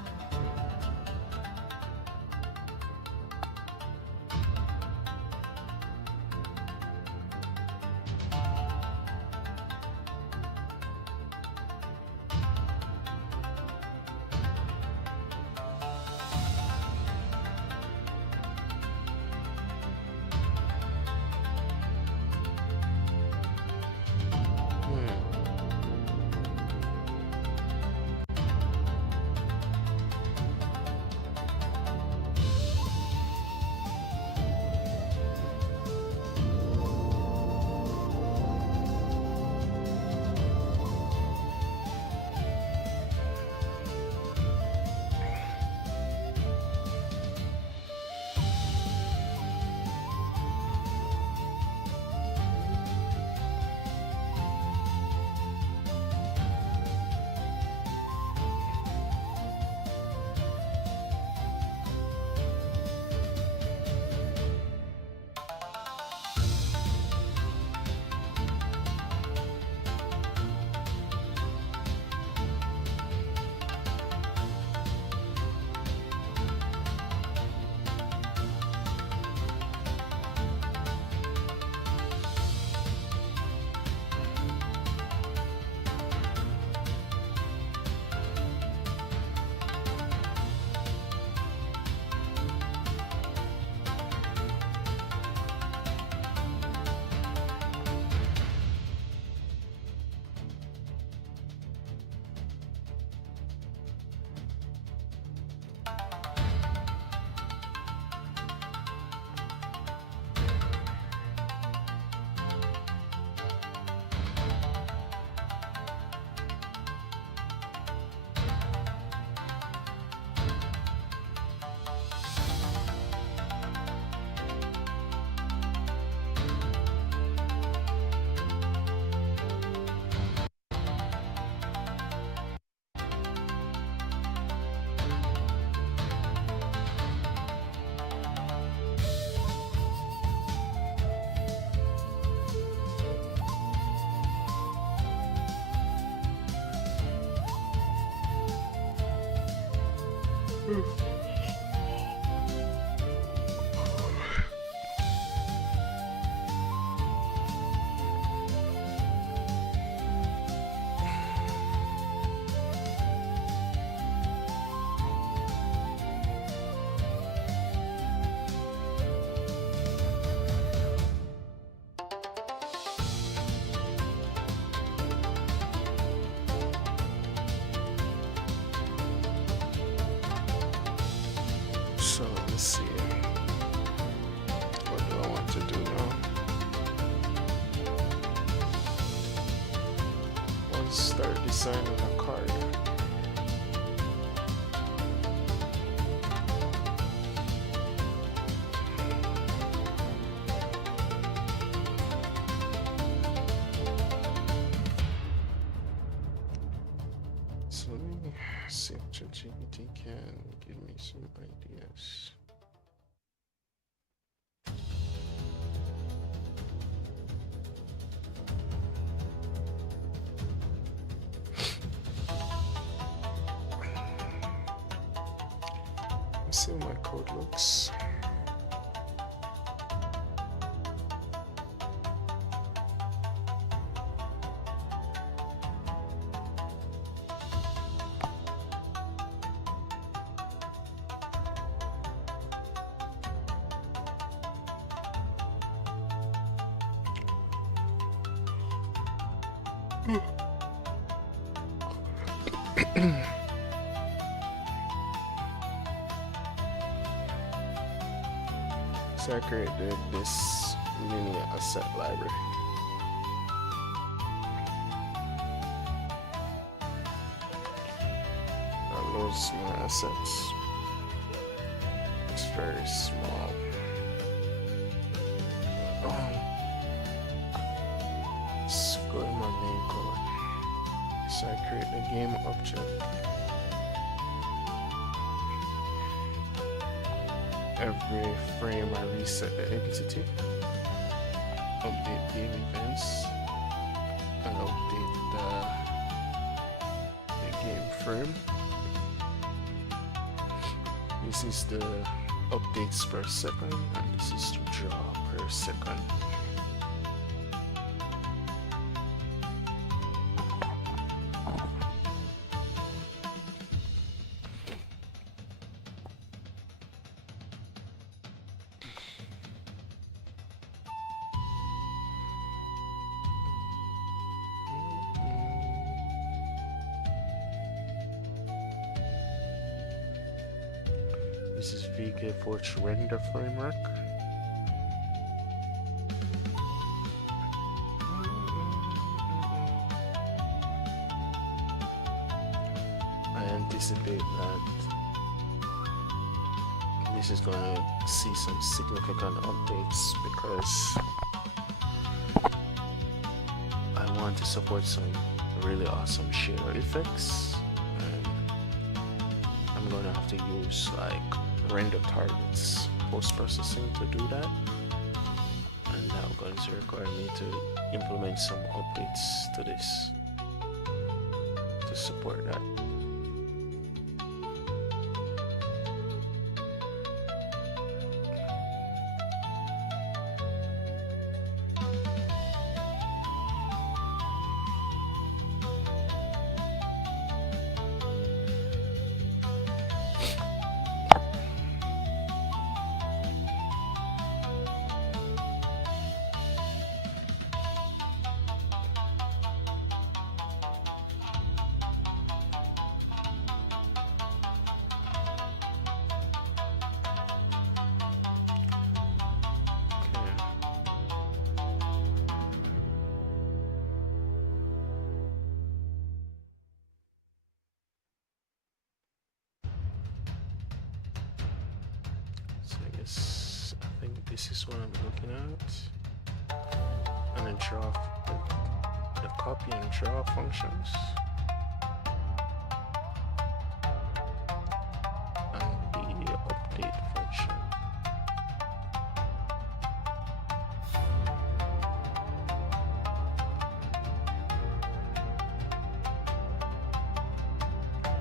So let's see. What do I want to do now? Let's start designing a card. So let me see if ChatGPT can give me some ideas. Let's see how my code looks. So I created this mini asset library. That loads my assets. It's very small. Let's go in my main code. So I create a game object. Every frame I reset the entity, update game events, and update the game frame. This is the updates per second, and this is the draw per second. This is VkForge render framework. I anticipate that this is going to see some significant updates because I want to support some really awesome shader effects, and I'm going to have to use like render targets post-processing to do that, and now going to require me to implement some updates to this to support that. I think this is what I'm looking at, and then draw the copy and draw functions, and the update function.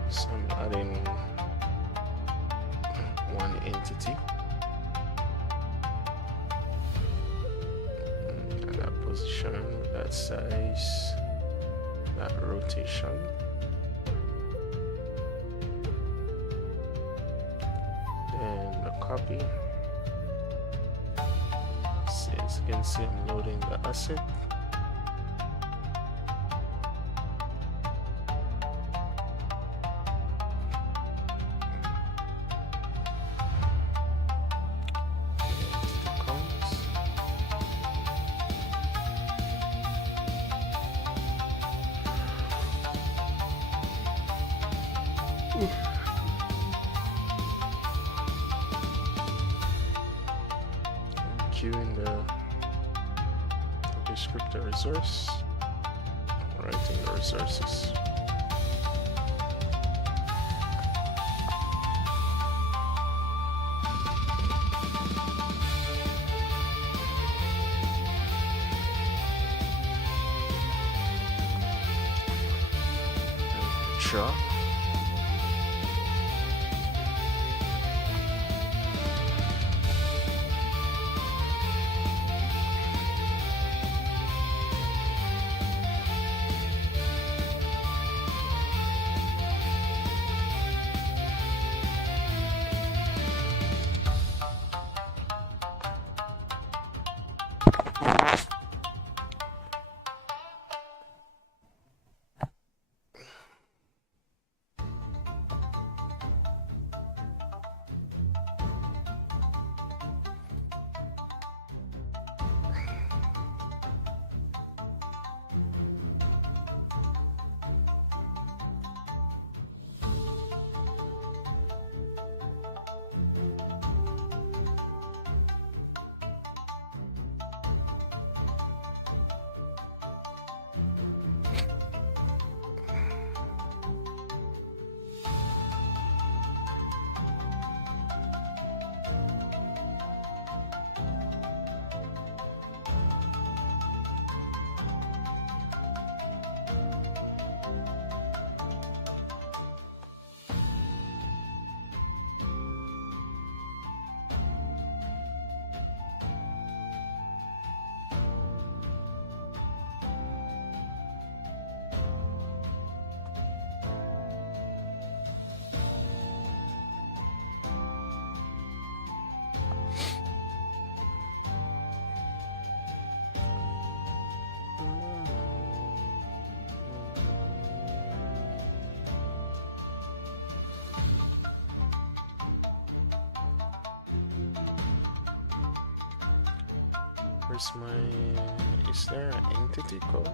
So I'm adding one entity. And that position, that size, that rotation. Then the copy. So as you can see, I'm loading the asset. Queuing the descriptor resource, writing the resources. Draw. Where's my, is there an entity code?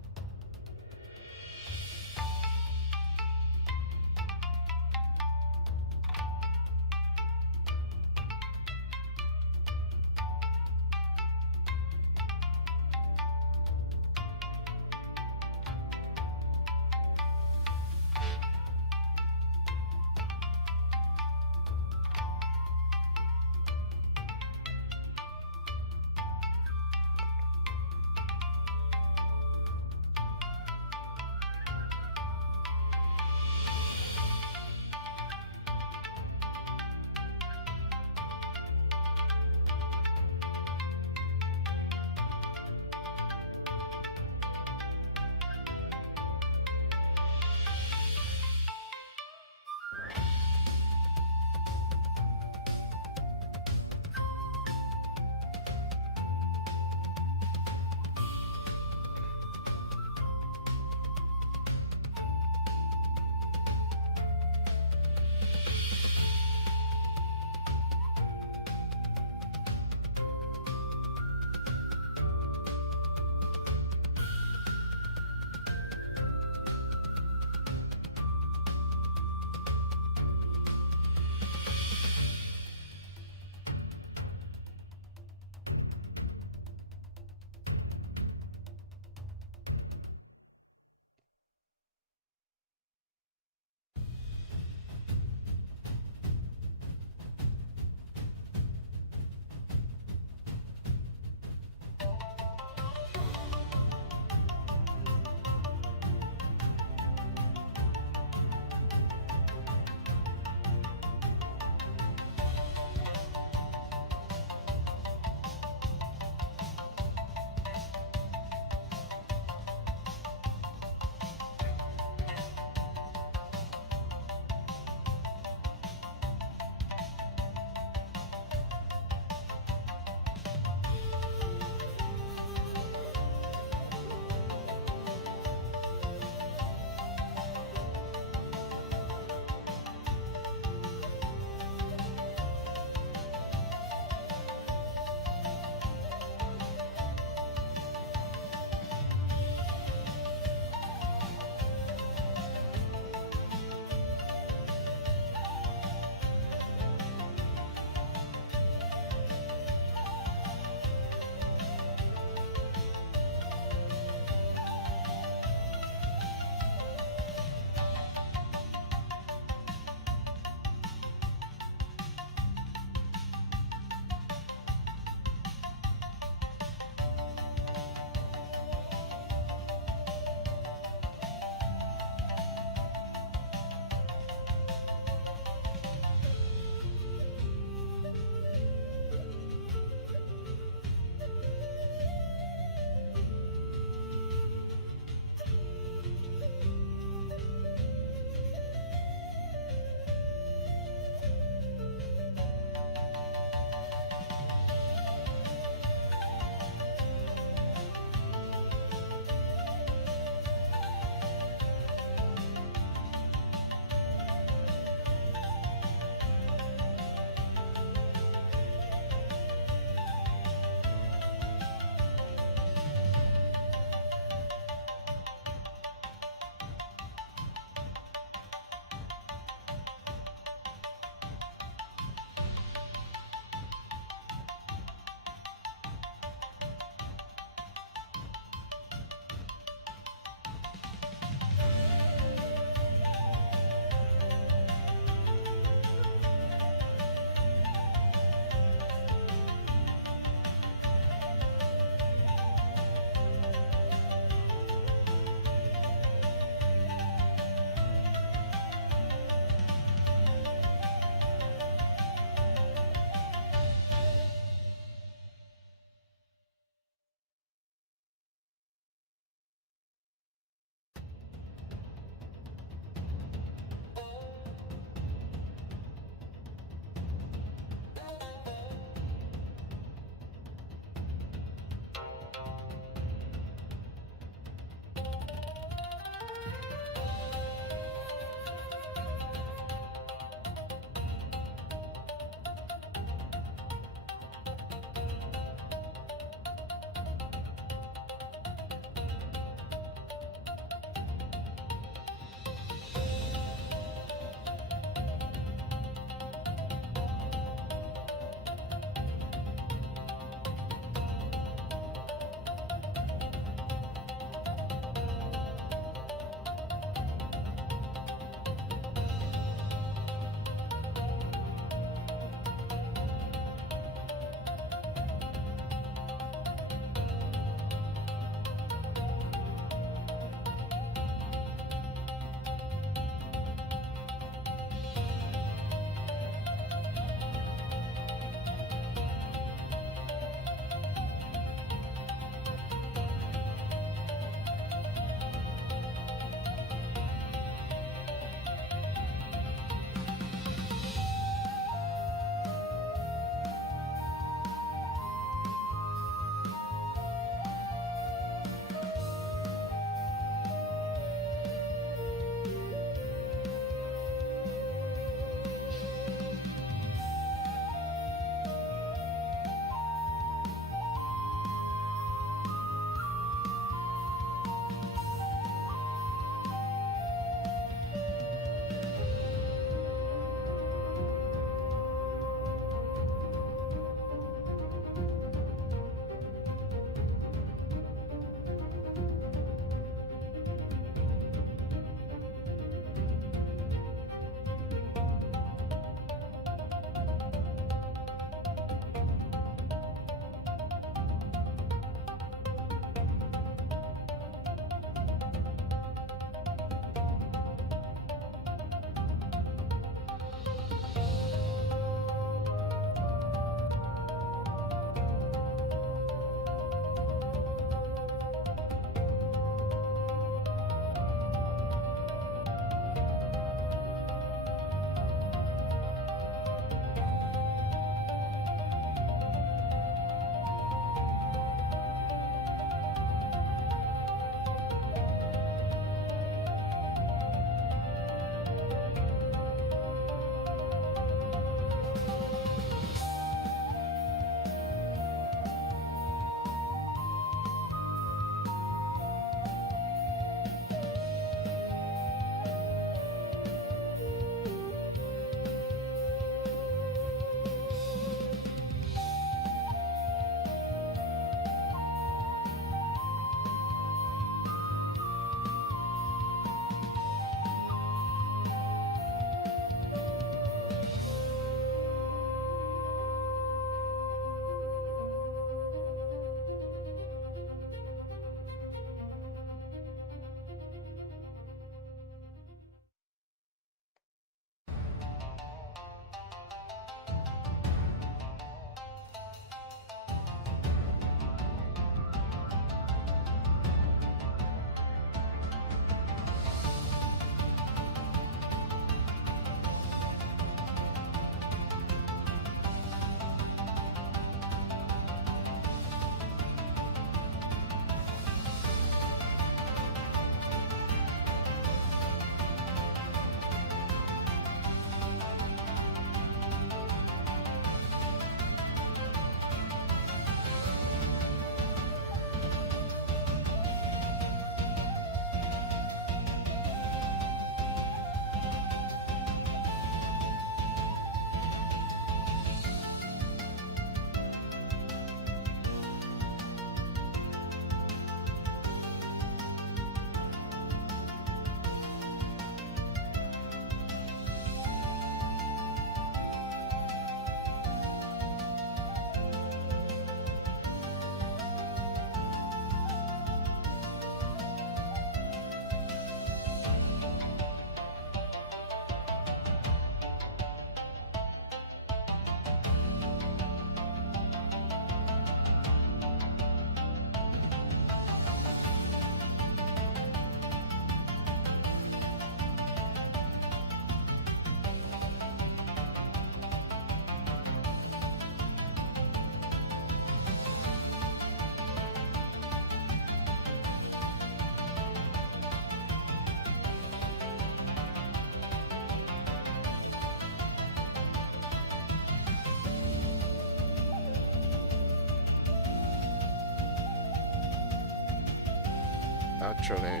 actually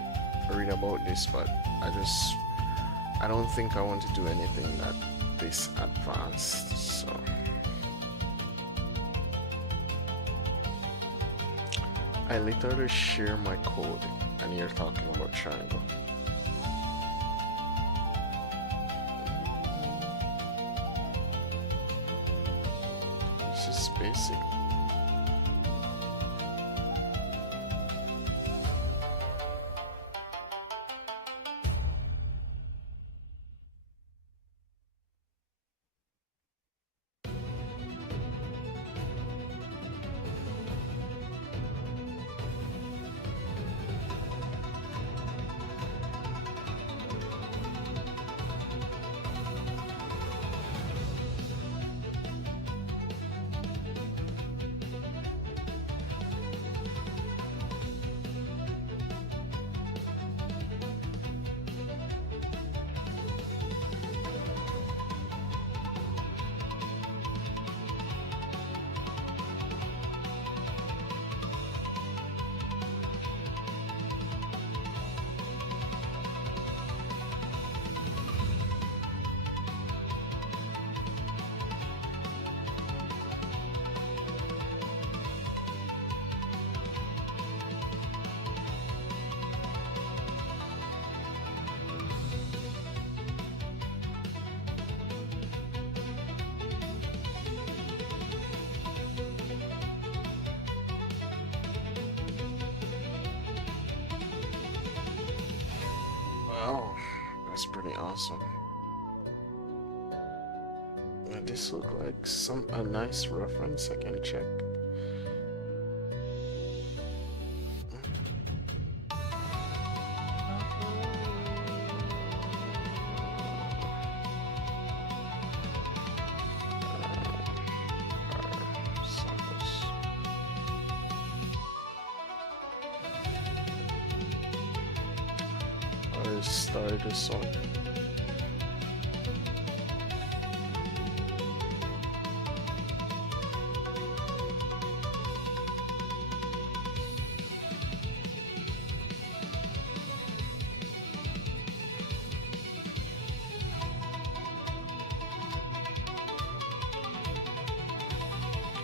read about this, but I don't think I want to do anything that this advanced. So I literally share my code, and you're talking about triangle. This is basic. Wow, that's pretty awesome. This look like a nice reference. I can check. Start this one.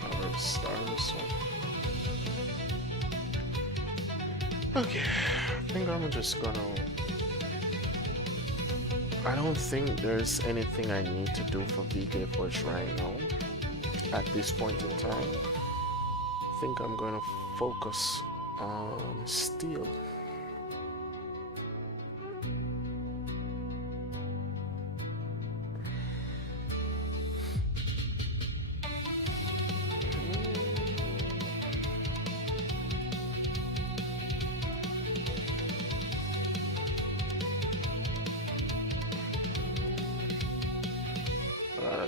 Alright, start this one. Okay, I think I'm just gonna. I don't think there's anything I need to do for VkForge right now at this point in time. I think I'm going to focus on steel.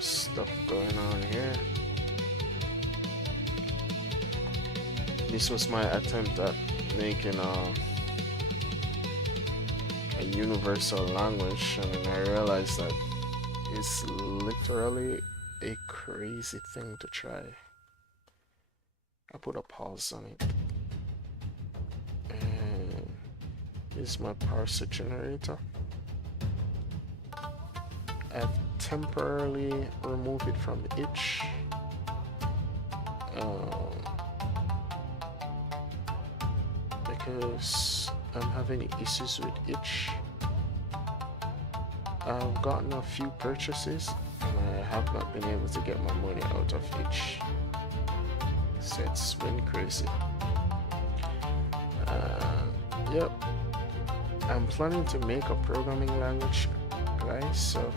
Stuff going on here. This was my attempt at making a universal language, and I realized that it's literally a crazy thing to try. I put a pause on it, and this is my parser generator. I've temporarily removed it from itch. Because I'm having issues with itch. I've gotten a few purchases and I have not been able to get my money out of itch. So it's been crazy. Yep. I'm planning to make a programming language, guys, so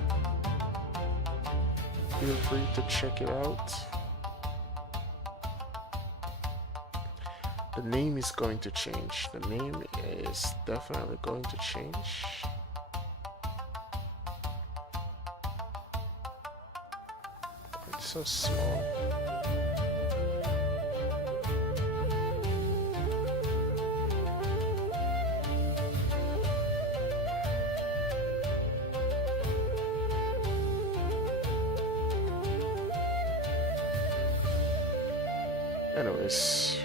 feel free to check it out. The name is going to change. The name is definitely going to change. It's so small. Anyways,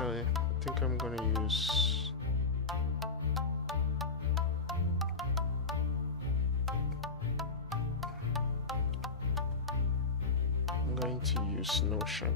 Actually, I think I'm gonna use Notion.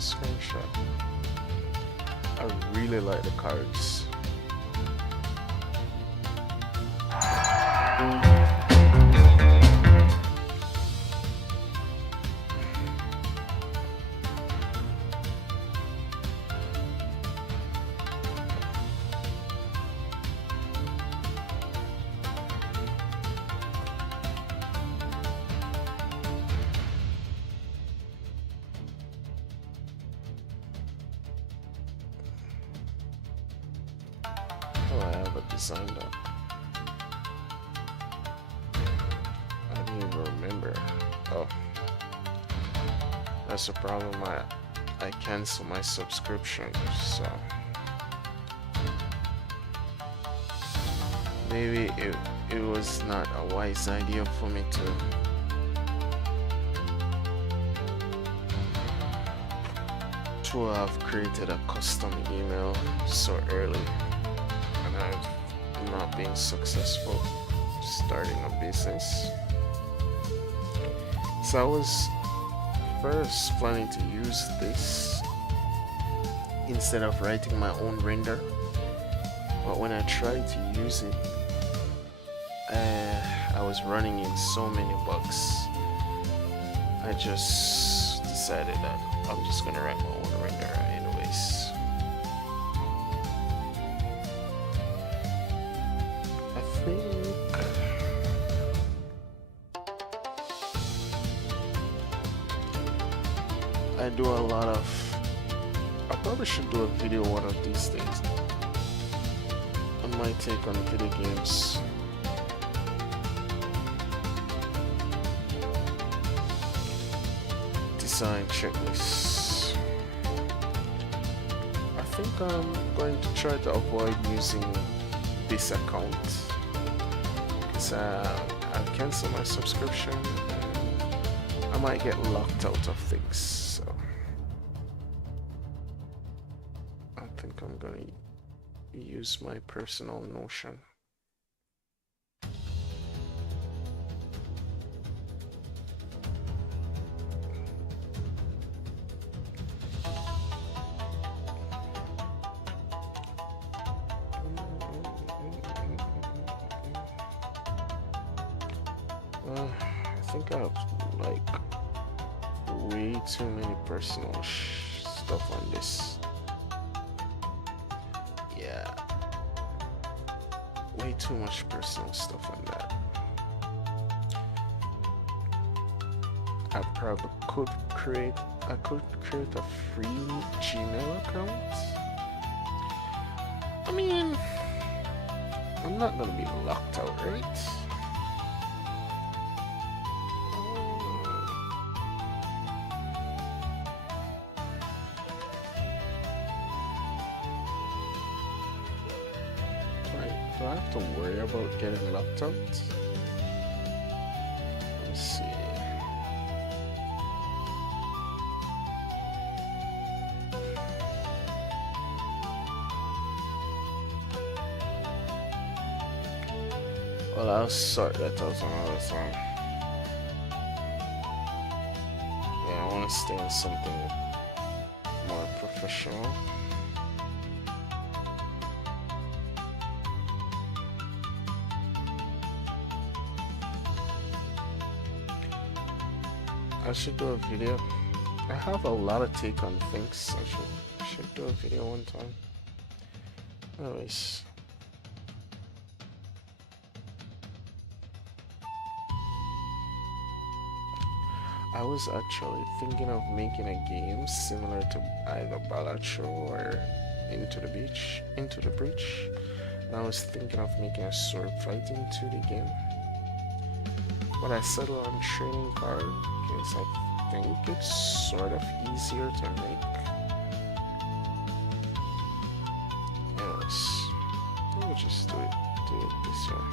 Screenshot. I really like the cards. Signed up. I didn't even remember. Oh, that's a problem. I canceled my subscription, so maybe it was not a wise idea for me to have created a custom email so early, and I've not being successful starting a business. So I was first planning to use this instead of writing my own render, but when I tried to use it, I was running in so many bugs. I just decided that I'm just gonna write my own render anyways. I do a lot of. I probably should do a video one of these days on my take on video games. Design checklists. I think I'm going to try to avoid using this account because I'll cancel my subscription and I might get locked out of things. So gonna use my personal Notion. I think I have like way too many personal stuff on this. Yeah, way too much personal stuff on that. I probably could create a free Gmail account. I mean, I'm not gonna be locked out, right? Do I have to worry about getting locked out? Let's see. Well, I'll sort that out another time. Yeah, I want to stay on something more professional. I should do a video. I have a lot of take on things. I should do a video one time. Anyways. I was actually thinking of making a game similar to either Balatro or Into the Breach. And I was thinking of making a sword fighting 2D game. But I settled on trading card because I think it's sort of easier to make. Anyways, let me just do it this way.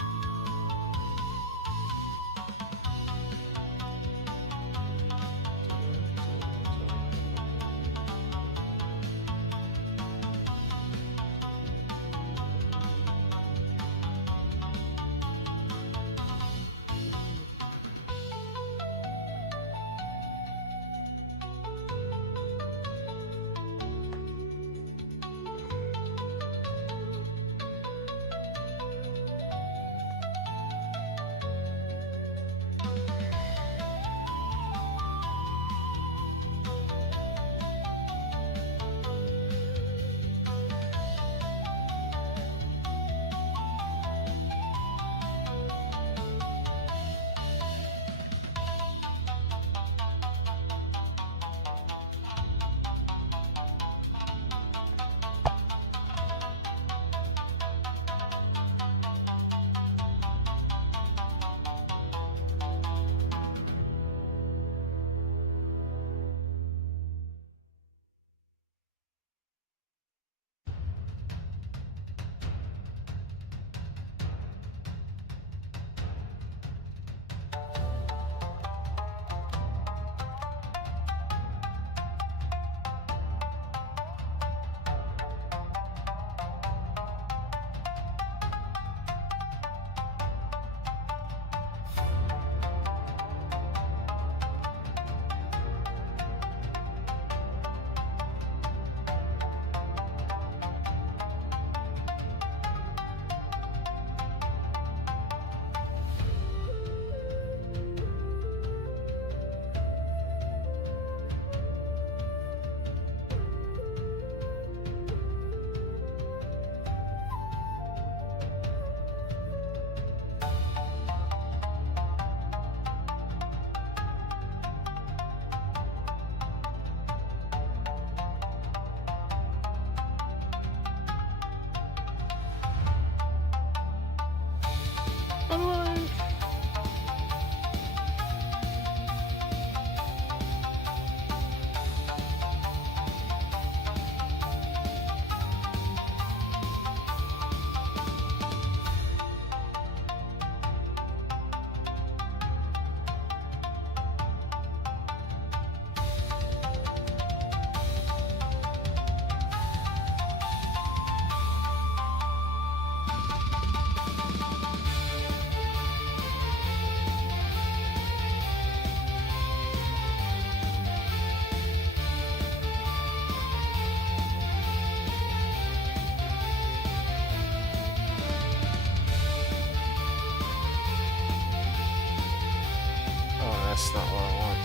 That's not what I want.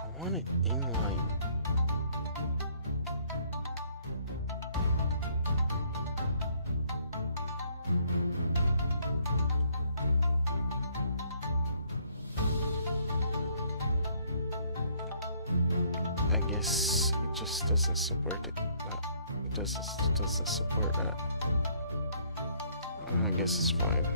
I want it inline. I guess it just doesn't support it. It doesn't support that. I guess it's fine.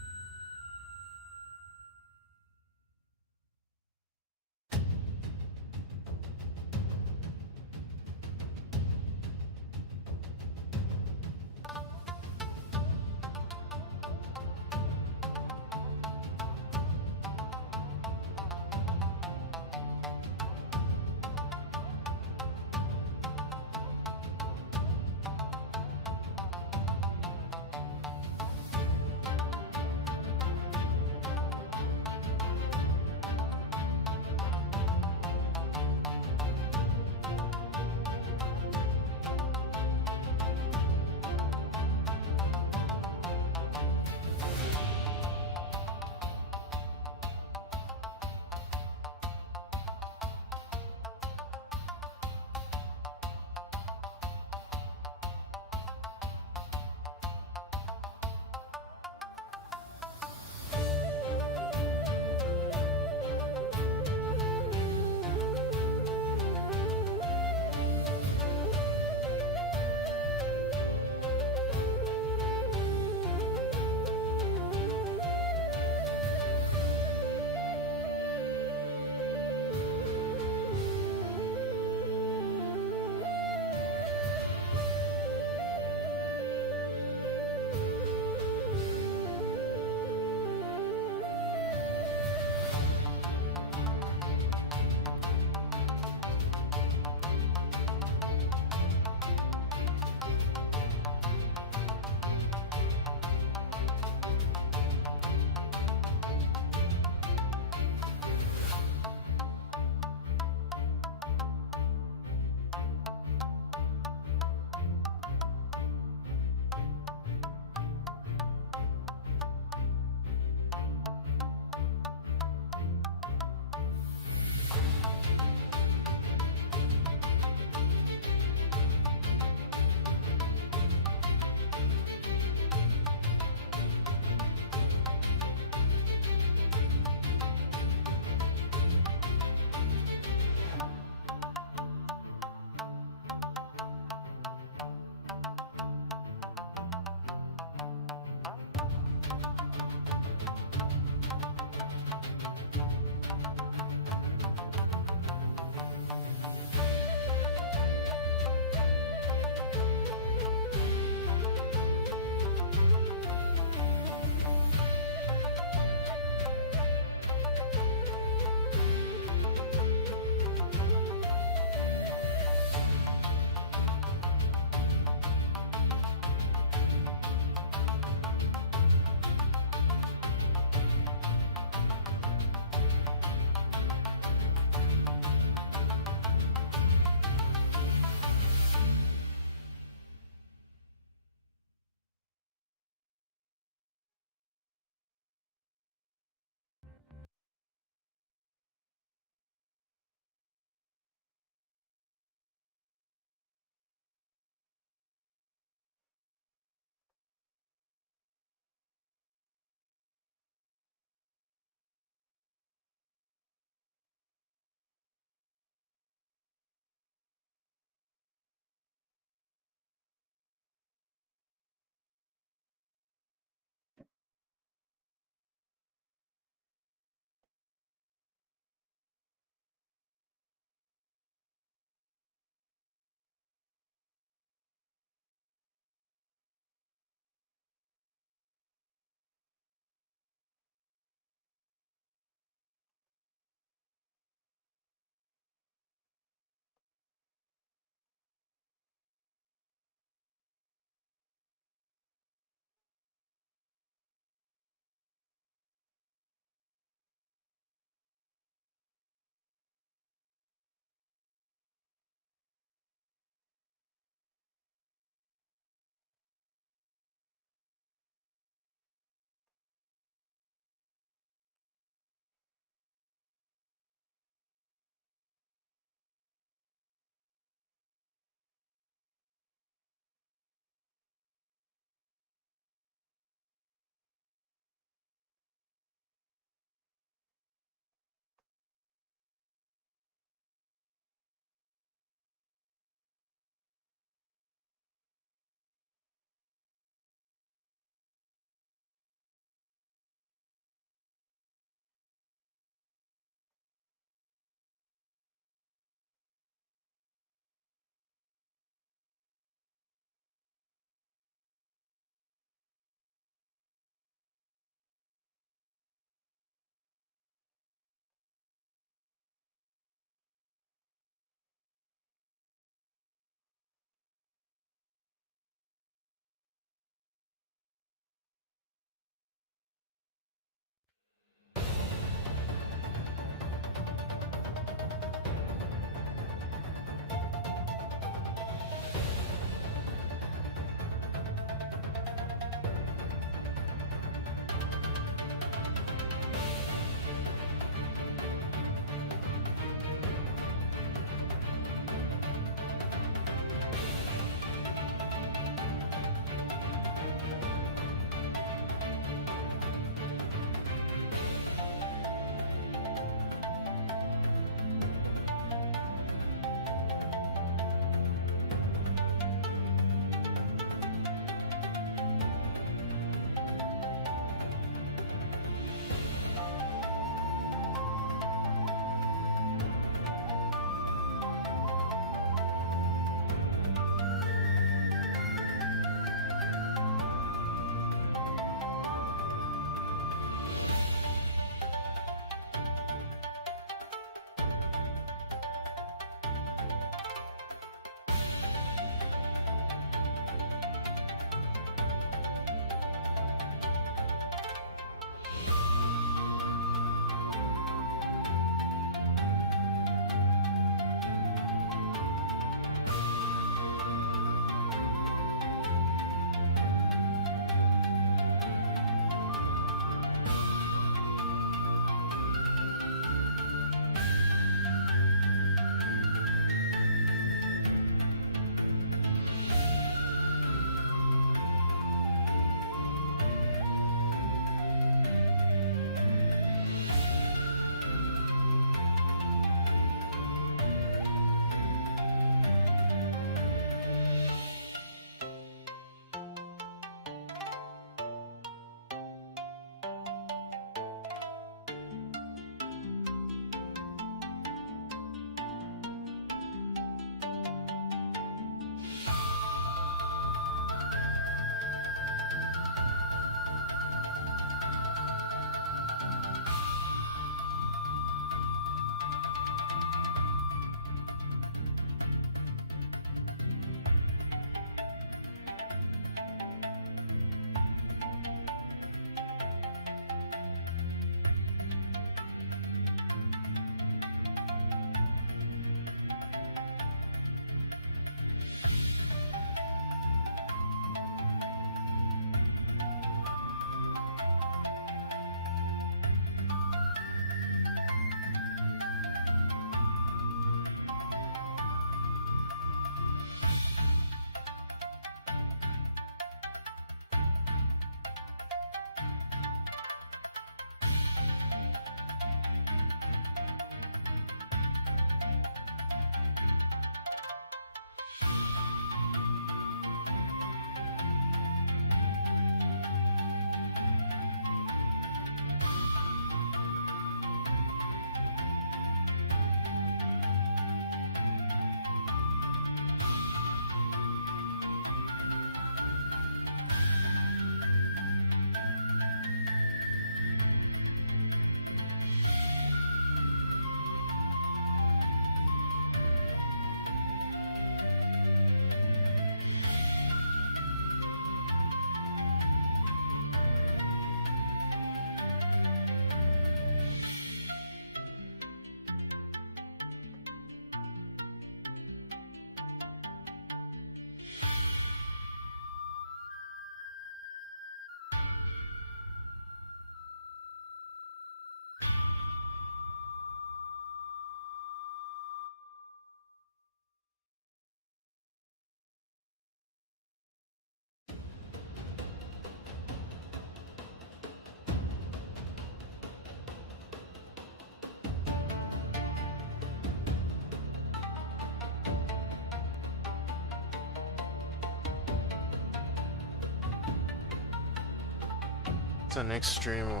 So next stream,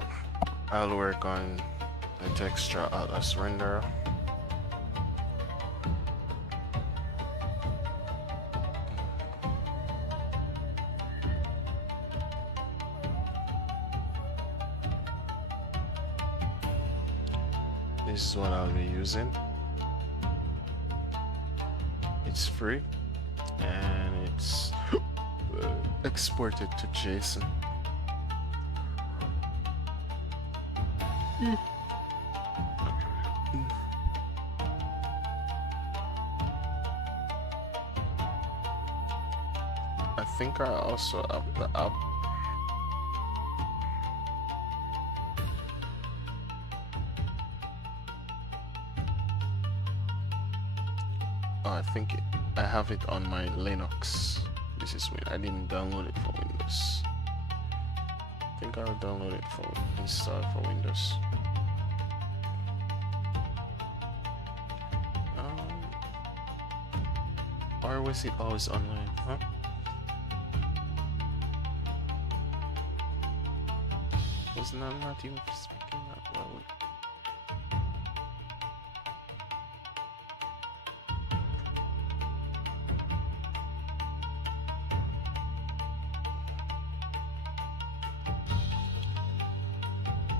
I'll work on the texture atlas renderer. This is what I'll be using. It's free and it's exported to JSON. I think I also have the app. Oh, I think I have it on my Linux. This is weird. I didn't download it for Windows. I think I'll download it for install for Windows. Or was it always online, huh? Wasn't I not even speaking that loud?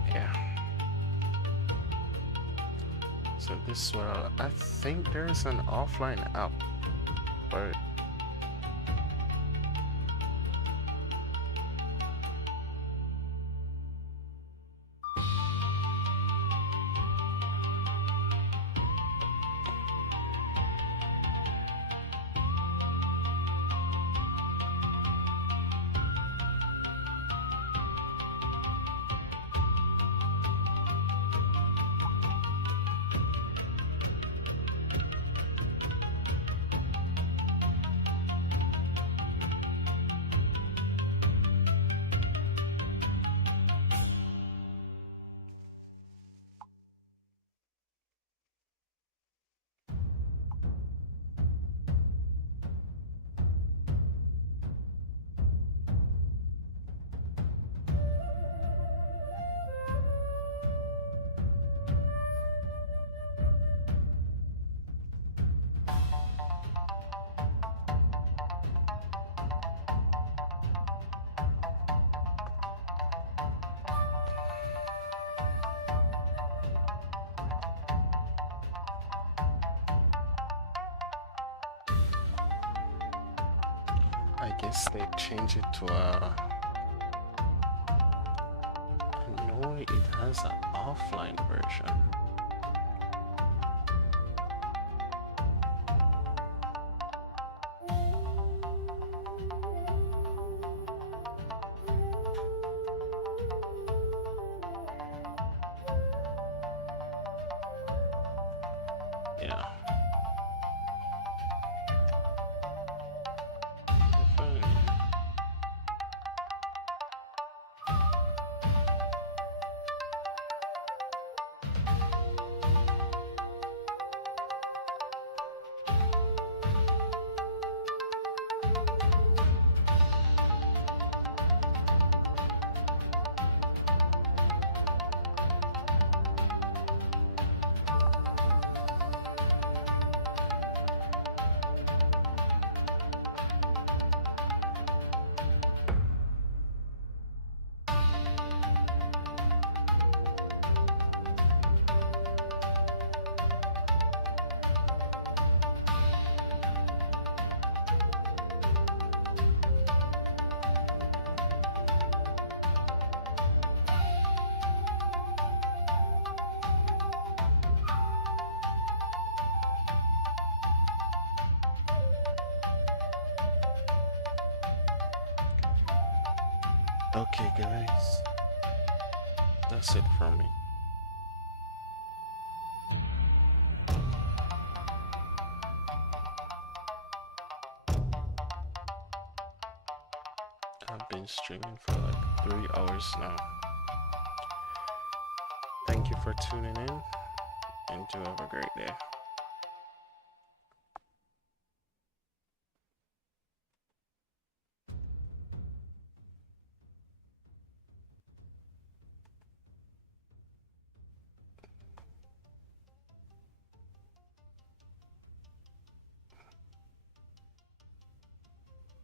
Yeah. So this is what I think there's an offline app, but I guess they changed it to a. No, it has an offline version. Yeah. Okay, guys, that's it from me. I've been streaming for like 3 hours now. Thank you for tuning in, and do have a great day.